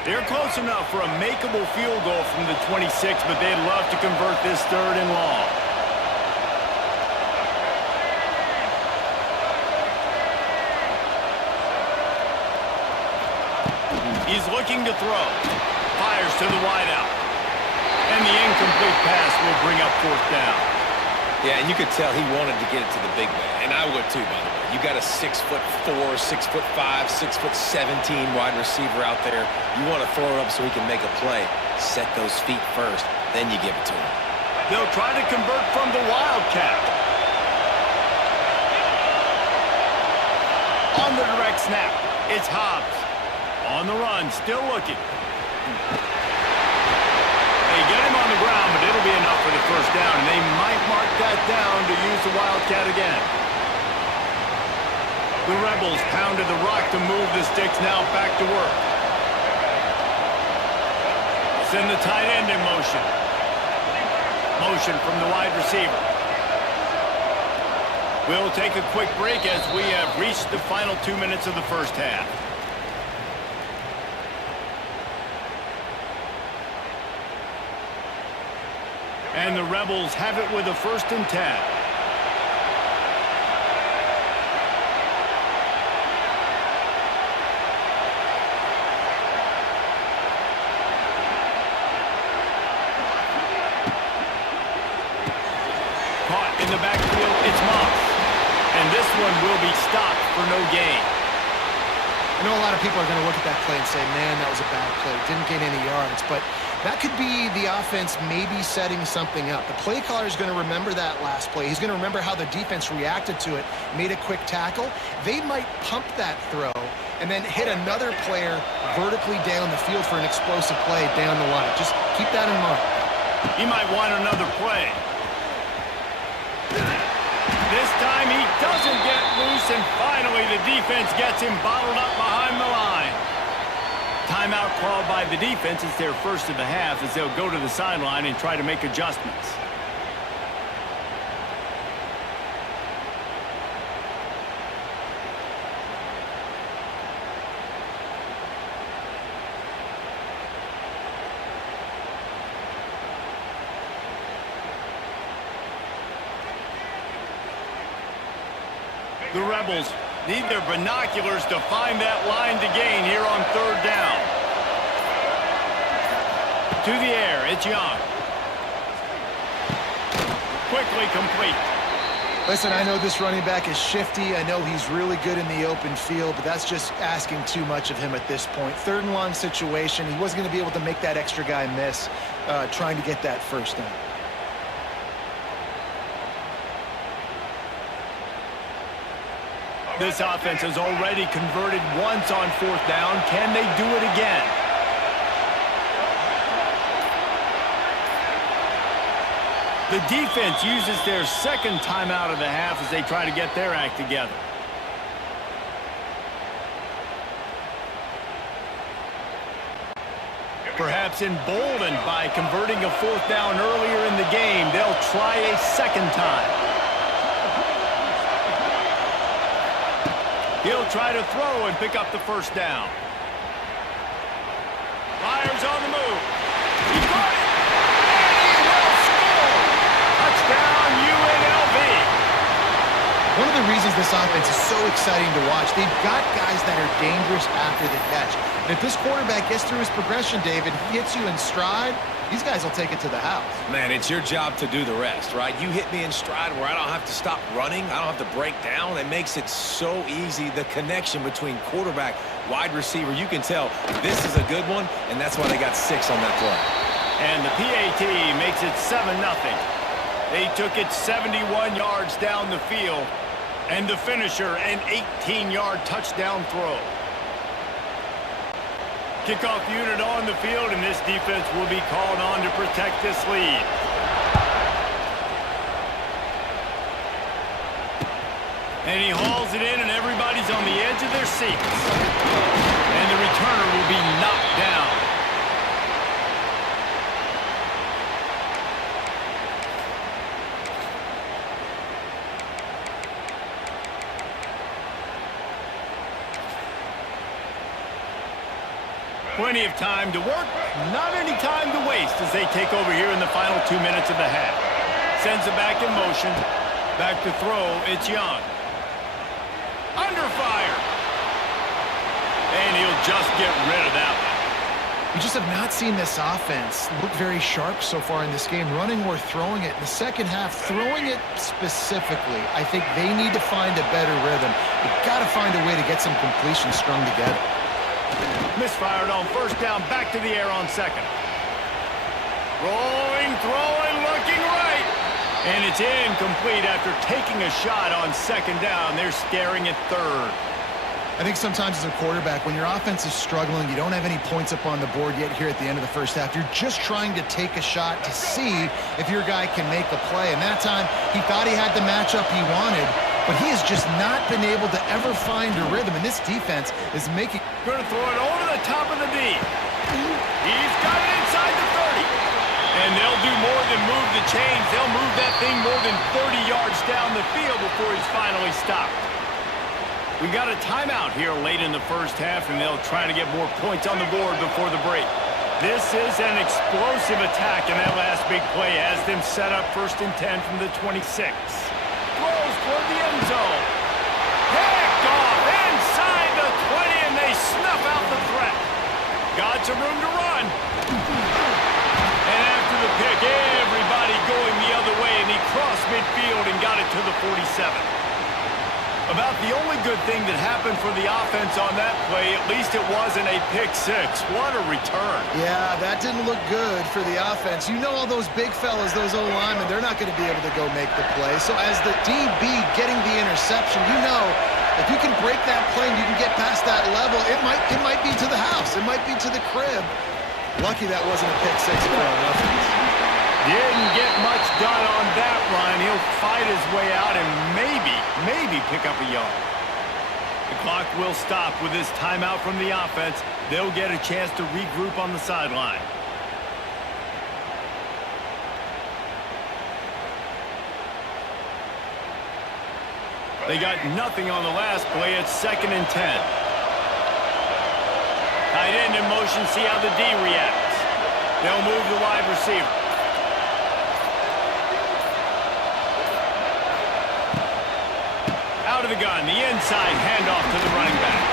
They're close enough for a makeable field goal from the 26, but they'd love to convert this third and long. He's looking to throw. Fires to the wideout. And the incomplete pass will bring up fourth down. Yeah, and you could tell he wanted to get it to the big man, and I would too, by the way. You got a 6'4", 6'5", 6'17" wide receiver out there. You want to throw it up so he can make a play. Set those feet first, then you give it to him. They'll try to convert from the Wildcat. On the direct snap, it's Hobbs. On the run, still looking. They get him on the ground, but it'll be enough for the first down, and they might mark that down to use the Wildcat again. The Rebels pounded the rock to move the sticks, now back to work. Send the tight end in motion. Motion from the wide receiver. We'll take a quick break as we have reached the final 2 minutes of the first half. And the Rebels have it with a 1st and 10. Caught in the backfield, it's Moss. And this one will be stopped for no gain. I know a lot of people are going to look at that play and say, man, that was a bad play. Didn't gain any yards, but that could be the offense maybe setting something up. The play caller is going to remember that last play. He's going to remember how the defense reacted to it, made a quick tackle. They might pump that throw and then hit another player vertically down the field for an explosive play down the line. Just keep that in mind. He might want another play. This time he doesn't get loose, and finally the defense gets him bottled up behind the line. Timeout called by the defense. It's their first of the half as they'll go to the sideline and try to make adjustments. The Rebels need their binoculars to find that line to gain here on 3rd down. To the air, it's Young. Quickly complete. Listen, I know this running back is shifty. I know he's really good in the open field, but that's just asking too much of him at this point. 3rd and long situation. He wasn't going to be able to make that extra guy miss trying to get that first down. This offense has already converted once on 4th down. Can they do it again? The defense uses their 2nd timeout of the half as they try to get their act together. Perhaps emboldened by converting a 4th down earlier in the game, they'll try a 2nd time. He'll try to throw and pick up the first down. Fires on the move. He got it! And he will score! Touchdown, UNLV! One of the reasons this offense is so exciting to watch, they've got guys that are dangerous after the catch. And if this quarterback gets through his progression, David, he hits you in stride, these guys will take it to the house. Man, it's your job to do the rest, right? You hit me in stride where I don't have to stop running. I don't have to break down. It makes it so easy. The connection between quarterback, wide receiver, you can tell this is a good one, and that's why they got 6 on that play. And the PAT makes it 7-0. They took it 71 yards down the field, and the finisher, an 18-yard touchdown throw. Kickoff unit on the field, and this defense will be called on to protect this lead. And he hauls it in, and everybody's on the edge of their seats. And the returner will be knocked down. Plenty of time to work, not any time to waste as they take over here in the final 2 minutes of the half. Sends it back in motion. Back to throw, it's Young. Under fire. And he'll just get rid of that one. We just have not seen this offense look very sharp so far in this game, running or throwing it. In the second half, throwing it specifically, I think they need to find a better rhythm. You've got to find a way to get some completions strung together. Misfired on first down, back to the air on second. Throwing, looking right. And it's incomplete after taking a shot on second down. They're staring at third. I think sometimes as a quarterback, when your offense is struggling, you don't have any points up on the board yet here at the end of the first half. You're just trying to take a shot to see if your guy can make a play. And that time, he thought he had the matchup he wanted, but he has just not been able to ever find a rhythm. And this defense is making... Going to throw it over the top of the D. He's got it inside the 30. And they'll do more than move the chains. They'll move that thing more than 30 yards down the field before he's finally stopped. We got a timeout here late in the first half, and they'll try to get more points on the board before the break. This is an explosive attack, and that last big play has them set up 1st and 10 from the 26. Throws toward the end zone. Picked off inside the 20, and they snuff out the threat. Got some room to run. And after the pick, everybody going the other way, and he crossed midfield and got it to the 47. About the only good thing that happened for the offense on that play, at least it wasn't a pick six. What a return. Yeah, that didn't look good for the offense. You know all those big fellas, those O-linemen, they're not going to be able to go make the play. So as the DB getting the interception, you know if you can break that play and you can get past that level, it might be to the house. It might be to the crib. Lucky that wasn't a pick six for our offense. Didn't get much done on that run. He'll fight his way out and maybe pick up a yard. The clock will stop with this timeout from the offense. They'll get a chance to regroup on the sideline. They got nothing on the last play. It's 2nd and 10. Tight end in motion. See how the D reacts. They'll move the wide receiver. Out of the gun, the inside handoff to the running back.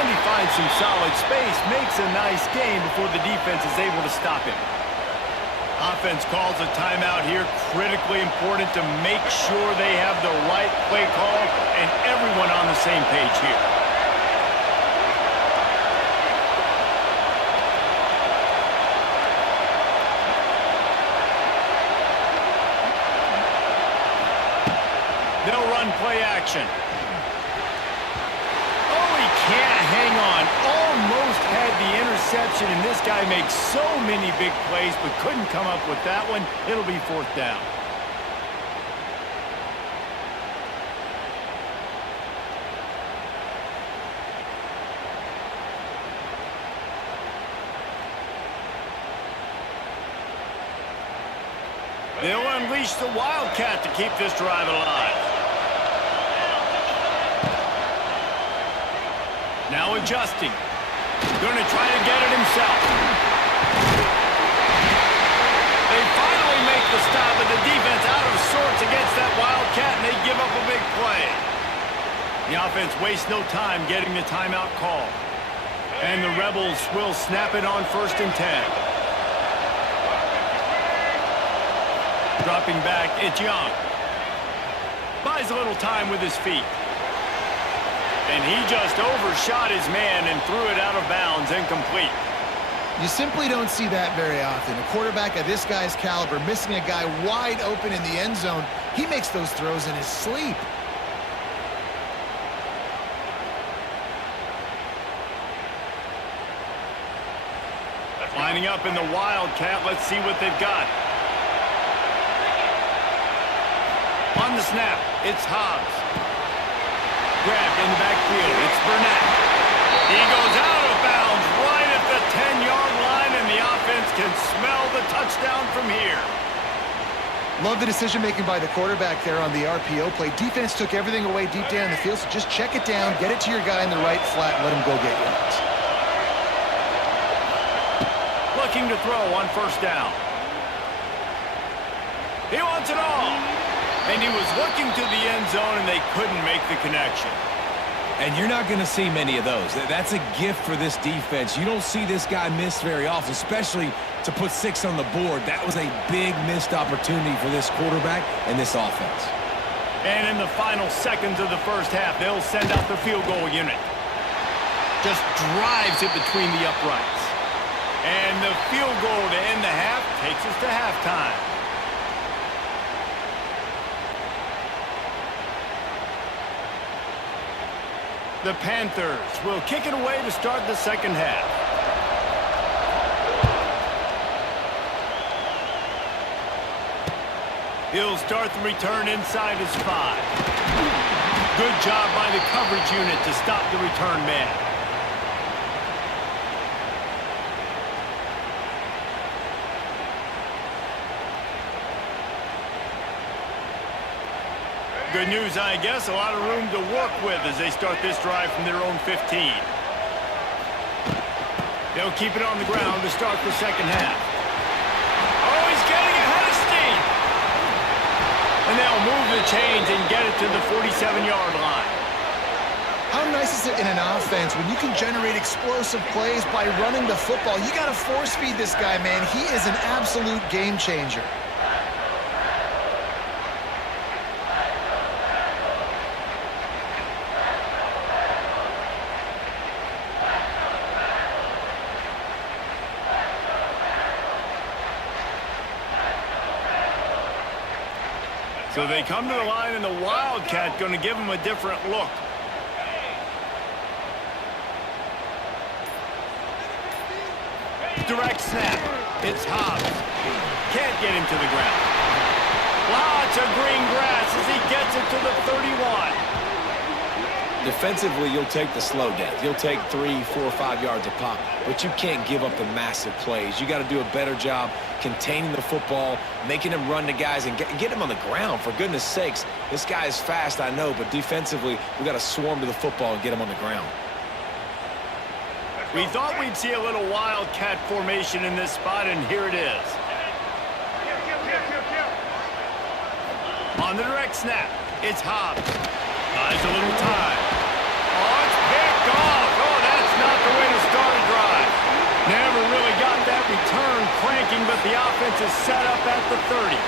And he finds some solid space, makes a nice gain before the defense is able to stop him. Offense calls a timeout here, critically important to make sure they have the right play call and everyone on the same page here. They'll run play action. Oh, he can't hang on. Almost had the interception, and this guy makes so many big plays, but couldn't come up with that one. It'll be 4th down. They'll unleash the Wildcat to keep this drive alive. Now adjusting. Going to try to get it himself. They finally make the stop, and the defense out of sorts against that Wildcat, and they give up a big play. The offense wastes no time getting the timeout call. And the Rebels will snap it on 1st and 10. Dropping back, it's Young. Buys a little time with his feet. And he just overshot his man and threw it out of bounds, incomplete. You simply don't see that very often. A quarterback of this guy's caliber missing a guy wide open in the end zone. He makes those throws in his sleep. Lining up in the Wildcat, let's see what they've got. On the snap, it's Hobbs. grabbed in the backfield. It's Burnett. He goes out of bounds right at the 10-yard line, and the offense can smell the touchdown from here. Love the decision-making by the quarterback there on the RPO play. Defense took everything away deep down in the field, so just check it down, get it to your guy in the right flat, and let him go get yards. Looking to throw on first down. He wants it all. And he was looking to the end zone, and they couldn't make the connection. And you're not going to see many of those. That's a gift for this defense. You don't see this guy miss very often, especially to put 6 on the board. That was a big missed opportunity for this quarterback and this offense. And in the final seconds of the first half, they'll send out the field goal unit. Just drives it between the uprights. And the field goal to end the half takes us to halftime. The Panthers will kick it away to start the second half. He'll start the return inside his 5. Good job by the coverage unit to stop the return man. Good news, I guess. A lot of room to work with as they start this drive from their own 15. They'll keep it on the ground to start the second half. Oh, he's getting ahead of steam. And they'll move the chains and get it to the 47-yard line. How nice is it in an offense when you can generate explosive plays by running the football? You got to force feed this guy, man. He is an absolute game changer. So they come to the line, and the Wildcat going to give them a different look. Direct snap. It's Hobbs. Can't get him to the ground. Lots of green grass as he gets it to the 31. Defensively, you'll take the slow downs. You'll take 3, 4, 5 yards a pop, but you can't give up the massive plays. You got to do a better job containing the football, making him run to guys, and get him on the ground. For goodness sakes, this guy is fast, I know, but defensively, we got to swarm to the football and get him on the ground. We thought we'd see a little Wildcat formation in this spot, and here it is. On the direct snap, it's Hobbs. Buys a little time. Oh, it's picked off. Oh, that's not the way to start a drive. Never really got that return cranking, but the offense is set up at the 30.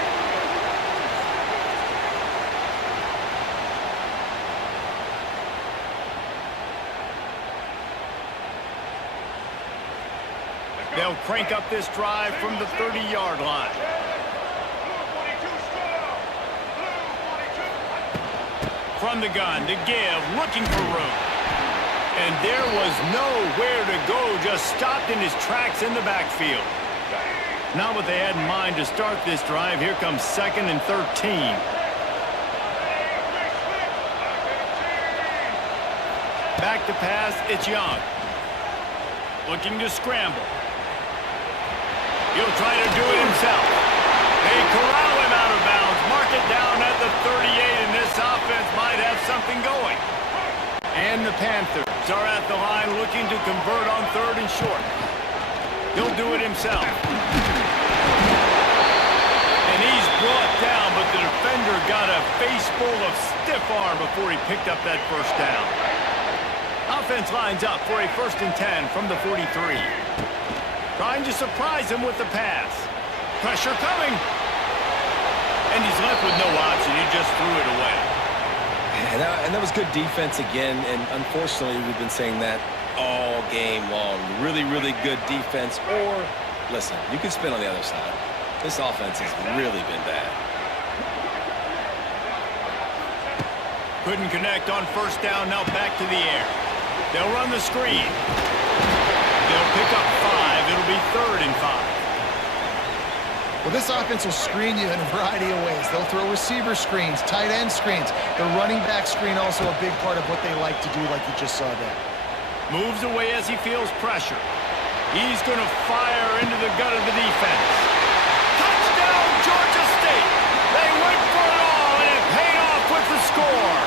They'll crank up this drive from the 30-yard line. From the gun to give, looking for room. And there was nowhere to go, just stopped in his tracks in the backfield. Not what they had in mind to start this drive. Here comes 2nd and 13. Back to pass, it's Young. Looking to scramble. He'll try to do it himself. They corral him out of bounds. Mark it down at the 38, and this offense might have something going. And the Panthers are at the line looking to convert on 3rd and short. He'll do it himself. And he's brought down, but the defender got a face full of stiff arm before he picked up that first down. Offense lines up for a 1st and 10 from the 43. Trying to surprise him with the pass. Pressure coming. And he's left with no option. He just threw it away. And that was good defense again, and unfortunately, we've been saying that all game long. Really, really good defense. Or, listen, you can spin on the other side. This offense has really been bad. Couldn't connect on 1st down. Now back to the air. They'll run the screen. They'll pick up 5. It'll be 3rd and 5. Well, this offense will screen you in a variety of ways. They'll throw receiver screens, tight end screens. The running back screen also a big part of what they like to do, like you just saw there. Moves away as he feels pressure. He's going to fire into the gut of the defense. Touchdown, Georgia State! They went for it all, and it paid off with the score.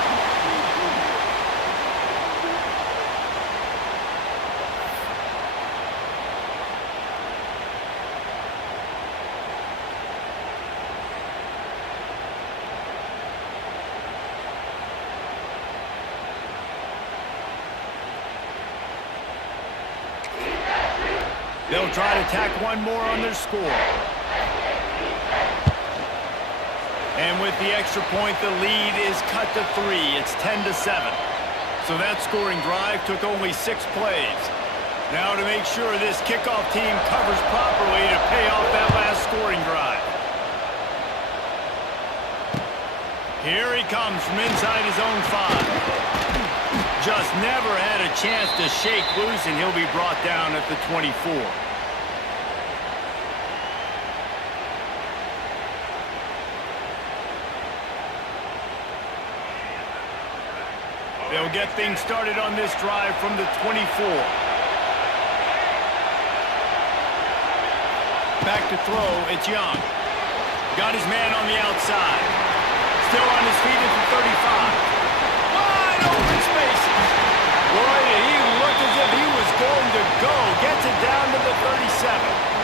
They'll try to tack one more on their score. And with the extra point, the lead is cut to 3. It's 10-7. So that scoring drive took only 6 plays. Now to make sure this kickoff team covers properly to pay off that last scoring drive. Here he comes from inside his own 5. Just never had a chance to shake loose, and he'll be brought down at the 24. They'll get things started on this drive from the 24. Back to throw, it's Young. Got his man on the outside. Still on his feet at the 35. Wide open spaces. Boy, he looked as if he was going to go. Gets it down to the 37.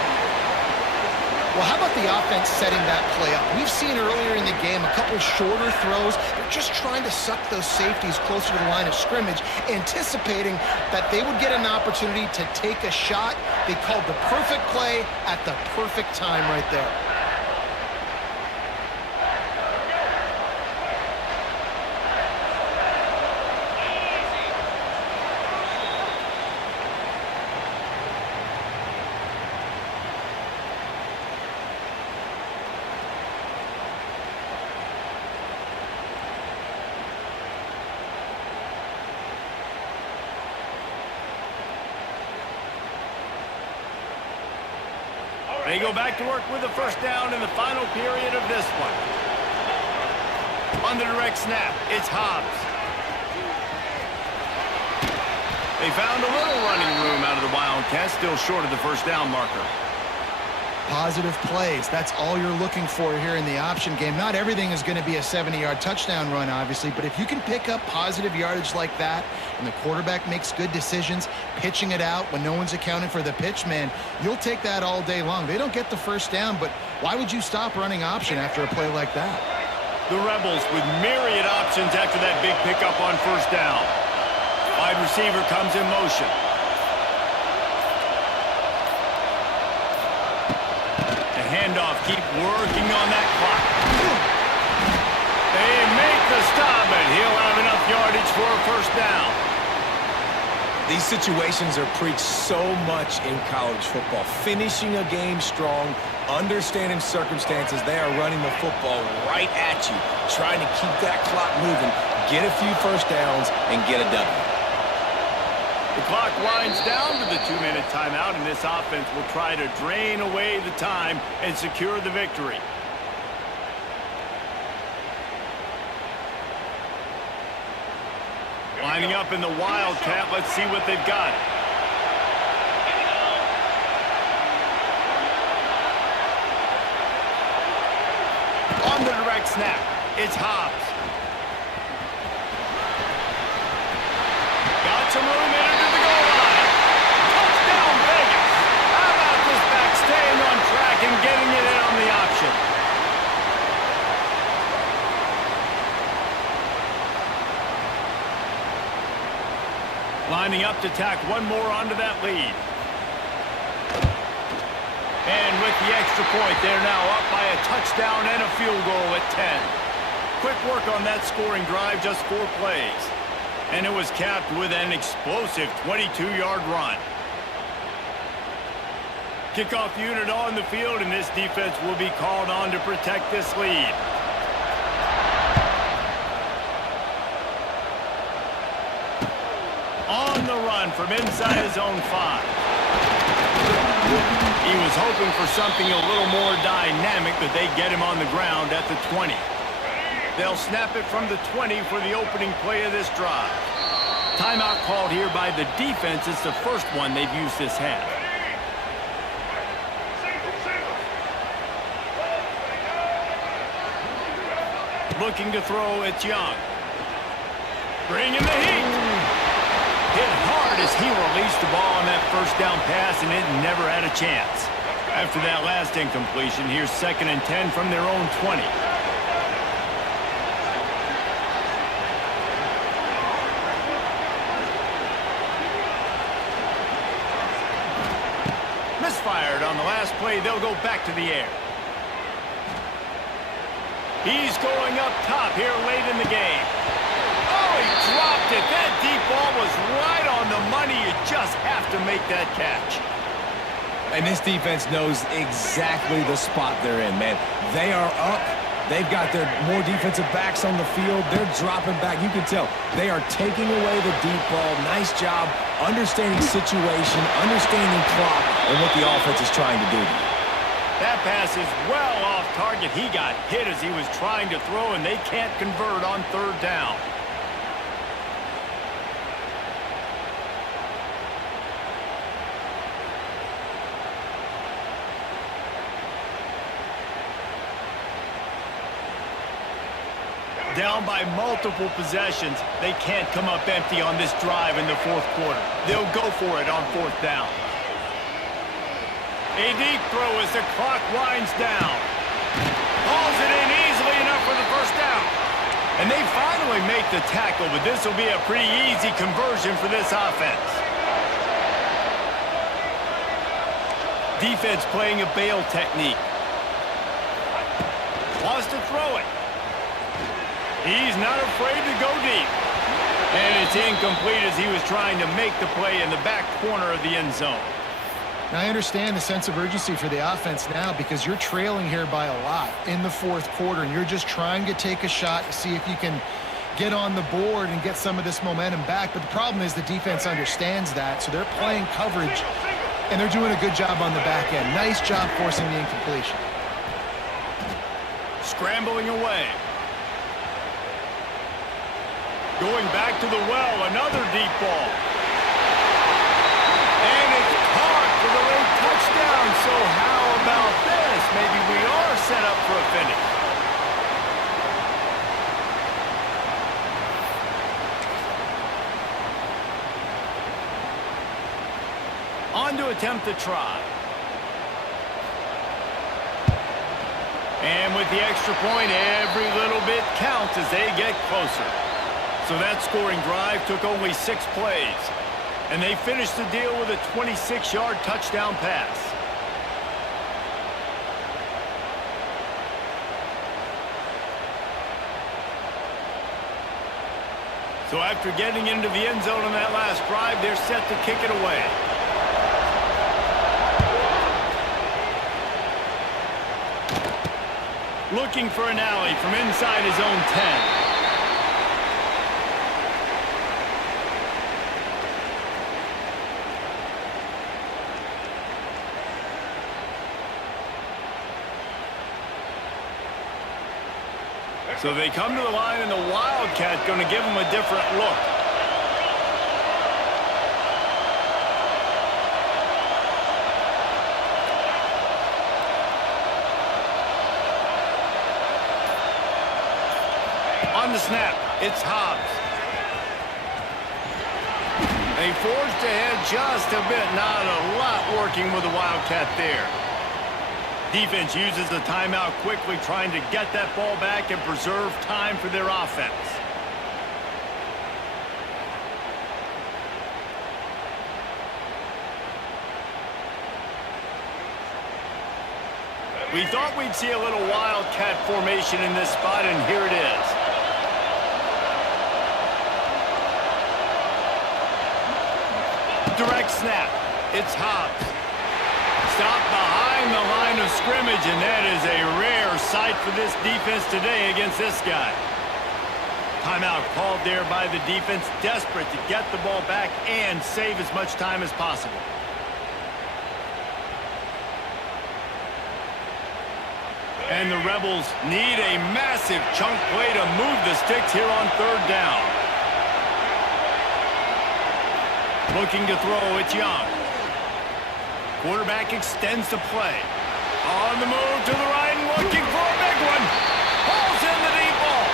Well, how about the offense setting that play up? We've seen earlier in the game a couple shorter throws. They're just trying to suck those safeties closer to the line of scrimmage, anticipating that they would get an opportunity to take a shot. They called the perfect play at the perfect time right there. They go back to work with a first down in the final period of this one. On the direct snap, it's Hobbs. They found a little running room out of the Wildcats, still short of the first down marker. Positive plays. That's all you're looking for here in the option game. Not everything is going to be a 70-yard touchdown run, obviously, but if you can pick up positive yardage like that and the quarterback makes good decisions, pitching it out when no one's accounting for the pitch, man, you'll take that all day long. They don't get the first down, but why would you stop running option after a play like that? The Rebels with myriad options after that big pickup on first down. Wide receiver comes in motion. Handoff, keep working on that clock. They make the stop, but he'll have enough yardage for a first down. These situations are preached so much in college football. Finishing a game strong, understanding circumstances. They are running the football right at you, trying to keep that clock moving, get a few first downs, and get a W. The clock winds down to the 2-minute timeout, and this offense will try to drain away the time and secure the victory. Lining up in the Wildcat, let's see what they've got. On the direct snap, it's Hobbs. Got some room in under the goal line. Touchdown, Vegas. How about this back staying on track and getting it in on the option? Lining up to tack one more onto that lead. And with the extra point, they're now up by a touchdown and a field goal at 10. Quick work on that scoring drive, just 4 plays. And it was capped with an explosive 22-yard run. Kickoff unit on the field, and this defense will be called on to protect this lead. On the run from inside his own 5. He was hoping for something a little more dynamic, but they get him on the ground at the 20. They'll snap it from the 20 for the opening play of this drive. Timeout called here by the defense. It's the first one they've used this half. Looking to throw, it's Young. Bringing the heat. Hit hard as he released the ball on that first down pass, and it never had a chance. After that last incompletion, here's 2nd and 10 from their own 20. Misfired on the last play. They'll go back to the air. He's going up top here late in the game. Oh, he dropped it. That deep ball was right on the money. You just have to make that catch. And this defense knows exactly the spot they're in, man. They are up. They've got their more defensive backs on the field. They're dropping back. You can tell they are taking away the deep ball. Nice job understanding situation, understanding clock, and what the offense is trying to do. That pass is well off target. He got hit as he was trying to throw, and they can't convert on 3rd down. Down by multiple possessions. They can't come up empty on this drive in the 4th quarter. They'll go for it on 4th down. A deep throw as the clock winds down. Hauls it in easily enough for the 1st down. And they finally make the tackle, but this will be a pretty easy conversion for this offense. Defense playing a bail technique. Wants to throw it. He's not afraid to go deep. And it's incomplete as he was trying to make the play in the back corner of the end zone. Now, I understand the sense of urgency for the offense now because you're trailing here by a lot in the 4th quarter, and you're just trying to take a shot to see if you can get on the board and get some of this momentum back. But the problem is the defense understands that, so they're playing coverage, and they're doing a good job on the back end. Nice job forcing the incompletion. Scrambling away. Going back to the well, another deep ball. And it's caught for the late touchdown. So how about this? Maybe we are set up for a finish. On to attempt the try. And with the extra point, every little bit counts as they get closer. So that scoring drive took only 6 plays. And they finished the deal with a 26-yard touchdown pass. So after getting into the end zone on that last drive, they're set to kick it away. Looking for an alley from inside his own 10. So they come to the line, and the Wildcat going to give them a different look. On the snap, it's Hobbs. They forged ahead just a bit, not a lot working with the Wildcat there. Defense uses the timeout quickly, trying to get that ball back and preserve time for their offense. We thought we'd see a little Wildcat formation in this spot, and here it is. Direct snap. It's Hobbs. Stop behind the line of scrimmage, and that is a rare sight for this defense today against this guy. Timeout called there by the defense, desperate to get the ball back and save as much time as possible. And the Rebels need a massive chunk play to move the sticks here on third down. Looking to throw, it's Young. Quarterback extends the play. On the move to the right, looking for a big one. Hauls in the deep ball.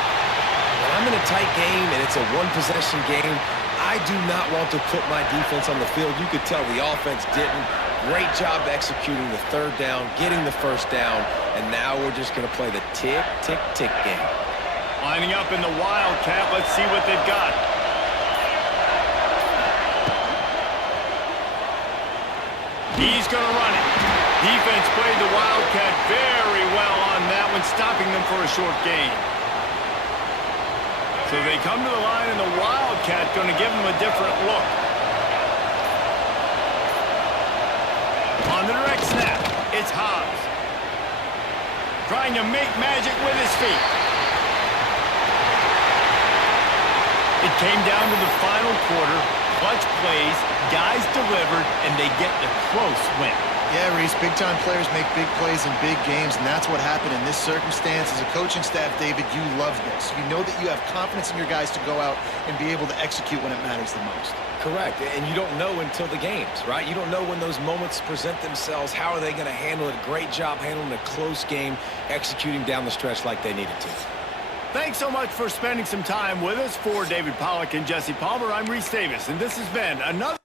When I'm in a tight game and it's a one-possession game, I do not want to put my defense on the field. You could tell the offense didn't. Great job executing the third down, getting the first down, and now we're just going to play the tick, tick, tick game. Lining up in the Wildcat. Let's see what they've got. He's going to run it. Defense played the Wildcat very well on that one, stopping them for a short gain. So they come to the line, and the Wildcat going to give them a different look. On the direct snap, it's Hobbs. Trying to make magic with his feet. It came down to the final quarter. Clutch plays, guys delivered, and they get the close win. Yeah, Reese, big-time players make big plays in big games, and that's what happened in this circumstance. As a coaching staff, David, you love this. You know that you have confidence in your guys to go out and be able to execute when it matters the most. Correct, and you don't know until the games, right? You don't know when those moments present themselves. How are they going to handle it? Great job handling a close game, executing down the stretch like they needed to. Thanks so much for spending some time with us. For David Pollack and Jesse Palmer, I'm Reese Davis, and this has been another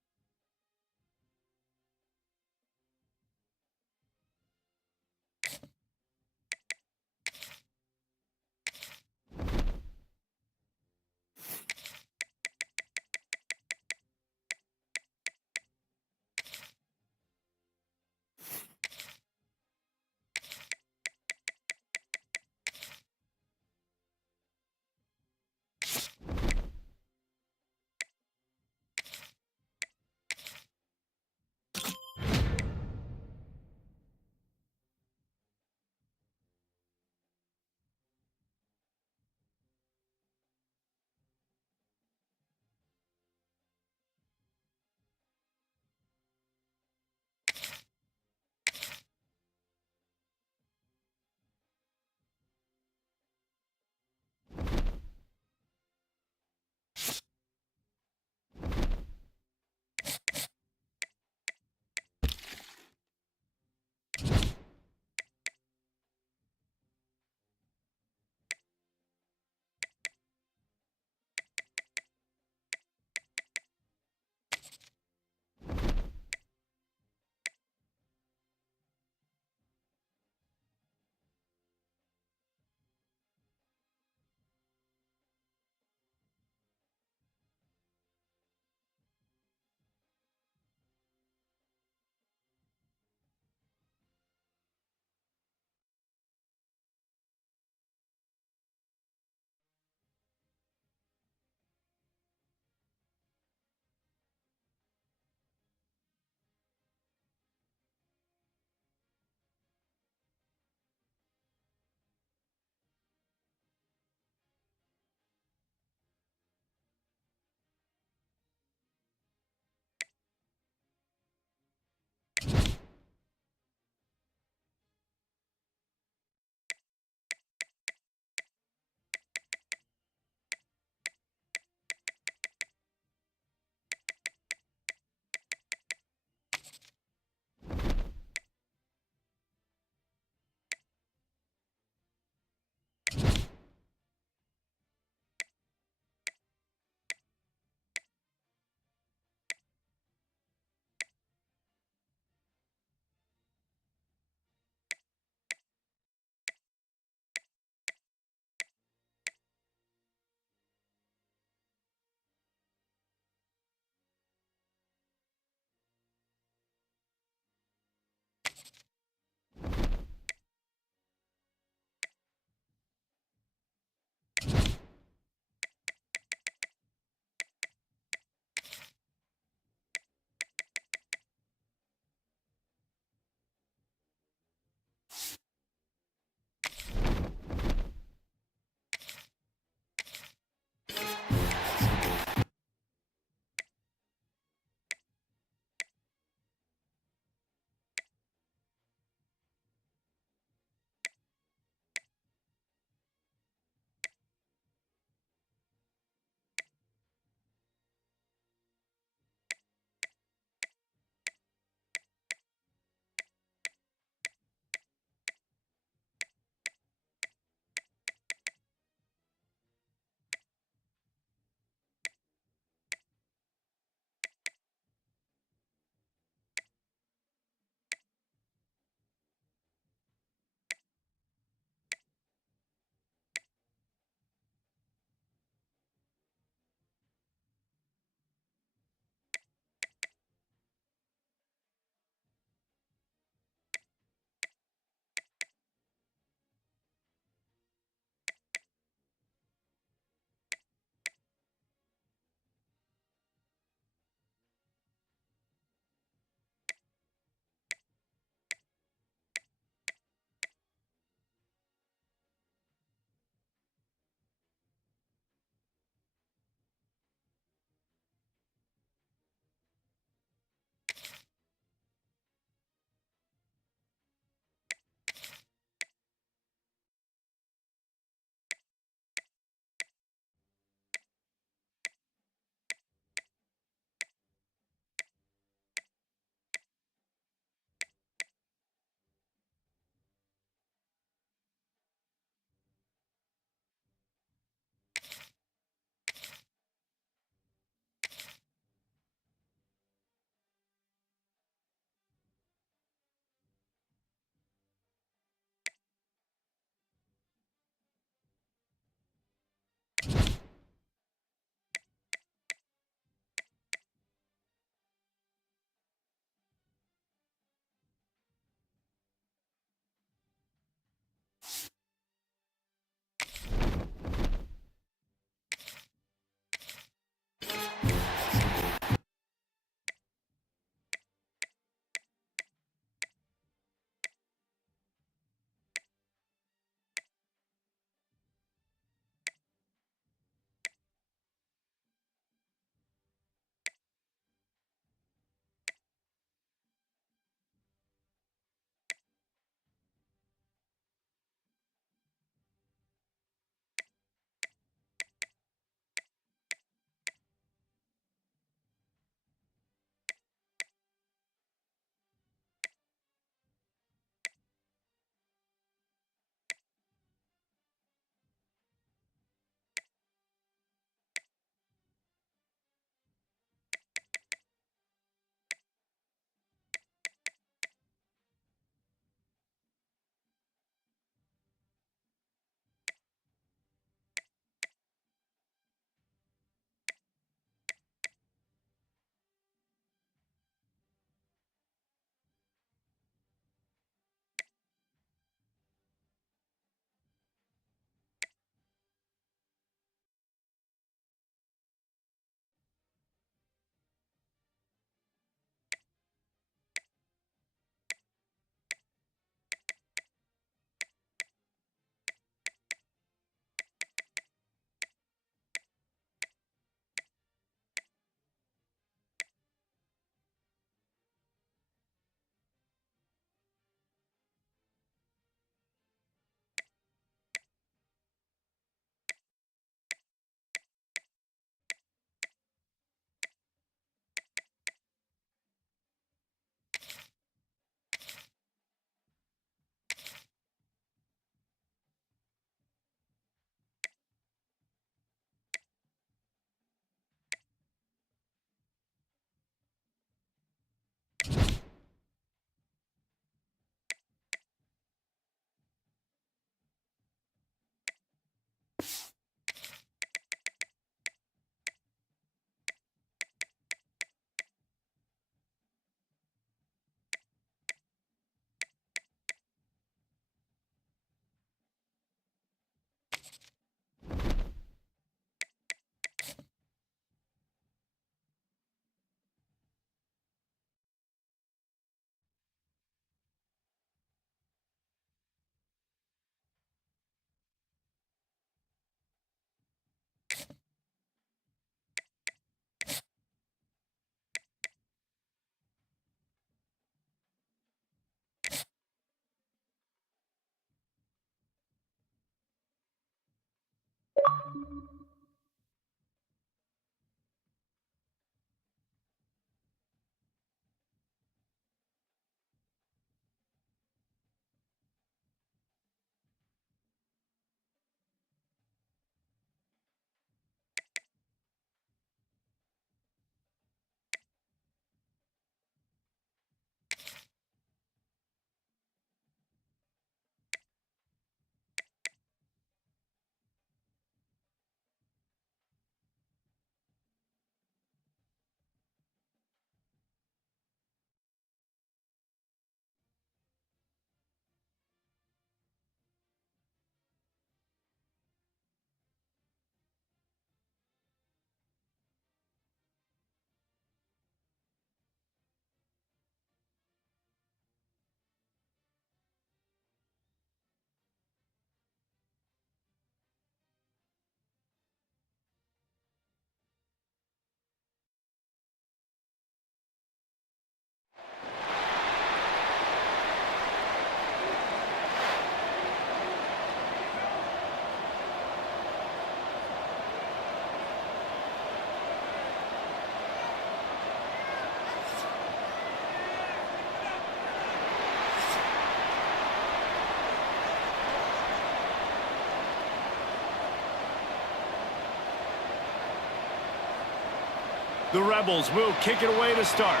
The Rebels will kick it away to start.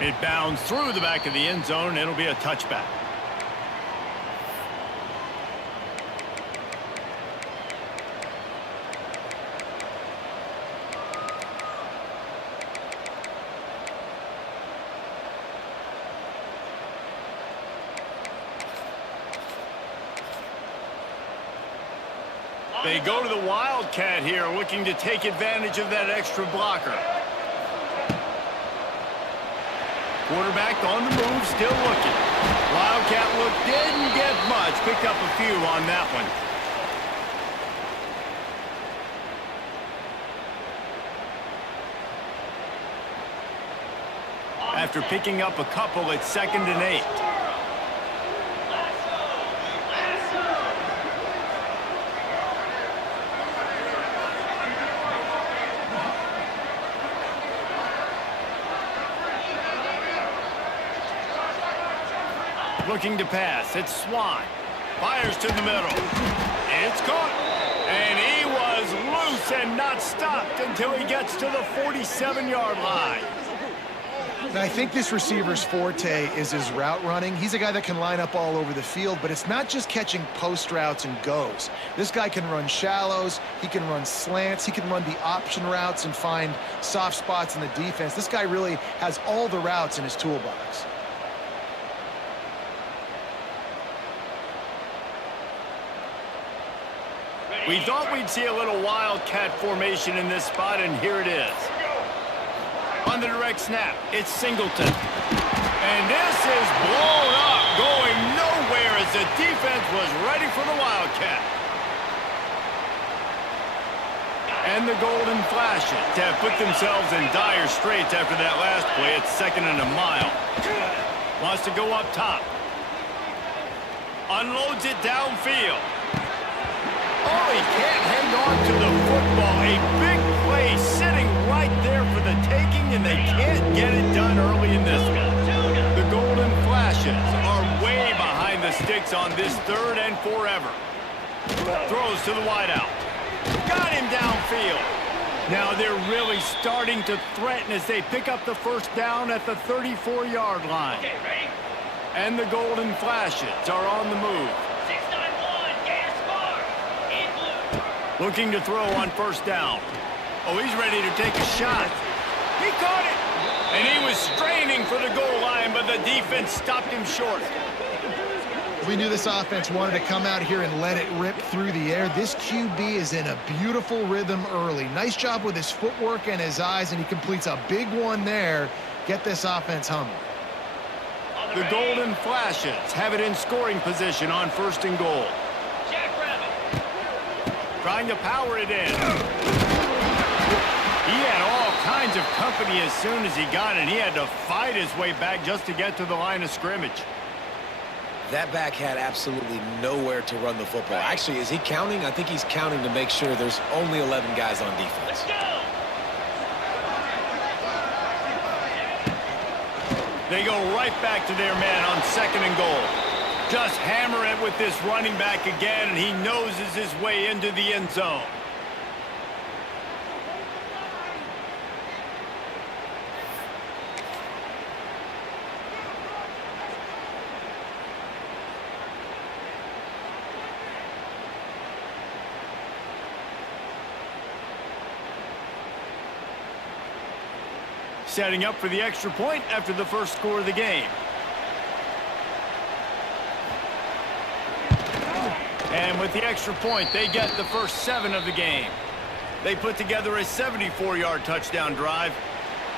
It bounds through the back of the end zone. It'll be a touchback. They go to the Wildcat here, looking to take advantage of that extra blocker. Quarterback on the move, still looking. Wildcat look didn't get much. Picked up a few on that one. After picking up a couple, it's 2nd and 8. Looking to pass. It's Swan. Fires to the middle. It's caught. And he was loose and not stopped until he gets to the 47-yard line. Now, I think this receiver's forte is his route running. He's a guy that can line up all over the field, but it's not just catching post routes and goes. This guy can run shallows. He can run slants. He can run the option routes and find soft spots in the defense. This guy really has all the routes in his toolbox. We thought we'd see a little Wildcat formation in this spot, and here it is. On the direct snap, it's Singleton. And this is blown up, going nowhere as the defense was ready for the Wildcat. And the Golden Flashes have put themselves in dire straits after that last play. It's 2nd and a mile. Wants to go up top. Unloads it downfield. Oh, he can't hang on to the football. A big play sitting right there for the taking, and they can't get it done early in this one. The Golden Flashes are way behind the sticks on this 3rd and forever. Throws to the wideout. Got him downfield. Now they're really starting to threaten as they pick up the first down at the 34-yard line. And the Golden Flashes are on the move. Looking to throw on first down. Oh, he's ready to take a shot. He caught it. And he was straining for the goal line, but the defense stopped him short. We knew this offense wanted to come out here and let it rip through the air. This QB is in a beautiful rhythm early. Nice job with his footwork and his eyes, and he completes a big one there. Get this offense humming. The Golden Flashes have it in scoring position on 1st and goal. Trying to power it in. He had all kinds of company as soon as he got it. He had to fight his way back just to get to the line of scrimmage. That back had absolutely nowhere to run the football. Actually, is he counting? I think he's counting to make sure there's only 11 guys on defense. They go right back to their man on 2nd and goal. Just hammer it with this running back again, and he noses his way into the end zone. Setting up for the extra point after the first score of the game. And with the extra point, they get the first 7 of the game. They put together a 74-yard touchdown drive.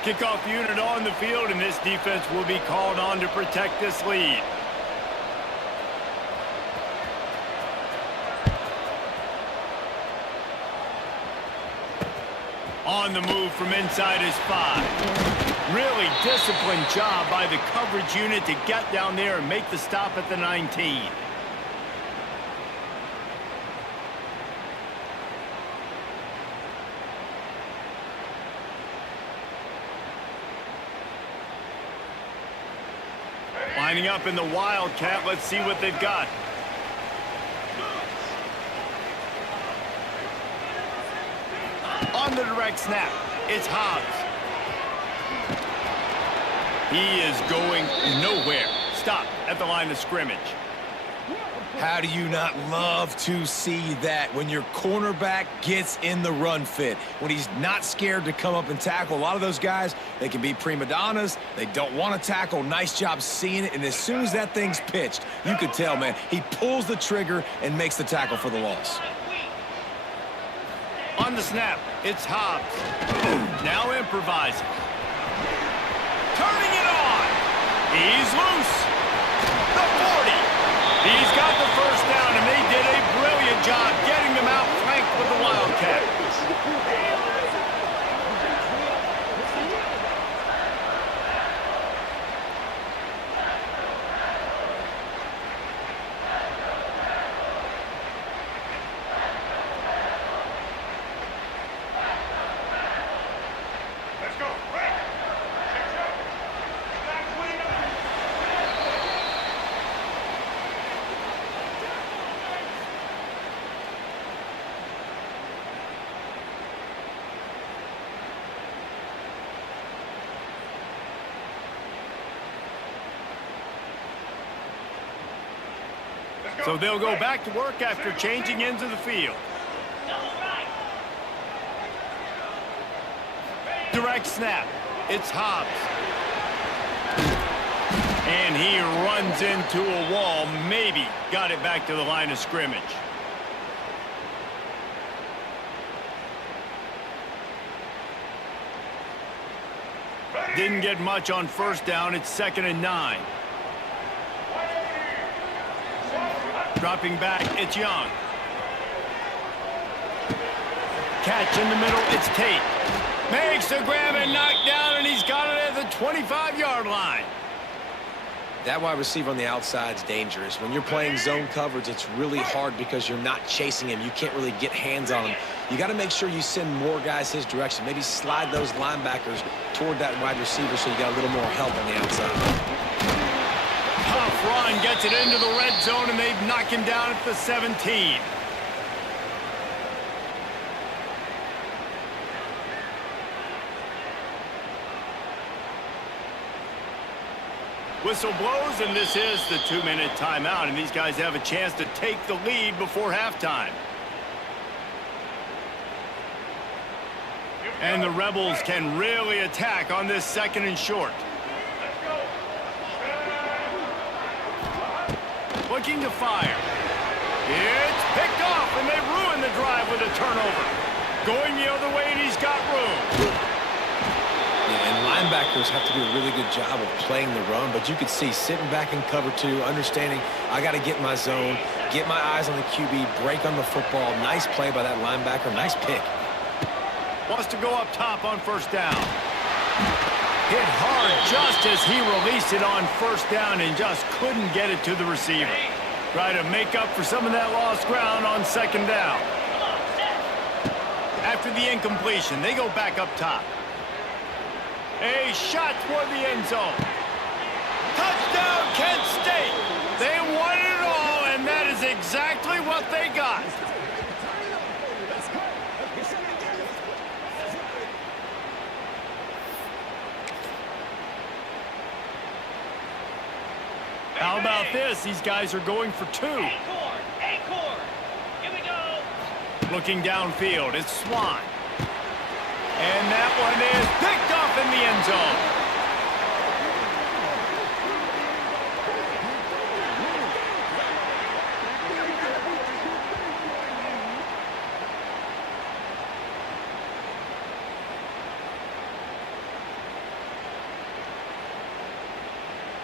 Kickoff unit on the field, and this defense will be called on to protect this lead. On the move from inside his 5. Really disciplined job by the coverage unit to get down there and make the stop at the 19. Lining up in the Wildcat. Let's see what they've got. On the direct snap, it's Hobbs. He is going nowhere. Stop at the line of scrimmage. How do you not love to see that when your cornerback gets in the run fit, when he's not scared to come up and tackle? A lot of those guys, they can be prima donnas. They don't want to tackle. Nice job seeing it. And as soon as that thing's pitched, you could tell, man, he pulls the trigger and makes the tackle for the loss. On the snap, it's Hobbs. Now improvising. Turning it on. He's loose. The 40. He's got the first down, and they did a brilliant job getting them out flanked with the Wildcat. Let's go. Right. Check, check. Back, swing up. So they'll go back to work after changing into the field. Direct snap. It's Hobbs. And he runs into a wall. Maybe got it back to the line of scrimmage. Didn't get much on first down. It's 2nd and 9. Dropping back, it's Young. Catch in the middle, it's Tate. Makes the grab and knock down, and he's got it at the 25-yard line. That wide receiver on the outside is dangerous. When you're playing zone coverage, it's really hard because you're not chasing him. You can't really get hands on him. You got to make sure you send more guys his direction. Maybe slide those linebackers toward that wide receiver so you got a little more help on the outside. Tough run, gets it into the red zone, and they've knocked him down at the 17. Whistle blows, and this is the 2-minute timeout, and these guys have a chance to take the lead before halftime. And the Rebels can really attack on this 2nd and short. Looking to fire. It's picked off, and they ruin the drive with a turnover. Going the other way, and he's got room. Yeah, and linebackers have to do a really good job of playing the run, but you could see sitting back in cover 2, understanding I got to get in my zone, get my eyes on the QB, break on the football. Nice play by that linebacker. Nice pick. Wants to go up top on first down. Hit hard just as he released it on first down and just couldn't get it to the receiver. Try to make up for some of that lost ground on 2nd down. After the incompletion, they go back up top. A shot toward the end zone. Touchdown, Kent State. They won it all, and that is exactly what they got. How about this? These guys are going for 2. Acorn. Here we go. Looking downfield, it's Swan. And that one is picked off in the end zone.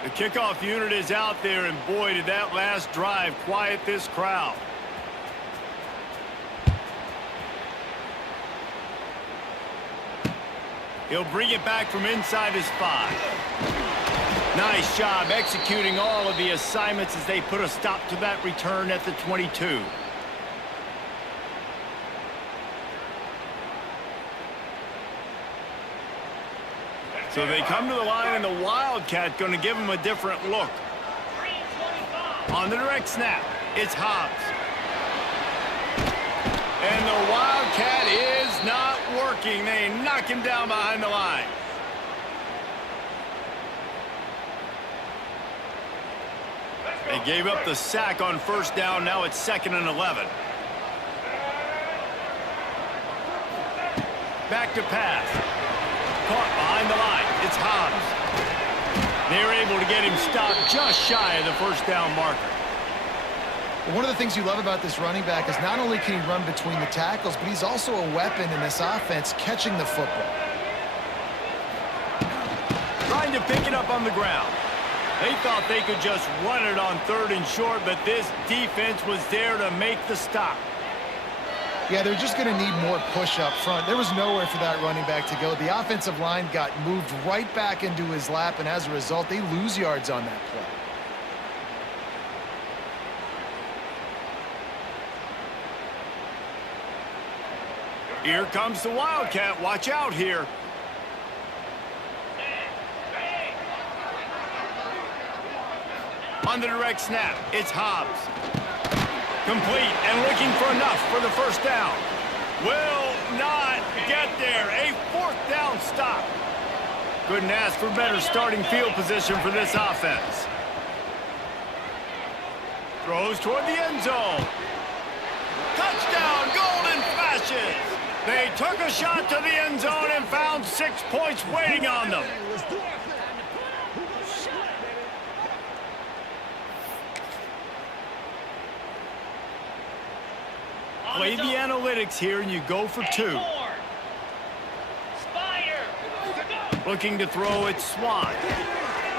The kickoff unit is out there, and boy, did that last drive quiet this crowd. He'll bring it back from inside his 5. Nice job executing all of the assignments as they put a stop to that return at the 22. So they come to the line, and the Wildcat going to give them a different look. On the direct snap, it's Hobbs. And the Wildcat is not working. looking. They knock him down behind the line. They gave up the sack on first down. Now it's 2nd and 11. Back to pass. Caught behind the line. It's Hobbs. They're able to get him stopped just shy of the first down marker. One of the things you love about this running back is not only can he run between the tackles, but he's also a weapon in this offense catching the football. Trying to pick it up on the ground. They thought they could just run it on 3rd and short, but this defense was there to make the stop. Yeah, they're just going to need more push up front. There was nowhere for that running back to go. The offensive line got moved right back into his lap, and as a result, they lose yards on that play. Here comes the Wildcat. Watch out here. On the direct snap, it's Hobbs. Complete and looking for enough for the first down. Will not get there. A 4th down stop. Couldn't ask for better starting field position for this offense. Throws toward the end zone. Touchdown, Golden Flashes. They took a shot to the end zone and found 6 points waiting on them. Play the analytics here, and you go for 2. Looking to throw it, Swan.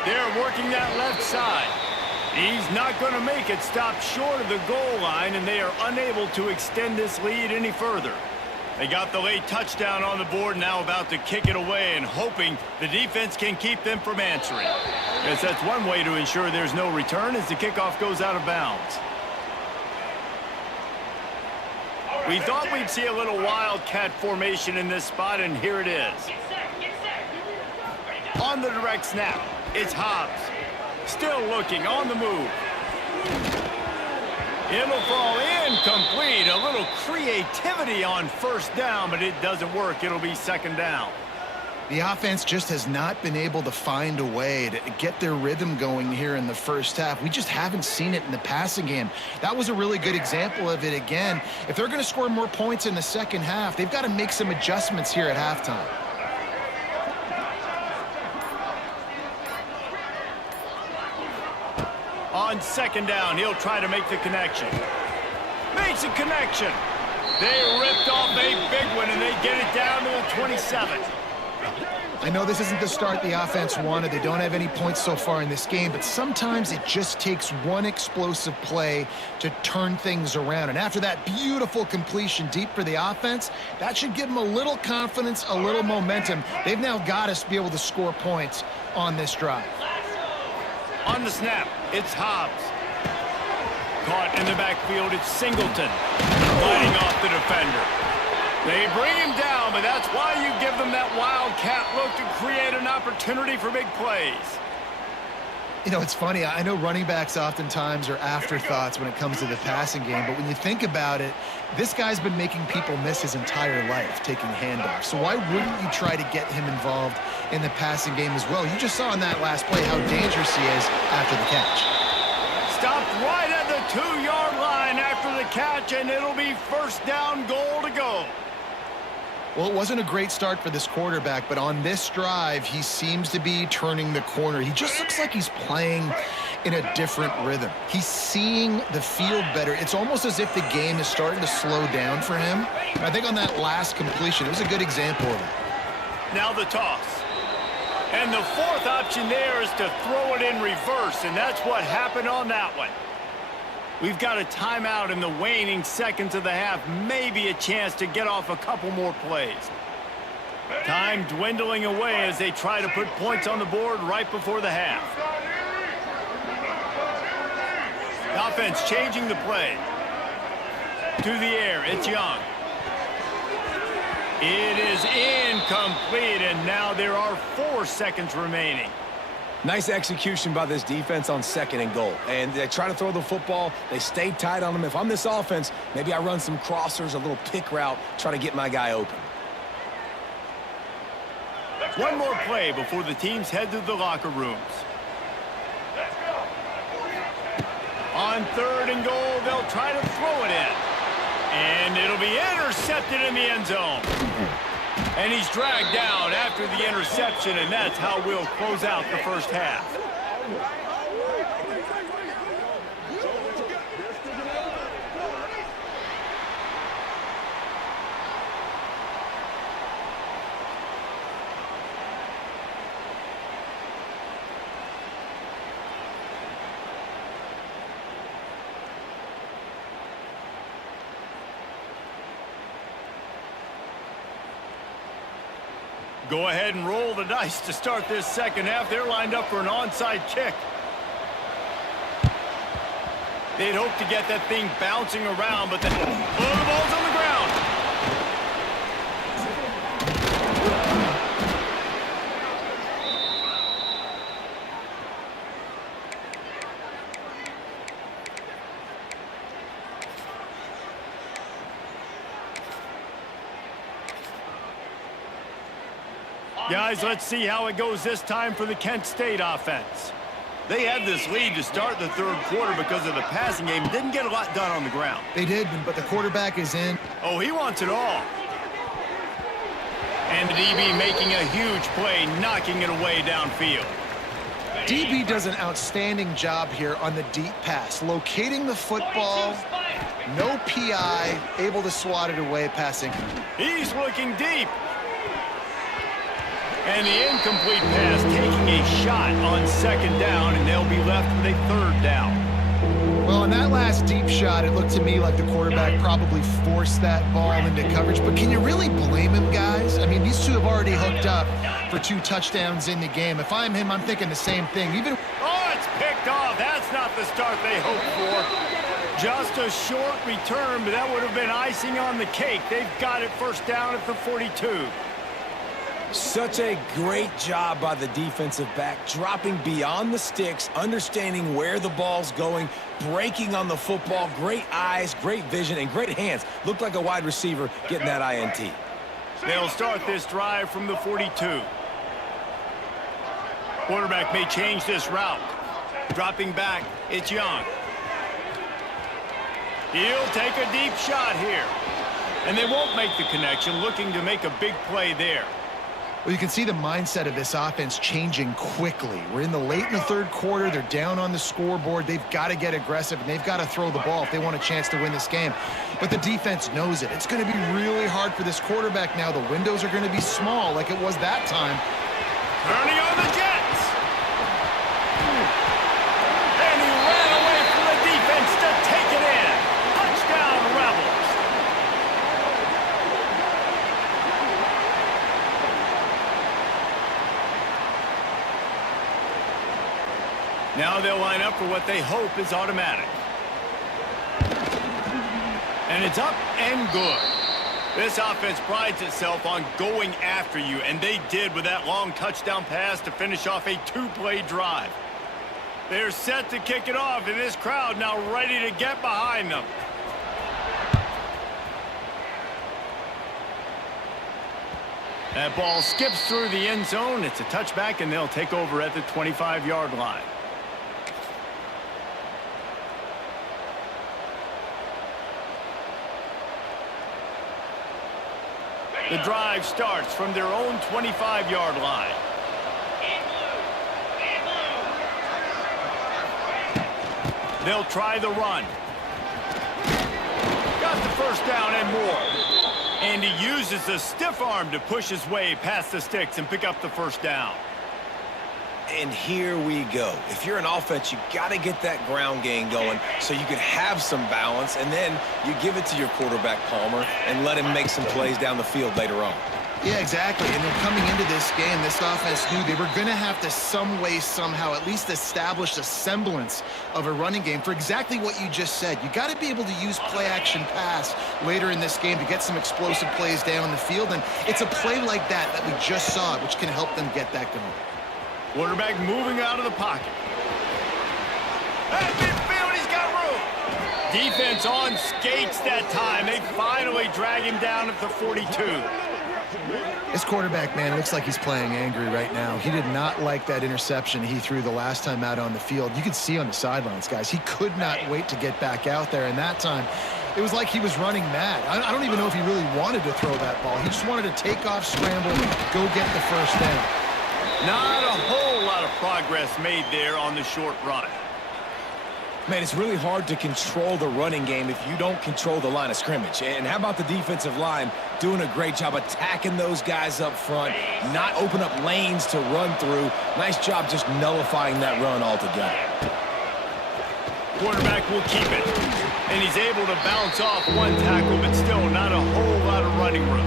They're working that left side. He's not going to make it. Stop short of the goal line, and they are unable to extend this lead any further. They got the late touchdown on the board, now about to kick it away and hoping the defense can keep them from answering. Yes, that's one way to ensure there's no return as the kickoff goes out of bounds. We thought we'd see a little Wildcat formation in this spot, and here it is. On the direct snap, it's Hobbs. Still looking, on the move. It'll fall incomplete. A little creativity on first down, but it doesn't work. It'll be 2nd down. The offense just has not been able to find a way to get their rhythm going here in the first half. We just haven't seen it in the passing game. That was a really good example of it again. If they're going to score more points in the second half, they've got to make some adjustments here at halftime. On 2nd down, he'll try to make the connection. Makes a connection. They ripped off a big one, and they get it down to the 27. I know this isn't the start the offense wanted. They don't have any points so far in this game, but sometimes it just takes one explosive play to turn things around. And after that beautiful completion deep for the offense, that should give them a little confidence, a little momentum. They've now got us to be able to score points on this drive. On the snap, it's Hobbs. Caught in the backfield, it's Singleton. Fighting off the defender. They bring him down, but that's why you give them that Wildcat look to create an opportunity for big plays. You know, it's funny. I know running backs oftentimes are afterthoughts when it comes to the passing game, but when you think about it, this guy's been making people miss his entire life taking handoffs. So why wouldn't you try to get him involved in the passing game as well? You just saw in that last play how dangerous he is after the catch. Stopped right at the 2-yard line after the catch, and it'll be 1st down, goal to go. Well, it wasn't a great start for this quarterback, but on this drive, he seems to be turning the corner. He just looks like he's playing in a different rhythm. He's seeing the field better. It's almost as if the game is starting to slow down for him. And I think on that last completion, it was a good example of it. Now the toss. And the 4th option there is to throw it in reverse, and that's what happened on that one. We've got a timeout in the waning seconds of the half, maybe a chance to get off a couple more plays. Time dwindling away as they try to put points on the board right before the half. The offense changing the play. To the air, it's Young. It is incomplete, and now there are 4 seconds remaining. Nice execution by this defense on 2nd and goal. And they try to throw the football. They stay tight on them. If I'm this offense, maybe I run some crossers, a little pick route, try to get my guy open. One more play before the teams head to the locker rooms. On 3rd and goal, they'll try to throw it in. And it'll be intercepted in the end zone. And he's dragged down after the interception, and that's how we'll close out the first half. Go ahead and roll the dice to start this second half. They're lined up for an onside kick. They'd hope to get that thing bouncing around, but the ball's on the ground. Guys, let's see how it goes this time for the Kent State offense. They had this lead to start the 3rd quarter because of the passing game. Didn't get a lot done on the ground. They did, but the quarterback is in. Oh, he wants it all. And the DB making a huge play, knocking it away downfield. DB does an outstanding job here on the deep pass, locating the football, no PI, able to swat it away passing. He's looking deep. And the incomplete pass taking a shot on 2nd down, and they'll be left with a 3rd down. Well, on that last deep shot, it looked to me like the quarterback probably forced that ball into coverage. But can you really blame him, guys? I mean, these two have already hooked up for 2 touchdowns in the game. If I'm him, I'm thinking the same thing. Oh, it's picked off. That's not the start they hoped for. Just a short return, but that would have been icing on the cake. They've got it 1st down at the 42. Such a great job by the defensive back, dropping beyond the sticks, understanding where the ball's going, breaking on the football. Great eyes, great vision, and great hands. Looked like a wide receiver getting that INT. They'll start this drive from the 42. Quarterback may change this route. Dropping back, it's Young. He'll take a deep shot here. And they won't make the connection, looking to make a big play there. Well, you can see the mindset of this offense changing quickly. We're in the 3rd quarter. They're down on the scoreboard. They've got to get aggressive, and they've got to throw the ball if they want a chance to win this game. But the defense knows it. It's going to be really hard for this quarterback now. The windows are going to be small like it was that time. Turning on the Jets. And he ran away from the defense to take it in. Touchdown, Rebels. Now they'll line up for what they hope is automatic. And it's up and good. This offense prides itself on going after you, and they did with that long touchdown pass to finish off a 2-play drive. They're set to kick it off, and this crowd now ready to get behind them. That ball skips through the end zone. It's a touchback, and they'll take over at the 25-yard line. The drive starts from their own 25-yard line. They'll try the run. Got the 1st down and more. And he uses the stiff arm to push his way past the sticks and pick up the 1st down. And here we go. If you're an offense, you got to get that ground game going so you can have some balance, and then you give it to your quarterback, Palmer, and let him make some plays down the field later on. Yeah, exactly. And then coming into this game, this offense knew they were going to have to some way, somehow, at least establish a semblance of a running game for exactly what you just said. You got to be able to use play-action pass later in this game to get some explosive plays down the field, and it's a play like that we just saw, which can help them get that going. Quarterback moving out of the pocket. At midfield, he's got room. Defense on skates that time. They finally drag him down at the 42. This quarterback, man, looks like he's playing angry right now. He did not like that interception he threw the last time out on the field. You could see on the sidelines, guys, he could not wait to get back out there. And that time, it was like he was running mad. I don't even know if he really wanted to throw that ball. He just wanted to take off, scramble, go get the first down. Not a whole lot of progress made there on the short run. Man, it's really hard to control the running game if you don't control the line of scrimmage. And how about the defensive line doing a great job attacking those guys up front, not open up lanes to run through. Nice job just nullifying that run altogether. Quarterback will keep it. And he's able to bounce off one tackle, but still not a whole lot of running room.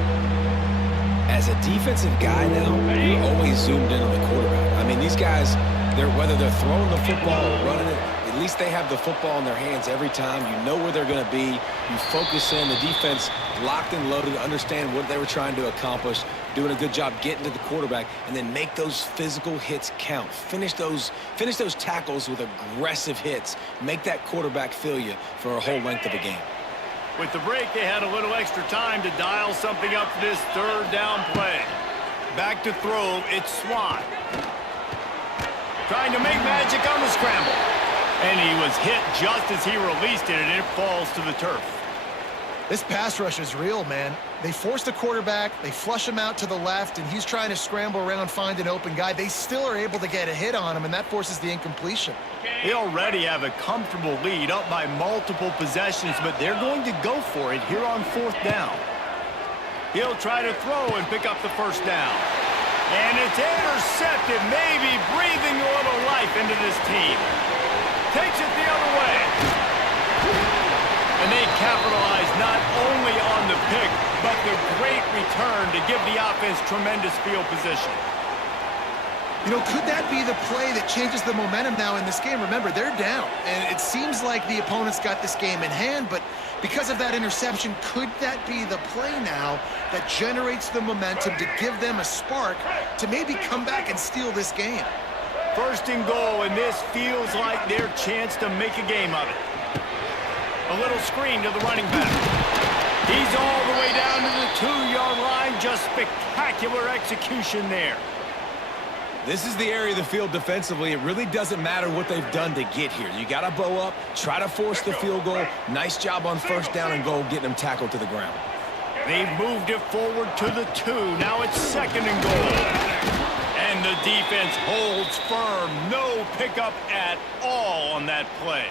As a defensive guy now, you're always zoomed in on the quarterback. I mean, these guys, whether they're throwing the football or running it, at least they have the football in their hands every time. You know where they're going to be. You focus in. The defense locked and loaded to understand what they were trying to accomplish, doing a good job getting to the quarterback, and then make those physical hits count. Finish those tackles with aggressive hits. Make that quarterback feel you for a whole length of a game. With the break, they had a little extra time to dial something up for this third down play. Back to throw, it's Swann. Trying to make magic on the scramble. And he was hit just as he released it, and it falls to the turf. This pass rush is real, man. They force the quarterback, they flush him out to the left, and he's trying to scramble around, find an open guy. They still are able to get a hit on him, and that forces the incompletion. They already have a comfortable lead, up by multiple possessions, but they're going to go for it here on fourth down. He'll try to throw and pick up the first down. And it's intercepted, maybe breathing a little life into this team. Takes it the other way. And they capitalize not only on the pick, but the great return to give the offense tremendous field position. You know, could that be the play that changes the momentum now in this game? Remember, they're down, and it seems like the opponent's got this game in hand, but because of that interception, could that be the play now that generates the momentum to give them a spark to maybe come back and steal this game? First and goal, and this feels like their chance to make a game of it. A little screen to the running back. He's all the way down to the 2-yard line. Just spectacular execution there. This is the area of the field defensively. It really doesn't matter what they've done to get here. You got to bow up, try to force the field goal. Nice job on first down and goal, getting them tackled to the ground. They've moved it forward to the 2. Now it's second and goal. And the defense holds firm. No pickup at all on that play.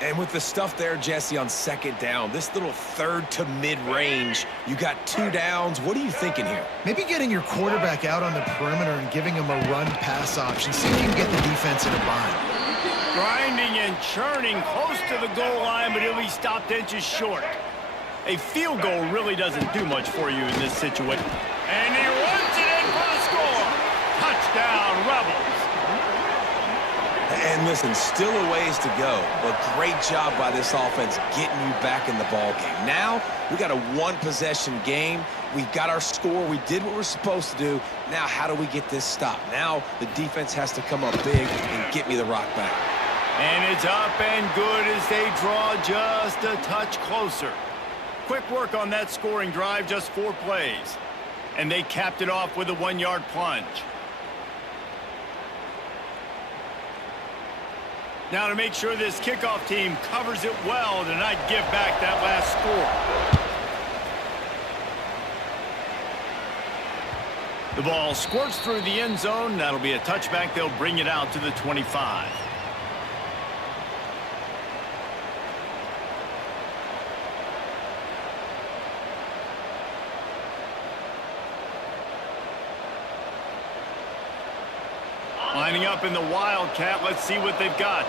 And with the stuff there, Jesse, on second down, this little third to mid-range, you got 2 downs. What are you thinking here? Maybe getting your quarterback out on the perimeter and giving him a run-pass option. See if you can get the defense in a bind. Grinding and churning close to the goal line, but he'll be stopped inches short. A field goal really doesn't do much for you in this situation. And he runs it in for the score. Touchdown, Rebels. And listen, still a ways to go, but great job by this offense getting you back in the ball game. Now, we got a one-possession game. We've got our score. We did what we're supposed to do. Now, how do we get this stopped? Now, the defense has to come up big and get me the rock back. And it's up and good as they draw just a touch closer. Quick work on that scoring drive, just 4 plays. And they capped it off with a 1-yard plunge. Now to make sure this kickoff team covers it well to not give back that last score. The ball squirts through the end zone. That'll be a touchback. They'll bring it out to the 25. Lining up in the Wildcat. Let's see what they've got.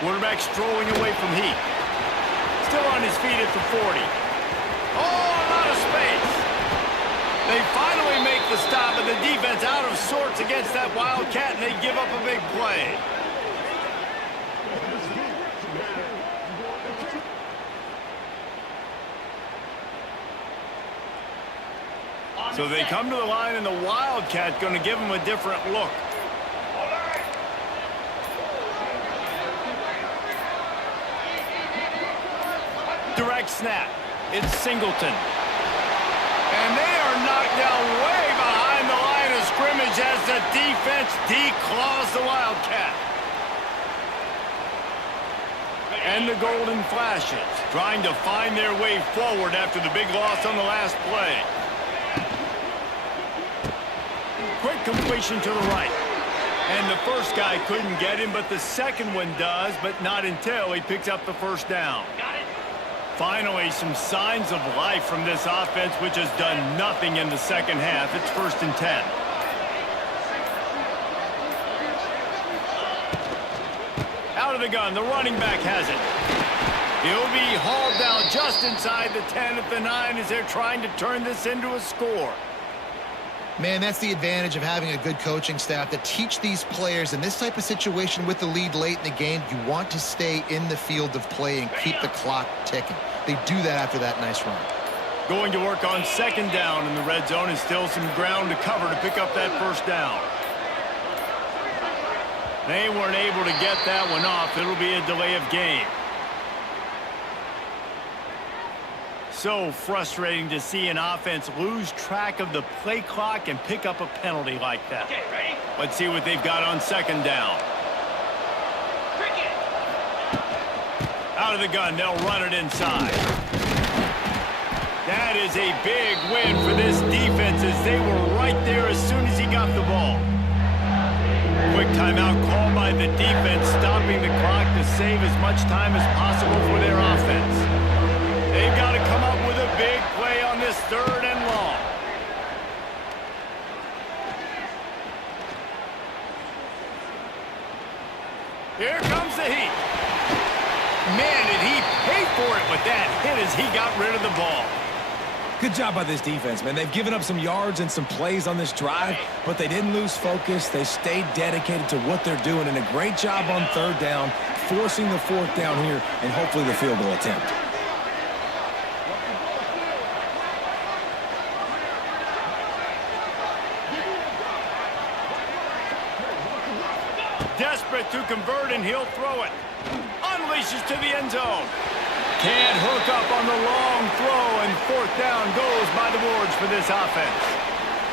Quarterback strolling away from heat. Still on his feet at the 40. Oh, a lot of space. They finally make the stop, and the defense out of sorts against that Wildcat, and they give up a big play. So they come to the line, and the Wildcat going to give them a different look. Direct snap. It's Singleton. And they are knocked down way behind the line of scrimmage as the defense declaws the Wildcat. And the Golden Flashes trying to find their way forward after the big loss on the last play. Quick completion to the right. And the first guy couldn't get him, but the second one does, but not until he picks up the first down. Finally, some signs of life from this offense, which has done nothing in the second half. It's 1st and 10. Out of the gun, the running back has it. He'll be hauled down just inside the 10 at the 9 as they're trying to turn this into a score. Man, that's the advantage of having a good coaching staff to teach these players in this type of situation with the lead late in the game. You want to stay in the field of play and keep the clock ticking. They do that after that nice run. Going to work on 2nd down in the red zone, and still some ground to cover to pick up that 1st down. They weren't able to get that one off. It'll be a delay of game. So frustrating to see an offense lose track of the play clock and pick up a penalty like that. Okay, ready? Let's see what they've got on 2nd down. Cricket. Out of the gun, they'll run it inside. That is a big win for this defense as they were right there as soon as he got the ball. Quick timeout called by the defense, stopping the clock to save as much time as possible for their offense. They've got to come up with a big play on this 3rd and long. Here comes the heat. Man, did he pay for it with that hit as he got rid of the ball. Good job by this defense, man. They've given up some yards and some plays on this drive, but they didn't lose focus. They stayed dedicated to what they're doing, and a great job on 3rd down, forcing the 4th down here, and hopefully the field goal attempt. Desperate to convert, and he'll throw it. Unleashes to the end zone. Can't hook up on the long throw, and 4th down goes by the boards for this offense.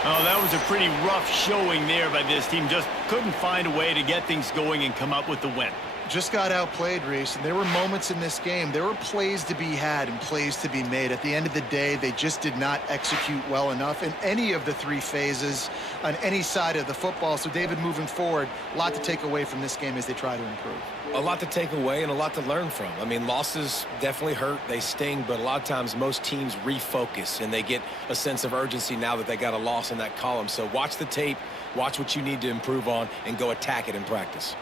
Oh, that was a pretty rough showing there by this team. Just couldn't find a way to get things going and come up with the win. Just got outplayed, Reese, and there were moments in this game. There were plays to be had and plays to be made. At the end of the day, they just did not execute well enough in any of the 3 phases on any side of the football. So, David, moving forward, a lot to take away from this game as they try to improve. A lot to take away and a lot to learn from. I mean, losses definitely hurt. They sting, but a lot of times most teams refocus and they get a sense of urgency now that they got a loss in that column. So watch the tape, watch what you need to improve on, and go attack it in practice.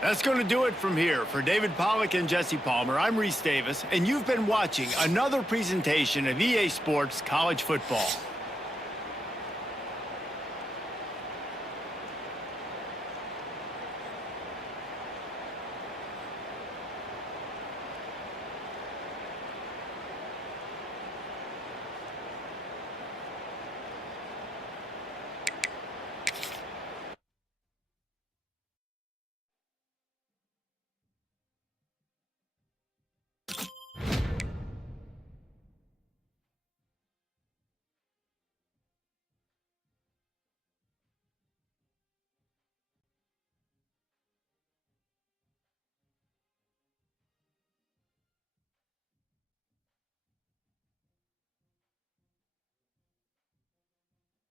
That's going to do it from here. For David Pollack and Jesse Palmer, I'm Reese Davis, and you've been watching another presentation of EA Sports College Football.